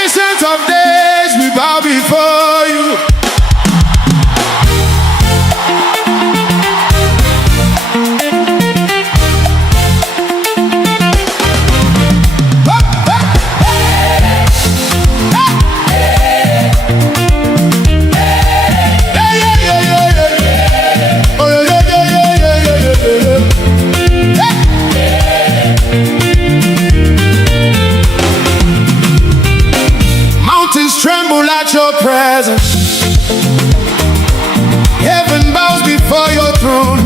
Ancient of days, we bow before you. Mountains tremble at your presence. Heaven bows before your throne.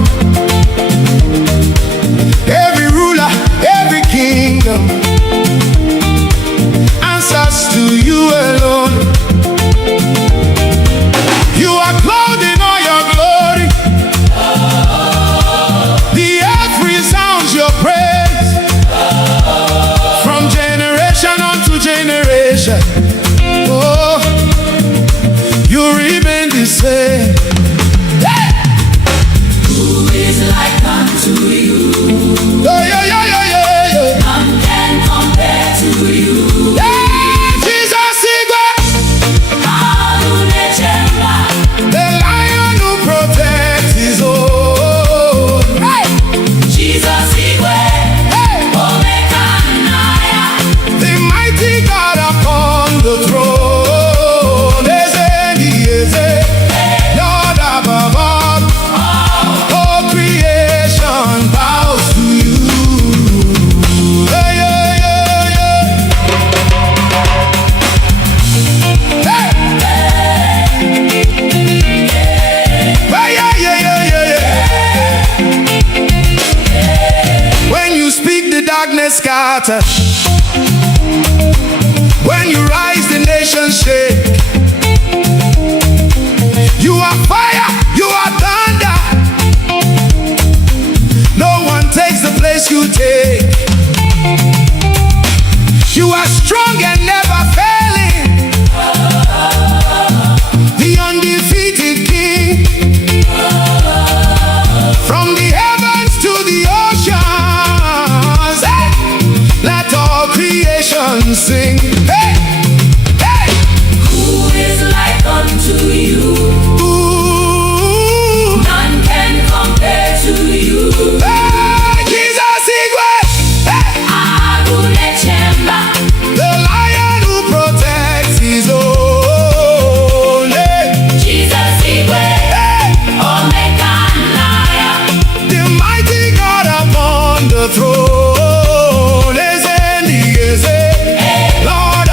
Every ruler, every kingdom answers to you alone. You are clothed in all your glory. The earth resounds your praise. From generation unto generation, oh, you remain the same. Hey! Who is like unto you? Yeah, yeah, yeah, yeah, yeah, yeah. None can compare to you. Yeah, Jesus Igwe, Alunechemba. the lion who protects his own. Hey! Jesus Igwe. Hey! Omekanaya. The mighty God upon the throne. Lord above all, all creation bows to you. Hey, yeah, yeah, yeah. Hey! Hey, yeah, yeah, yeah, yeah. When you speak, the darkness scatters. When you rise, the nations shake. You are fire, you are thunder. No one takes the place you take. You are strong and never failing. The undefeated King. From the heavens to the oceans, hey, let all creation sing. Hey, hey. Who is like unto you? Ooh. None can compare to you. Hey, Jesus Igwe. Hey, Alunechemba. the lion who protects his own. Hey, Jesus Igwe. hey, Omekanaya. the mighty God upon the throne. Lord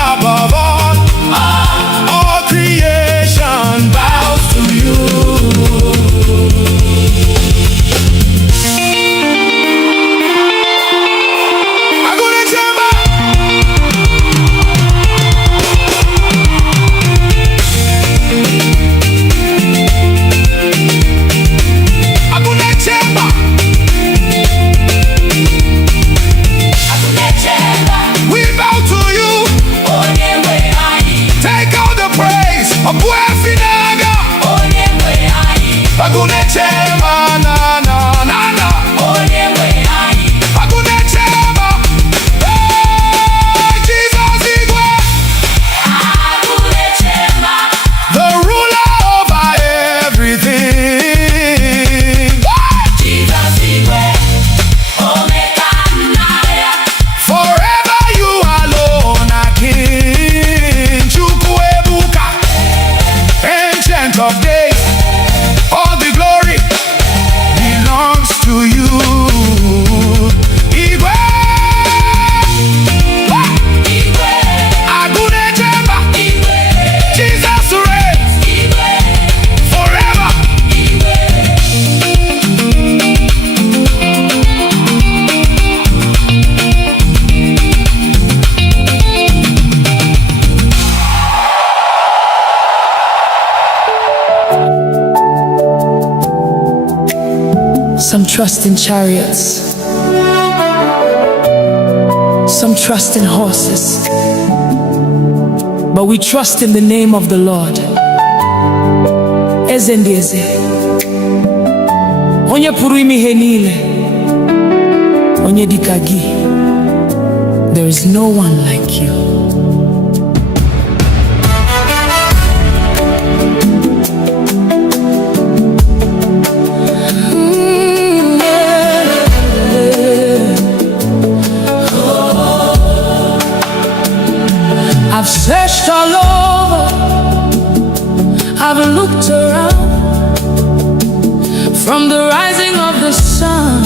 Some trust in chariots, some trust in horses, but we trust in the name of the Lord. Eze ndị eze, onye pụrụ ime ihe niile, onye dịka gị. There is no one like you. I've searched all over, I've looked around, from the rising of the sun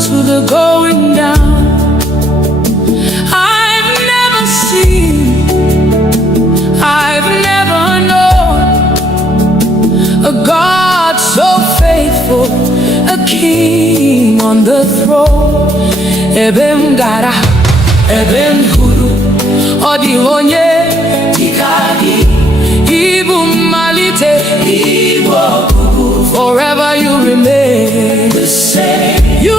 to the going down. I've never seen, I've never known a God so faithful, a king on the throne. Ebem gara, ebem huru, odi onye dikagi, ibu malite, ibu ogugu. Forever you remain the same. You